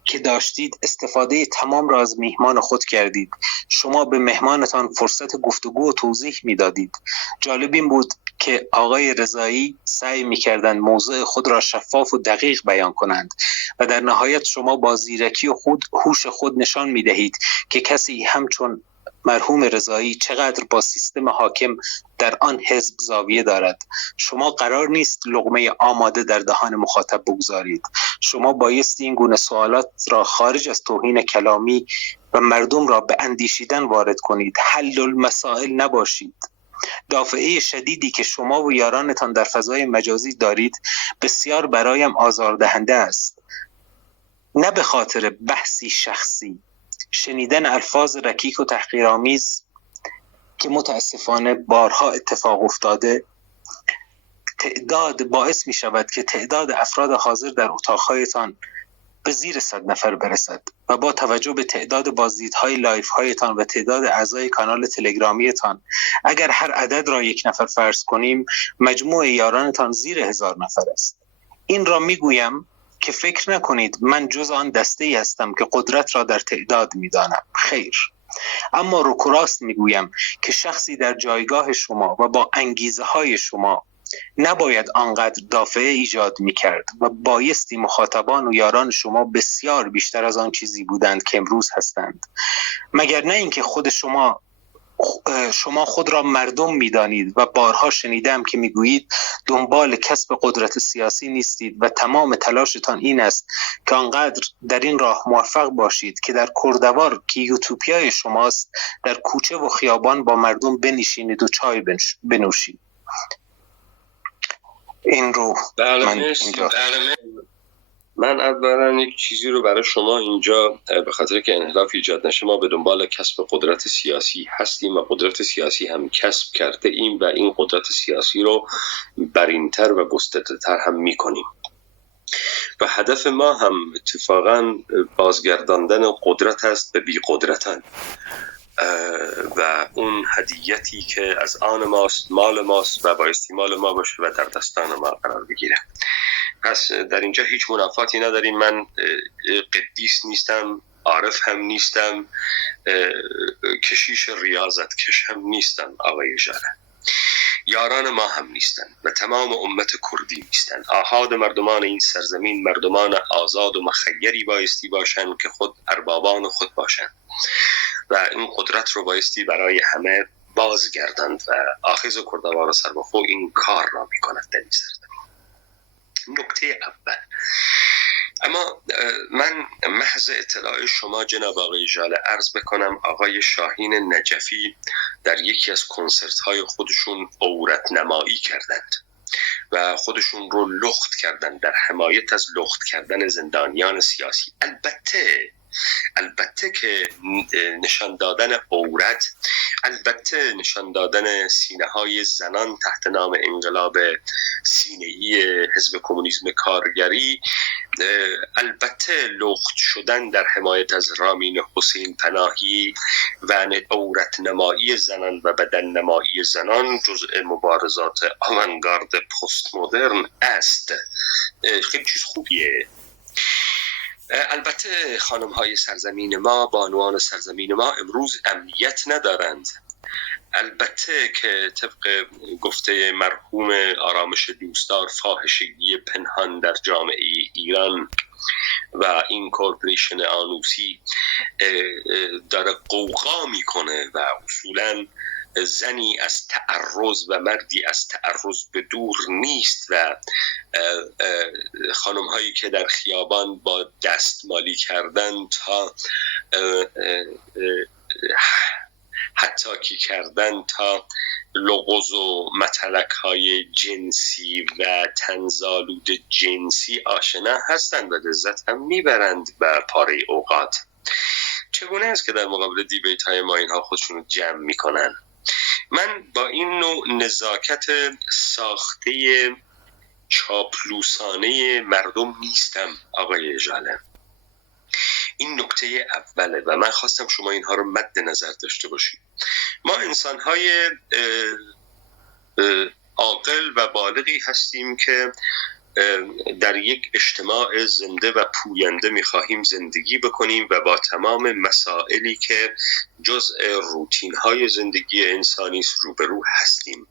که داشتید استفاده تمام را از میهمان خود کردید. شما به مهمانتان فرصت گفتگو و توضیح میدادید. جالب این بود که آقای رضایی سعی میکردند موضوع خود را شفاف و دقیق بیان کنند و در نهایت شما با زیرکی و هوش خود نشان میدهید که کسی همچون مرحوم رضایی چقدر با سیستم حاکم در آن حزب زاویه دارد. شما قرار نیست لقمه آماده در دهان مخاطب بگذارید. شما بایستی این گونه سوالات را خارج از توهین کلامی و مردم را به اندیشیدن وارد کنید. حل المسائل نباشید. دافعه شدیدی که شما و یارانتان در فضای مجازی دارید بسیار برایم آزاردهنده است. نه به خاطر بحثی شخصی، شنیدن الفاظ رکیک و تحقیرآمیز که متاسفانه بارها اتفاق افتاده باعث می شود که تعداد افراد حاضر در اتاقهایتان به زیر 100 نفر برسد و با توجه به تعداد بازدیدهای لایف هایتان و تعداد اعضای کانال تلگرامیتان اگر هر عدد را 1 نفر فرض کنیم مجموع یارانتان زیر 1000 نفر است. این را می گویم که فکر نکنید من جز آن دسته‌ای هستم که قدرت را در تعداد می‌دانم. خیر. اما روکراست می‌گویم که شخصی در جایگاه شما و با انگیزه‌های شما نباید آنقدر دافعه ایجاد می‌کرد و بایستی مخاطبان و یاران شما بسیار بیشتر از آن چیزی بودند که امروز هستند. مگر نه اینکه خود شما شما خود را مردم می‌دانید و بارها شنیدم که میگویید دنبال کسب قدرت سیاسی نیستید و تمام تلاشتان این است که آنقدر در این راه موفق باشید که در کردوار که یوتوپیای شماست در کوچه و خیابان با مردم بنشینید و چای بنوشید. این رو من اولا یک چیزی رو برای شما اینجا به خاطر که انحراف ایجاد نشه، ما به دنبال کسب قدرت سیاسی هستیم و قدرت سیاسی هم کسب کرده ایم و این قدرت سیاسی رو برین‌تر و گسترده‌تر هم می‌کنیم و هدف ما هم اتفاقا بازگرداندن قدرت است به بی قدرتان و اون هدیتی که از آن ماست، مال ماست و بایستی مال ما باشه و در دستان ما قرار بگیره. پس در اینجا هیچ منافاتی نداریم. من قدیس نیستم، عارف هم نیستم، کشیش ریاضت کش هم نیستم. آقای جاله یاران ما هم نیستن و تمام امت کردی نیستن. آحاد مردمان این سرزمین مردمان آزاد و مخیری بایستی باشن که خود اربابان خود باشن و این قدرت رو بایستی برای همه بازگردند و آخذ کردوار سربخو این کار را میکند در این سرزمین. نکته اول. اما من محض اطلاع شما جناب آقای جاله عرض بکنم آقای شاهین نجفی در یکی از کنسرت های خودشون عورت نمایی کردند و خودشون رو لخت کردند در حمایت از لخت کردن زندانیان سیاسی. البته که نشان دادن عورت، البته نشان دادن سینه های زنان تحت نام انقلاب سینه‌ای حزب کمونیسم کارگری، البته لخت شدن در حمایت از رامین حسین پناهی و عورت نمایی زنان و بدن نمایی زنان جزء مبارزات آوانگارد پست مدرن است. خیلی چیز خوبیه. البته خانم های سرزمین ما، بانوان سرزمین ما امروز امنیت ندارند. البته که طبق گفته مرحوم آرامش دوستدار فاحشگی پنهان در جامعه ایران و این کورپوریشن آنوسی داره قوقا میکنه و اصولاً زنی از تعرض و مردی از تعرض به دور نیست و خانم هایی که در خیابان با دستمالی کردن تا حتی کردن تا لغز و متلک های جنسی و تنزالود جنسی آشنا هستند و لذت هم میبرند و پاره اوقات. چگونه است که در مقابل دیبیت های ما اینها خودشون رو جمع میکنن؟ من با این نوع نزاکت ساخته چاپلوسانه مردم نیستم آقای جاله. این نکته اوله و من خواستم شما اینها رو مد نظر داشته باشید. ما انسان‌های عاقل و بالغی هستیم که در یک اجتماع زنده و پوینده می‌خواهیم زندگی بکنیم و با تمام مسائلی که جزء روتین‌های زندگی انسانی است روبرو هستیم.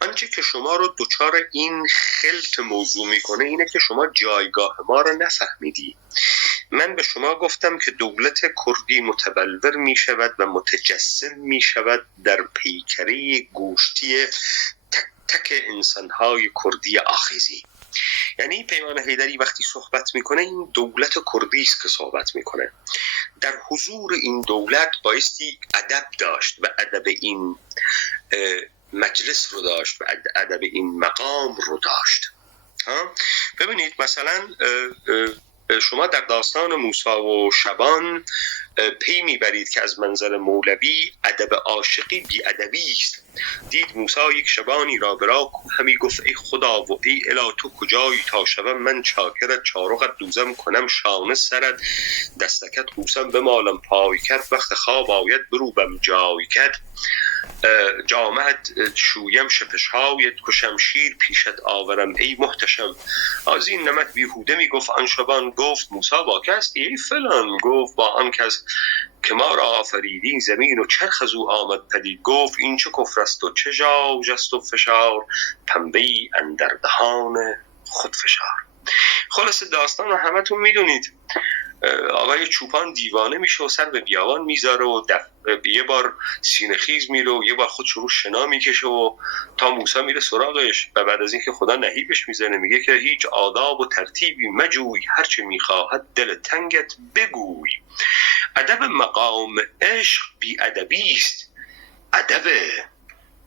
آنچه که شما رو دچار این خلط موضوع میکنه اینه که شما جایگاه ما رو نفهمیدی. من به شما گفتم که دولت کردی متبلور می شود و متجسم می شود در پیکره گوشتی تک تک انسانهای کردی آخیزی. یعنی پیمان حیدری وقتی صحبت میکنه این دولت کردی است که صحبت میکنه. در حضور این دولت بایستی ادب داشت و ادب این مجلس رو داشت و ادب این مقام رو داشت. ببینید مثلا شما در داستان موسی و شبان پی میبرید که از منظر مولوی ادب عاشقی بی ادبی است. دید موسی یک شبانی را برا همی گفت ای خدا و ای الا تو کجایی تا شبم من چاکرت چارقت دوزم کنم شانه سرت دستکت خوسم بمالم پای کرد وقت خواب آید بروبم جای کرد جامعت شویم شپشهایت کشم شیر پیشت آورم ای محتشم. از این نمک بیهوده می گفت آن شبان گفت موسی با کس ای فلان گفت با آن کس که ما را آفریدین زمین و چرخ از او آمد پدید گفت این چه کفر است و چه ژاژ است و فشار پنبه‌ای اندر دهان خود فشار. خلاص داستان رو همتون میدونید. آقای چوپان دیوانه میشه و سر به بیابان میذاره و یه بار سینه خیز میره و یه بار خودش رو شنا میکشه و تا موسی میره سراغش و بعد از اینکه خدا نهیبش میزنه میگه که هیچ آداب و ترتیبی مجوی، هرچه میخواهد دل تنگت بگوی. ادب مقام عشق بی ادبی است، ادب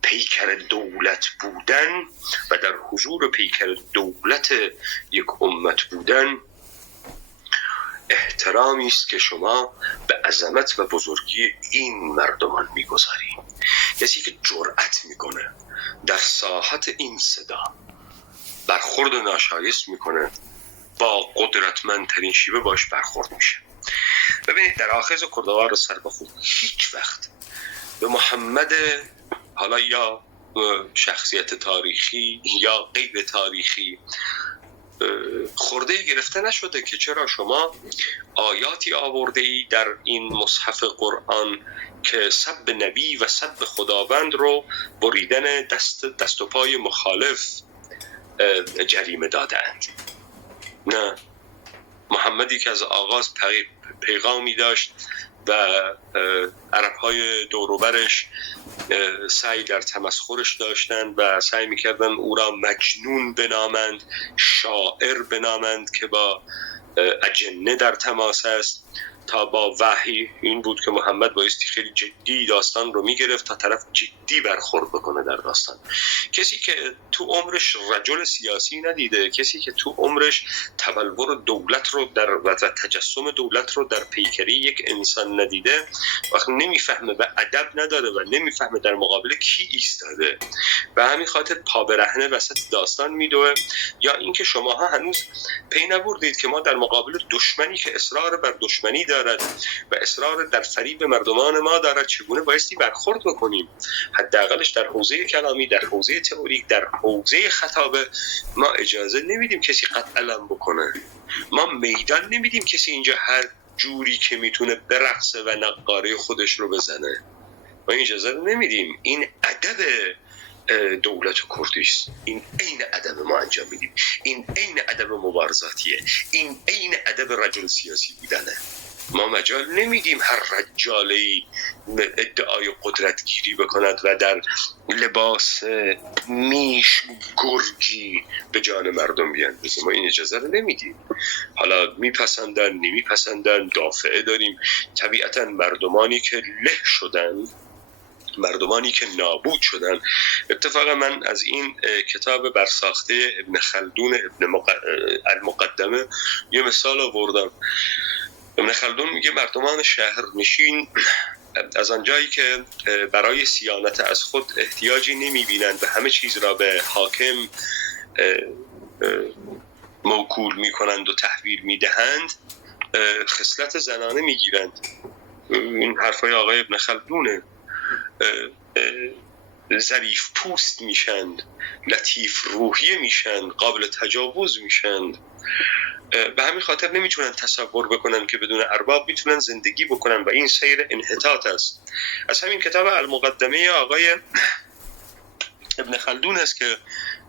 پیکر دولت بودن و در حضور پیکر دولت یک امت بودن احترامی است که شما به عظمت و بزرگی این مردمان میگذارید. کسی که جرأت میکنه در ساحت این صدا برخورد ناشایست میکنه با قدرتمندترین شیوه باش برخورد میشه. ببینید در آخذ کردوار سر بخور هیچ وقت به محمد حالا یا شخصیت تاریخی یا غیر تاریخی خورده گرفته نشده که چرا شما آیاتی آورده ای در این مصحف قرآن که سب نبی و سب خداوند رو بریدن دست و پای مخالف جریمه دادند. نه، محمدی که از آغاز پیغامی داشت و عرب‌های دوروبرش سعی در تمسخرش داشتند و سعی می‌کردند او را مجنون بنامند، شاعر بنامند که با اجنه در تماس است، تا با وحی این بود که محمد بایستی خیلی جدی داستان رو میگرفت تا طرف جدی برخورد بکنه در داستان. کسی که تو عمرش رجل سیاسی ندیده، کسی که تو عمرش تبلور دولت رو و تجسم دولت رو در پیکری یک انسان ندیده، وقتی نمیفهمه و ادب نداره و نمیفهمه در مقابل کی ایستاده و همین خاطر پا برهنه وسط داستان میدوه. یا اینکه شماها هنوز پی نبردید که ما در مقابل دشمنی که اصرار بر دشمنی دارد و اصرار در فریب مردمان ما دارد چگونه بایستی برخورد بکنیم. حداقلش در حوزه کلامی، در حوزه تئوریک، در حوزه خطابه ما اجازه نمیدیم کسی قطع علم بکنه. ما میدان نمیدیم کسی اینجا هر جوری که میتونه برقصه و نقاره خودش رو بزنه. ما اجازه نمیدیم. این ادب دولت کردی است. این عین ادب ما انجام میدیم. این عین ادب مبارزاتیه. این عین ادب رجل سیاسی بودنه. ما مجال نمیدیم هر رجالی ادعای قدرتگیری بکند و در لباس میش گرگی به جان مردم بیاندازه. ما این اجازه رو نمیدیم. حالا میپسندن نمیپسندن، دافعه داریم. طبیعتا مردمانی که له شدن، مردمانی که نابود شدن. اتفاقا من از این کتاب برساخته ابن خلدون المقدمه یه مثال آوردم. ابن خلدون میگه مردمان شهرنشین از آنجایی که برای صیانت از خود احتیاجی نمیبینند و همه چیز را به حاکم موکول میکنند و تحویل میدهند، خصلت زنانه میگیرند. این حرفای آقای ابن خلدونه. ظریف پوست میشند، لطیف روحیه میشند، قابل تجاوز میشند. به همین خاطر نمیتونن تصور بکنن که بدون ارباب میتونن زندگی بکنن و این سیر انحطاط است. از همین کتاب المقدمه آقای ابن خلدون است که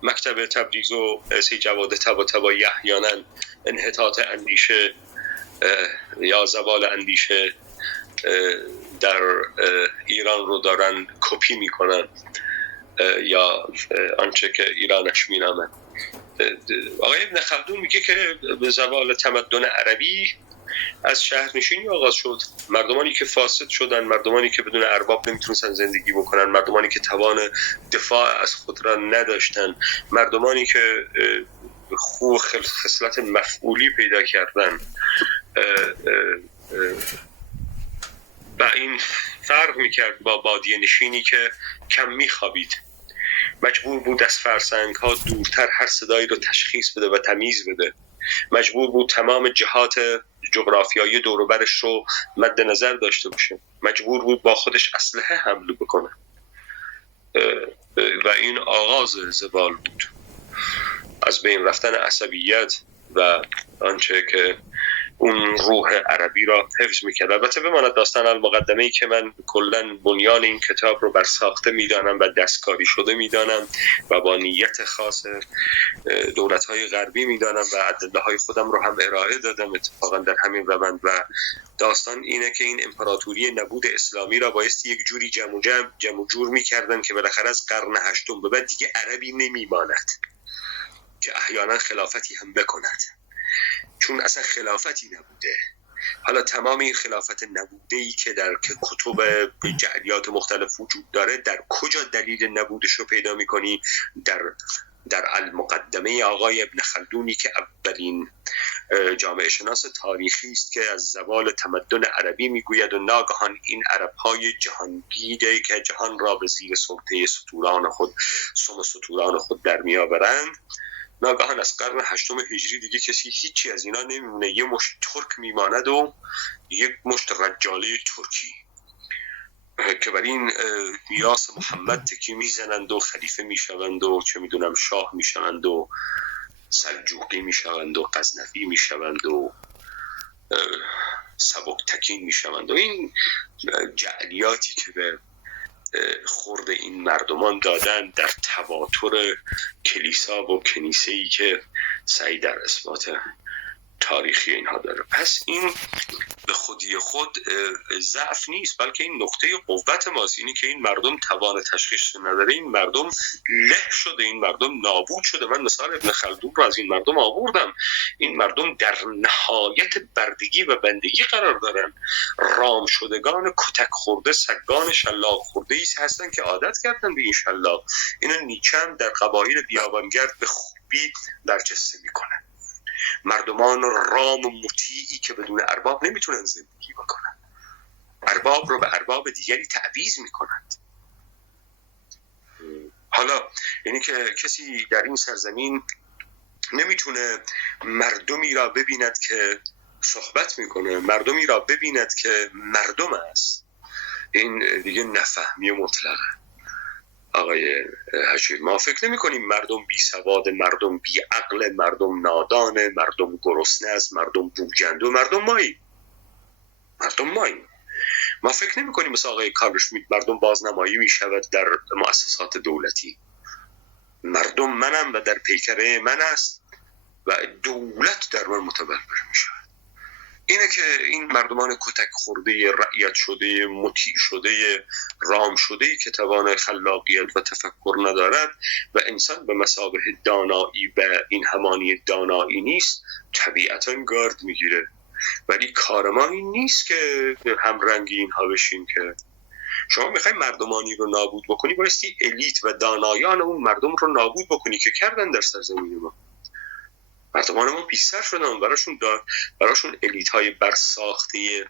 مکتب تبریز و سی جواد طباطبایی احیانا انحطاط اندیشه یا زوال اندیشه در ایران رو دارن کپی میکنن یا آنچه که ایرانش مینامن. آقای ابن خلدون میگه که به زوال تمدن عربی از شهرنشینی آغاز شد. مردمانی که فاسد شدن، مردمانی که بدون ارباب نمیتونستن زندگی بکنن، مردمانی که توان دفاع از خود را نداشتن، مردمانی که خصلت مفعولی پیدا کردن و این فرق میکرد با بادیه نشینی که کم میخوابید، مجبور بود از فرسنگ ها دورتر هر صدایی رو تشخیص بده و تمیز بده، مجبور بود تمام جهات جغرافیایی دور و برش رو مد نظر داشته باشه، مجبور بود با خودش اسلحه حمل بکنه و این آغاز زوال بود. از بین رفتن عصبیت و آنچه که اون روح عربی را حفظ میکرد. البته بماند داستان المقدمه‌ای که من کلاً بنیان این کتاب رو برساخته میدانم و دستکاری شده میدانم و با نیت خاص دولت‌های غربی میدانم و ادله‌های خودم رو هم ارائه دادم اتفاقاً در همین روند. و داستان اینه که این امپراتوری نبود اسلامی را بایستی یک جوری جمع و جور میکردن که بالاخره از قرن هشتم به بعد دیگه عربی نمیماند که احیانا خلافتی هم بکند، چون اصلا خلافتی نبوده. حالا تمام این خلافت نبوده‌ای که در کتب جعلیات مختلف وجود داره، در کجا دلیل نبودش رو پیدا می‌کنی؟ در المقدمه آقای ابن خلدونی که اولین جامعه شناس تاریخی است که از زوال تمدن عربی میگوید و ناگهان این عرب‌های جهانگیری که جهان را به زیر سلطه ستوران خود در میآورند، ناگهان از قرن هشتم هجری دیگه کسی هیچی از اینا نمیمونه، یه مشت ترک میماند و یک مشت رجاله ترکی که بر این یاس محمد تکی میزنند و خلیفه میشوند و چه میدونم شاه میشوند و سلجوقی میشوند و غزنوی میشوند و سبکتکین میشوند و این جعلیاتی که به خورد این مردمان دادن در تواتر کلیسا و کنیسه‌ای که سعی در اثبات تاریخی اینها داره. پس این به خودی خود ضعف نیست، بلکه این نقطه قوت ماست. اینی که این مردم توان تشخیص نداره، این مردم له شده، این مردم نابود شده. من مثال ابن خلدون رو از این مردم آوردم. این مردم در نهایت بردگی و بندگی قرار دارن، رام شدگان کتک خورده، سگان شلاق خورده ای هستن که عادت کردن به این شلاق. اینو نیچه هم در قبایل بیابانگرد به خوبی برجسته میکنه. مردمان رام و مطیعی که بدون ارباب نمیتونن زندگی بکنن، ارباب رو به ارباب دیگری تعویض میکنند. حالا یعنی که کسی در این سرزمین نمیتونه مردمی را ببیند که صحبت میکنه، مردمی را ببیند که مردم است. این دیگه نفهمی مطلقه. آقای حشیر، ما فکر نمی کنیم مردم بی سواد، مردم بی عقل، مردم نادانه، مردم گرسنه است، مردم بوجنده، مردم مایی. ما فکر نمی کنیم مثل آقای کارل شمیت مردم بازنمایی می شود در مؤسسات دولتی. مردم منم و در پیکره من است و دولت در من متبلور می شود. اینه که این مردمان کتک خورده، رعیت شده، مطیع شده، رام شده که توان خلاقیت و تفکر ندارد و انسان به مثابه دانایی و این همانی دانایی نیست، طبیعتاً گارد میگیره. ولی کار ما این نیست که همرنگی اینها بشیم. که شما میخوای مردمانی رو نابود بکنی، بایستی الیت و دانایان اون مردم رو نابود بکنی که کردن در سرزمین ما. مردمان ما بیشتر شدن، براشون الیت های برساخته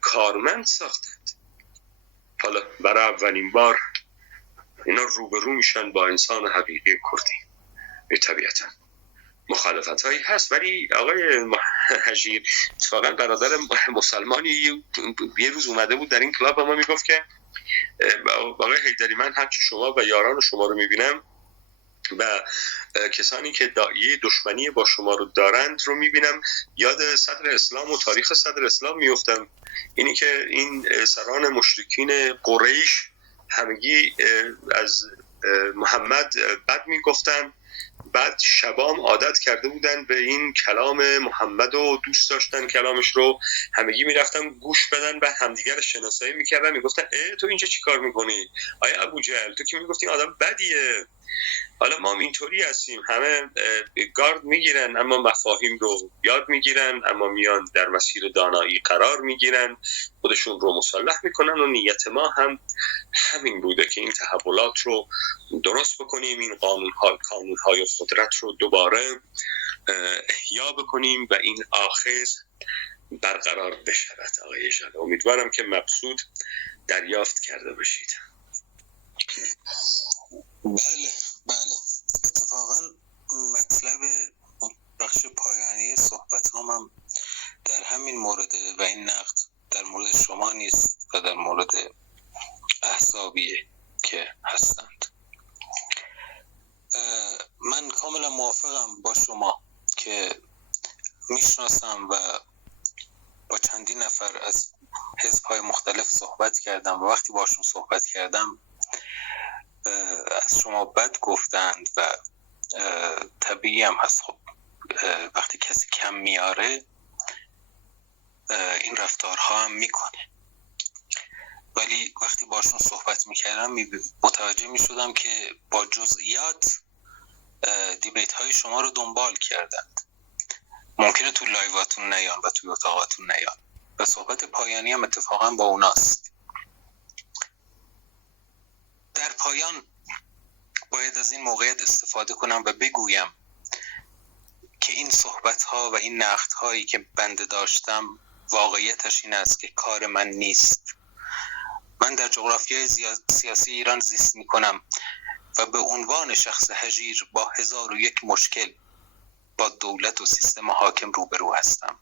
کارمند ساختند. حالا برای اولین بار اینا روبرو میشن با انسان حقیقی کردی. به طبیعتا مخالفت هایی هست، ولی آقای حجیر اتفاقا برادر مسلمانی یه روز اومده بود در این کلاب و ما میگفت که آقای حیدری، من همچه شما و یاران شما رو میبینم و کسانی که داعیه دشمنی با شما رو دارند رو میبینم، یاد صدر اسلام و تاریخ صدر اسلام میفتم. اینی که این سران مشرکین قریش همگی از محمد بد میگفتن، بعد شبام عادت کرده بودن به این کلام محمد و دوست داشتن کلامش رو، همگی میرفتن گوش بدن و همدیگر شناسایی میکردن، میگفتن تو اینجا چی کار میکنی؟ آیا ابو جهل تو که میگفتی آدم بدیه. حالا ما هم اینطوری هستیم، همه گارد میگیرن اما مفاهیم رو یاد میگیرن، اما میان در مسیر دانایی قرار میگیرن، خودشون رو مسلح میکنن و نیت ما هم همین بوده که این تحولات رو درست بکنیم، این قانونهای قدرت رو دوباره احیا بکنیم و این آخذ برقرار بشود. آقای جان، امیدوارم که مقصود دریافت کرده باشید. بله اتفاقا مطلب بخش پایانی صحبت هم در همین مورد و این نقد در مورد شما نیست و در مورد احزابیه که هستند. من کاملا موافقم با شما که میشناسم و با چندین نفر از حزب‌های مختلف صحبت کردم و وقتی باشون صحبت کردم از شما بد گفتند و طبیعی هم هست. خب وقتی کسی کم میاره این رفتارها هم میکنه، ولی وقتی باشون صحبت میکردم متوجه میشدم که با جزئیات دیبیت های شما رو دنبال کردند. ممکنه تو لایواتون نیان و تو اتاقاتون نیان و صحبت پایانی هم اتفاقا با اوناست. در پایان باید از این موقعیت استفاده کنم و بگویم که این صحبت ها و این نقد هایی که بنده داشتم واقعیتش این است که کار من نیست. من در جغرافیای سیاسی ایران زیست می کنم و به عنوان شخص هجیر با 1001 مشکل با دولت و سیستم حاکم روبرو هستم.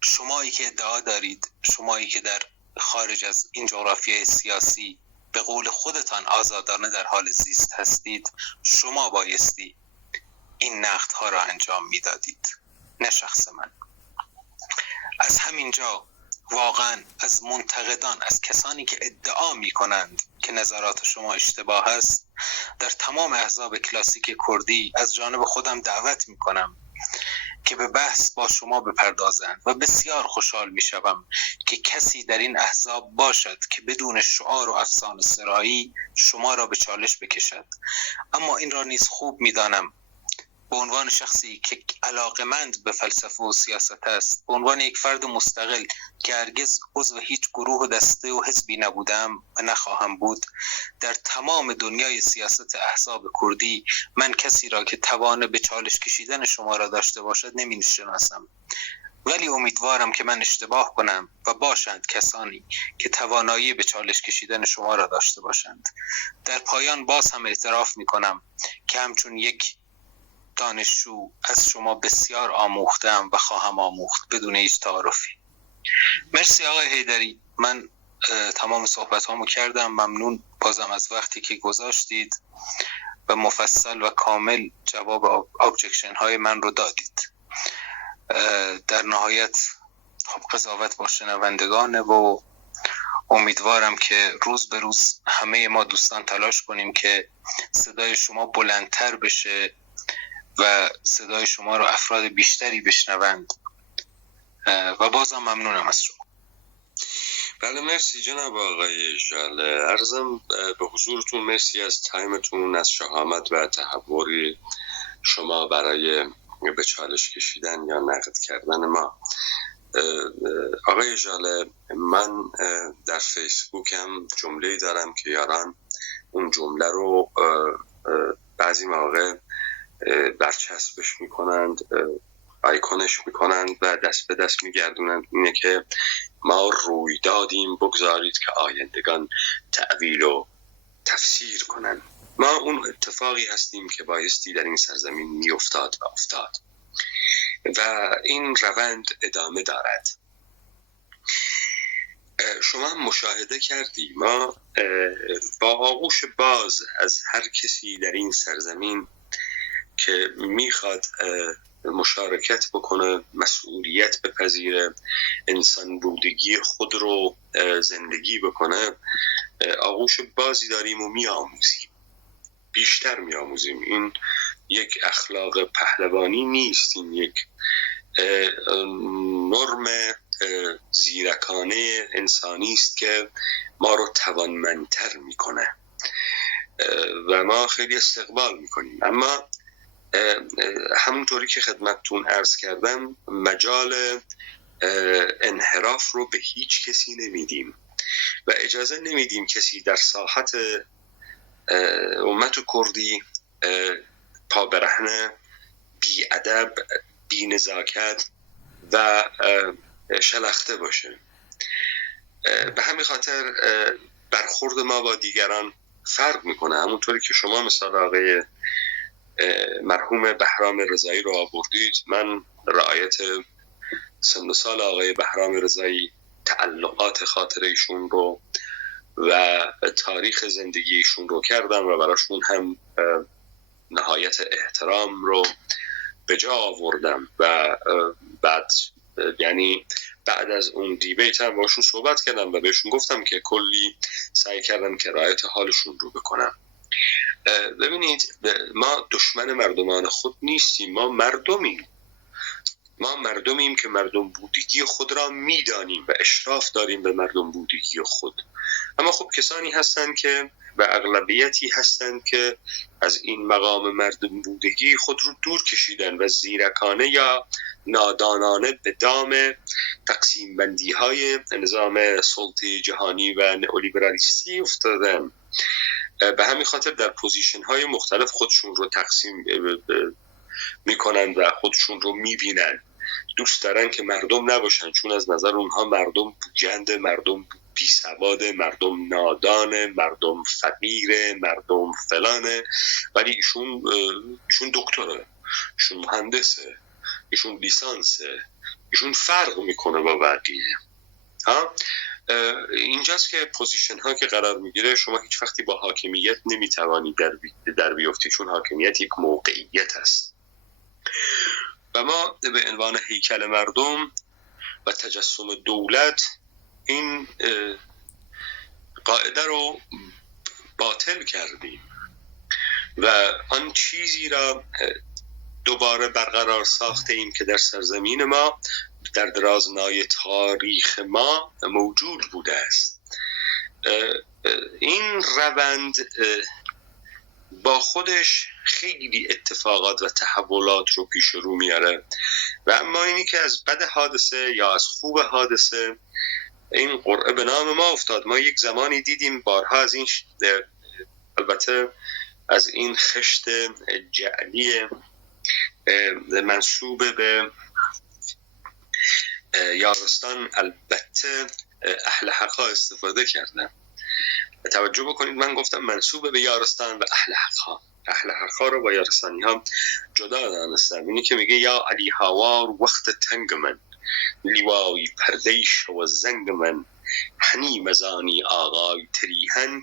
شمایی که ادعا دارید، شمایی که در خارج از این جغرافیای سیاسی به قول خودتان آزادانه در حال زیست هستید، شما بایستی این نقدها را انجام میدادید، نه شخص من. از همینجا واقعا از منتقدان، از کسانی که ادعا می کنند که نظرات شما اشتباه است، در تمام احزاب کلاسیک کردی از جانب خودم دعوت می کنم که به بحث با شما بپردازند و بسیار خوشحال می شوم که کسی در این احزاب باشد که بدون شعار و افسانه سرایی شما را به چالش بکشد. اما این را نیز خوب می دانم به عنوان شخصی که علاقمند به فلسفه و سیاست است، به عنوان یک فرد مستقل که هرگز عضو هیچ گروه و دسته و حزبی نبودم و نخواهم بود، در تمام دنیای سیاست احزاب کردی من کسی را که توان به چالش کشیدن شما را داشته باشد نمی‌شناسم. ولی امیدوارم که من اشتباه کنم و باشند کسانی که توانایی به چالش کشیدن شما را داشته باشند. در پایان باز هم اعتراف می‌کنم که همچون یک دانشجو از شما بسیار آموختم و خواهم آموخت بدون هیچ تعارفی. مرسی آقای حیدری، من تمام صحبت هامو کردم. ممنون بازم از وقتی که گذاشتید و مفصل و کامل جواب ابجکشن های من رو دادید. در نهایت خب قضاوت با شنوندگانه و امیدوارم که روز به روز همه ما دوستان تلاش کنیم که صدای شما بلندتر بشه و صدای شما رو افراد بیشتری بشنوند و بازم ممنونم از شما. بله مرسی جناب آقای ژاله. عرضم به حضورتون مرسی از تایمتون، از شهامت و تحوری شما برای به چالش کشیدن یا نقد کردن ما. آقای ژاله، من در فیسبوکم جمله‌ای دارم که یاران اون جمله رو بعضی مواقع برچسبش میکنند، آیکونش میکنند و دست به دست میگردونند. اینه که ما روی دادیم بگذارید که آیندگان تأویل و تفسیر کنند. ما اون اتفاقی هستیم که بایستی در این سرزمین میافتاد و افتاد و این روند ادامه دارد. شما مشاهده کردی ما با آغوش باز از هر کسی در این سرزمین که میخواد مشارکت بکنه، مسئولیت بپذیره، انسان بودگی خود رو زندگی بکنه، آغوش بازی داریم و میآموزیم، بیشتر میآموزیم. این یک اخلاق پهلوانی نیست، این یک نرم زیرکانه انسانی است که ما رو توانمندتر میکنه و ما خیلی استقبال میکنیم. اما همونطوری که خدمتتون عرض کردم مجال انحراف رو به هیچ کسی نمیدیم و اجازه نمیدیم کسی در ساحت امت کردی پا برهنه، بی ادب، بی نزاکت و شلخته باشه. به همین خاطر برخورد ما با دیگران فرق میکنه. همونطوری که شما مثال آقای مرحوم بهرام رضایی رو آوردید، من رعایت سن و سال آقای بهرام رضایی، تعلقات خاطره ایشون رو و تاریخ زندگی ایشون رو کردم و براشون هم نهایت احترام رو به جا آوردم و بعد یعنی بعد از اون دیبیت هم باشون صحبت کردم و بهشون گفتم که کلی سعی کردم که رعایت حالشون رو بکنم. ببینید ما دشمن مردمان خود نیستیم، ما مردمیم که مردم بودگی خود را میدانیم و اشراف داریم به مردم بودگی خود. اما خب کسانی هستند که و اغلبیتی هستند که از این مقام مردم بودگی خود رو دور کشیدن و زیرکانه یا نادانانه به دام تقسیم بندی های نظام سلطه جهانی و نئولیبرالیستی افتادن. به همین خاطر در پوزیشن های مختلف خودشون رو تقسیم میکنن و خودشون رو میبینن. دوست دارن که مردم نباشن، چون از نظر اونها مردم بوجند، مردم بیسواد، مردم نادان، مردم فقیر، مردم فلانه. ولی ایشون دکتره، ایشون مهندسه، ایشون لیسانسه، ایشون فرق میکنه با بقیه. اینجاست که پوزیشن ها که قرار میگیره شما هیچ وقتی با حاکمیت نمیتوانی در بیفتی، چون حاکمیت یک موقعیت است و ما به عنوان هیکل مردم و تجسم دولت این قاعده رو باطل کردیم و آن چیزی را دوباره برقرار ساخته ایم که در سرزمین ما در درازنای تاریخ ما موجود بوده است. این روند با خودش خیلی اتفاقات و تحولات رو پیش رو میاره و اما اینی که از بد حادثه یا از خوب حادثه این قرعه به نام ما افتاد. ما یک زمانی دیدیم بارها از این البته از این خشت جعلی منسوب به یارستان البته اهل حقا استفاده کردن. توجه بکنید من گفتم منسوب به یارستان و اهل حقا. اهل حقا رو با یارستانی ها جدا دانستم. اینی که میگه یا علی هوار وقت تنگ من، لیوای پردیش و زنگ من، هنی مزانی آقای تریهن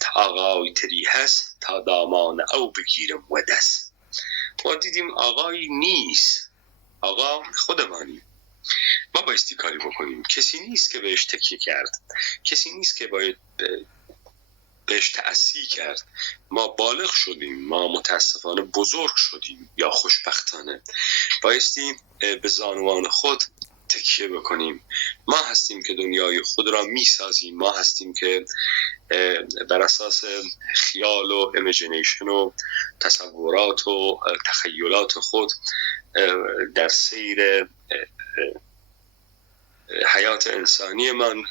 تا آقای تریهست تا دامان او بگیرم و دست. ما دیدیم آقای نیست، آقا خودمانیم. ما بایستی کاری بکنیم. کسی نیست که بهش تکیه کرد، کسی نیست که باید بهش تأثیر کرد. ما بالغ شدیم، ما متاسفانه بزرگ شدیم یا خوشبختانه. بایستی به زانوان خود تکیه بکنیم. ما هستیم که دنیای خود را میسازیم، ما هستیم که بر اساس خیال و ایمیجینیشن و تصورات و تخیلات خود در سیر حیات انسانی من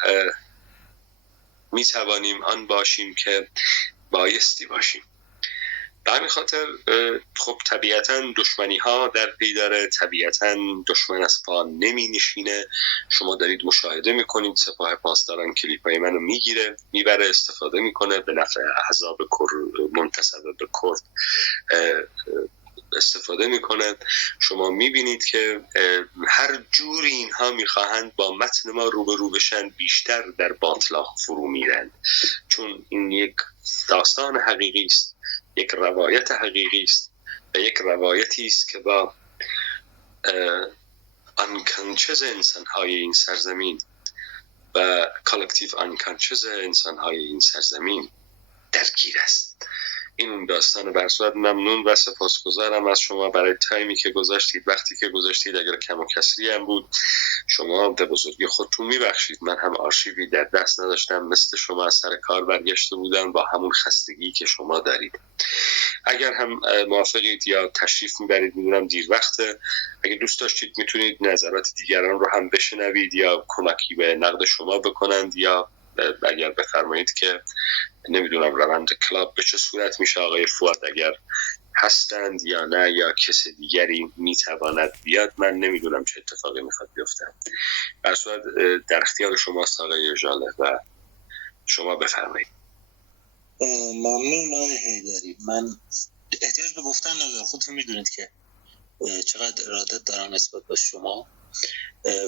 می توانیم آن باشیم که بایستی باشیم. به همین خاطر خب طبیعتاً دشمنی ها در پی داره، طبیعتاً دشمن از پا نمی نشینه. شما دارید مشاهده می کنید سپاه پاسداران کلیپ های منو میگیره میبره استفاده میکنه به نفع احزاب منتسب به کرد استفاده میکنن. شما میبینید که هر جوری اینها میخواهند با متن ما روبرو بشن بیشتر در باطلاق فرو میرن، چون این یک داستان حقیقی است، یک روایت حقیقی است و یک روایتی است که با انکانچز انسان‌های این سرزمین و کالکتیو انکانچز انسان‌های این سرزمین درگیر است. این داستان بر صورت ممنون و سپاسگزارم از شما برای تایمی که گذاشتید، وقتی که گذاشتید. اگر کم و کسری هم بود شما به بزرگی خودتون میبخشید. من هم آرشیوی در دست نداشتم، مثل شما از سر کار برگشته بودم با همون خستگی که شما دارید. اگر هم موافقید یا تشریف میبرید، میدونم دیر وقته، اگر دوست داشتید میتونید نظرات دیگران رو هم بشنوید یا کمکی به نقد شما بکنند، یا اگر بفرمایید که نمیدونم روند کلاب به چه صورت میشه. آقای فواد اگر هستند یا نه، یا کس دیگری میتواند بیاد، من نمیدونم چه اتفاقی میخواد بیفته. در صورت در اختیار شماست آقای ژاله و شما بفرمایید. ممنون آقای حیدری. من احتیاج به گفتن ندارم، خودتون میدونید که چقدر ارادت دارم نسبت به شما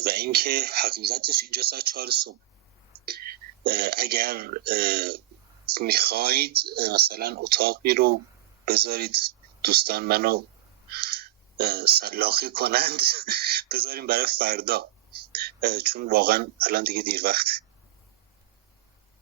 و اینکه حقیقتش اینجا ساعت 4 صبح. اگر میخواید مثلا اتاقی رو بذارید دوستان منو سلاخی کنند بذاریم برای فردا، چون واقعا الان دیگه دیر وقت.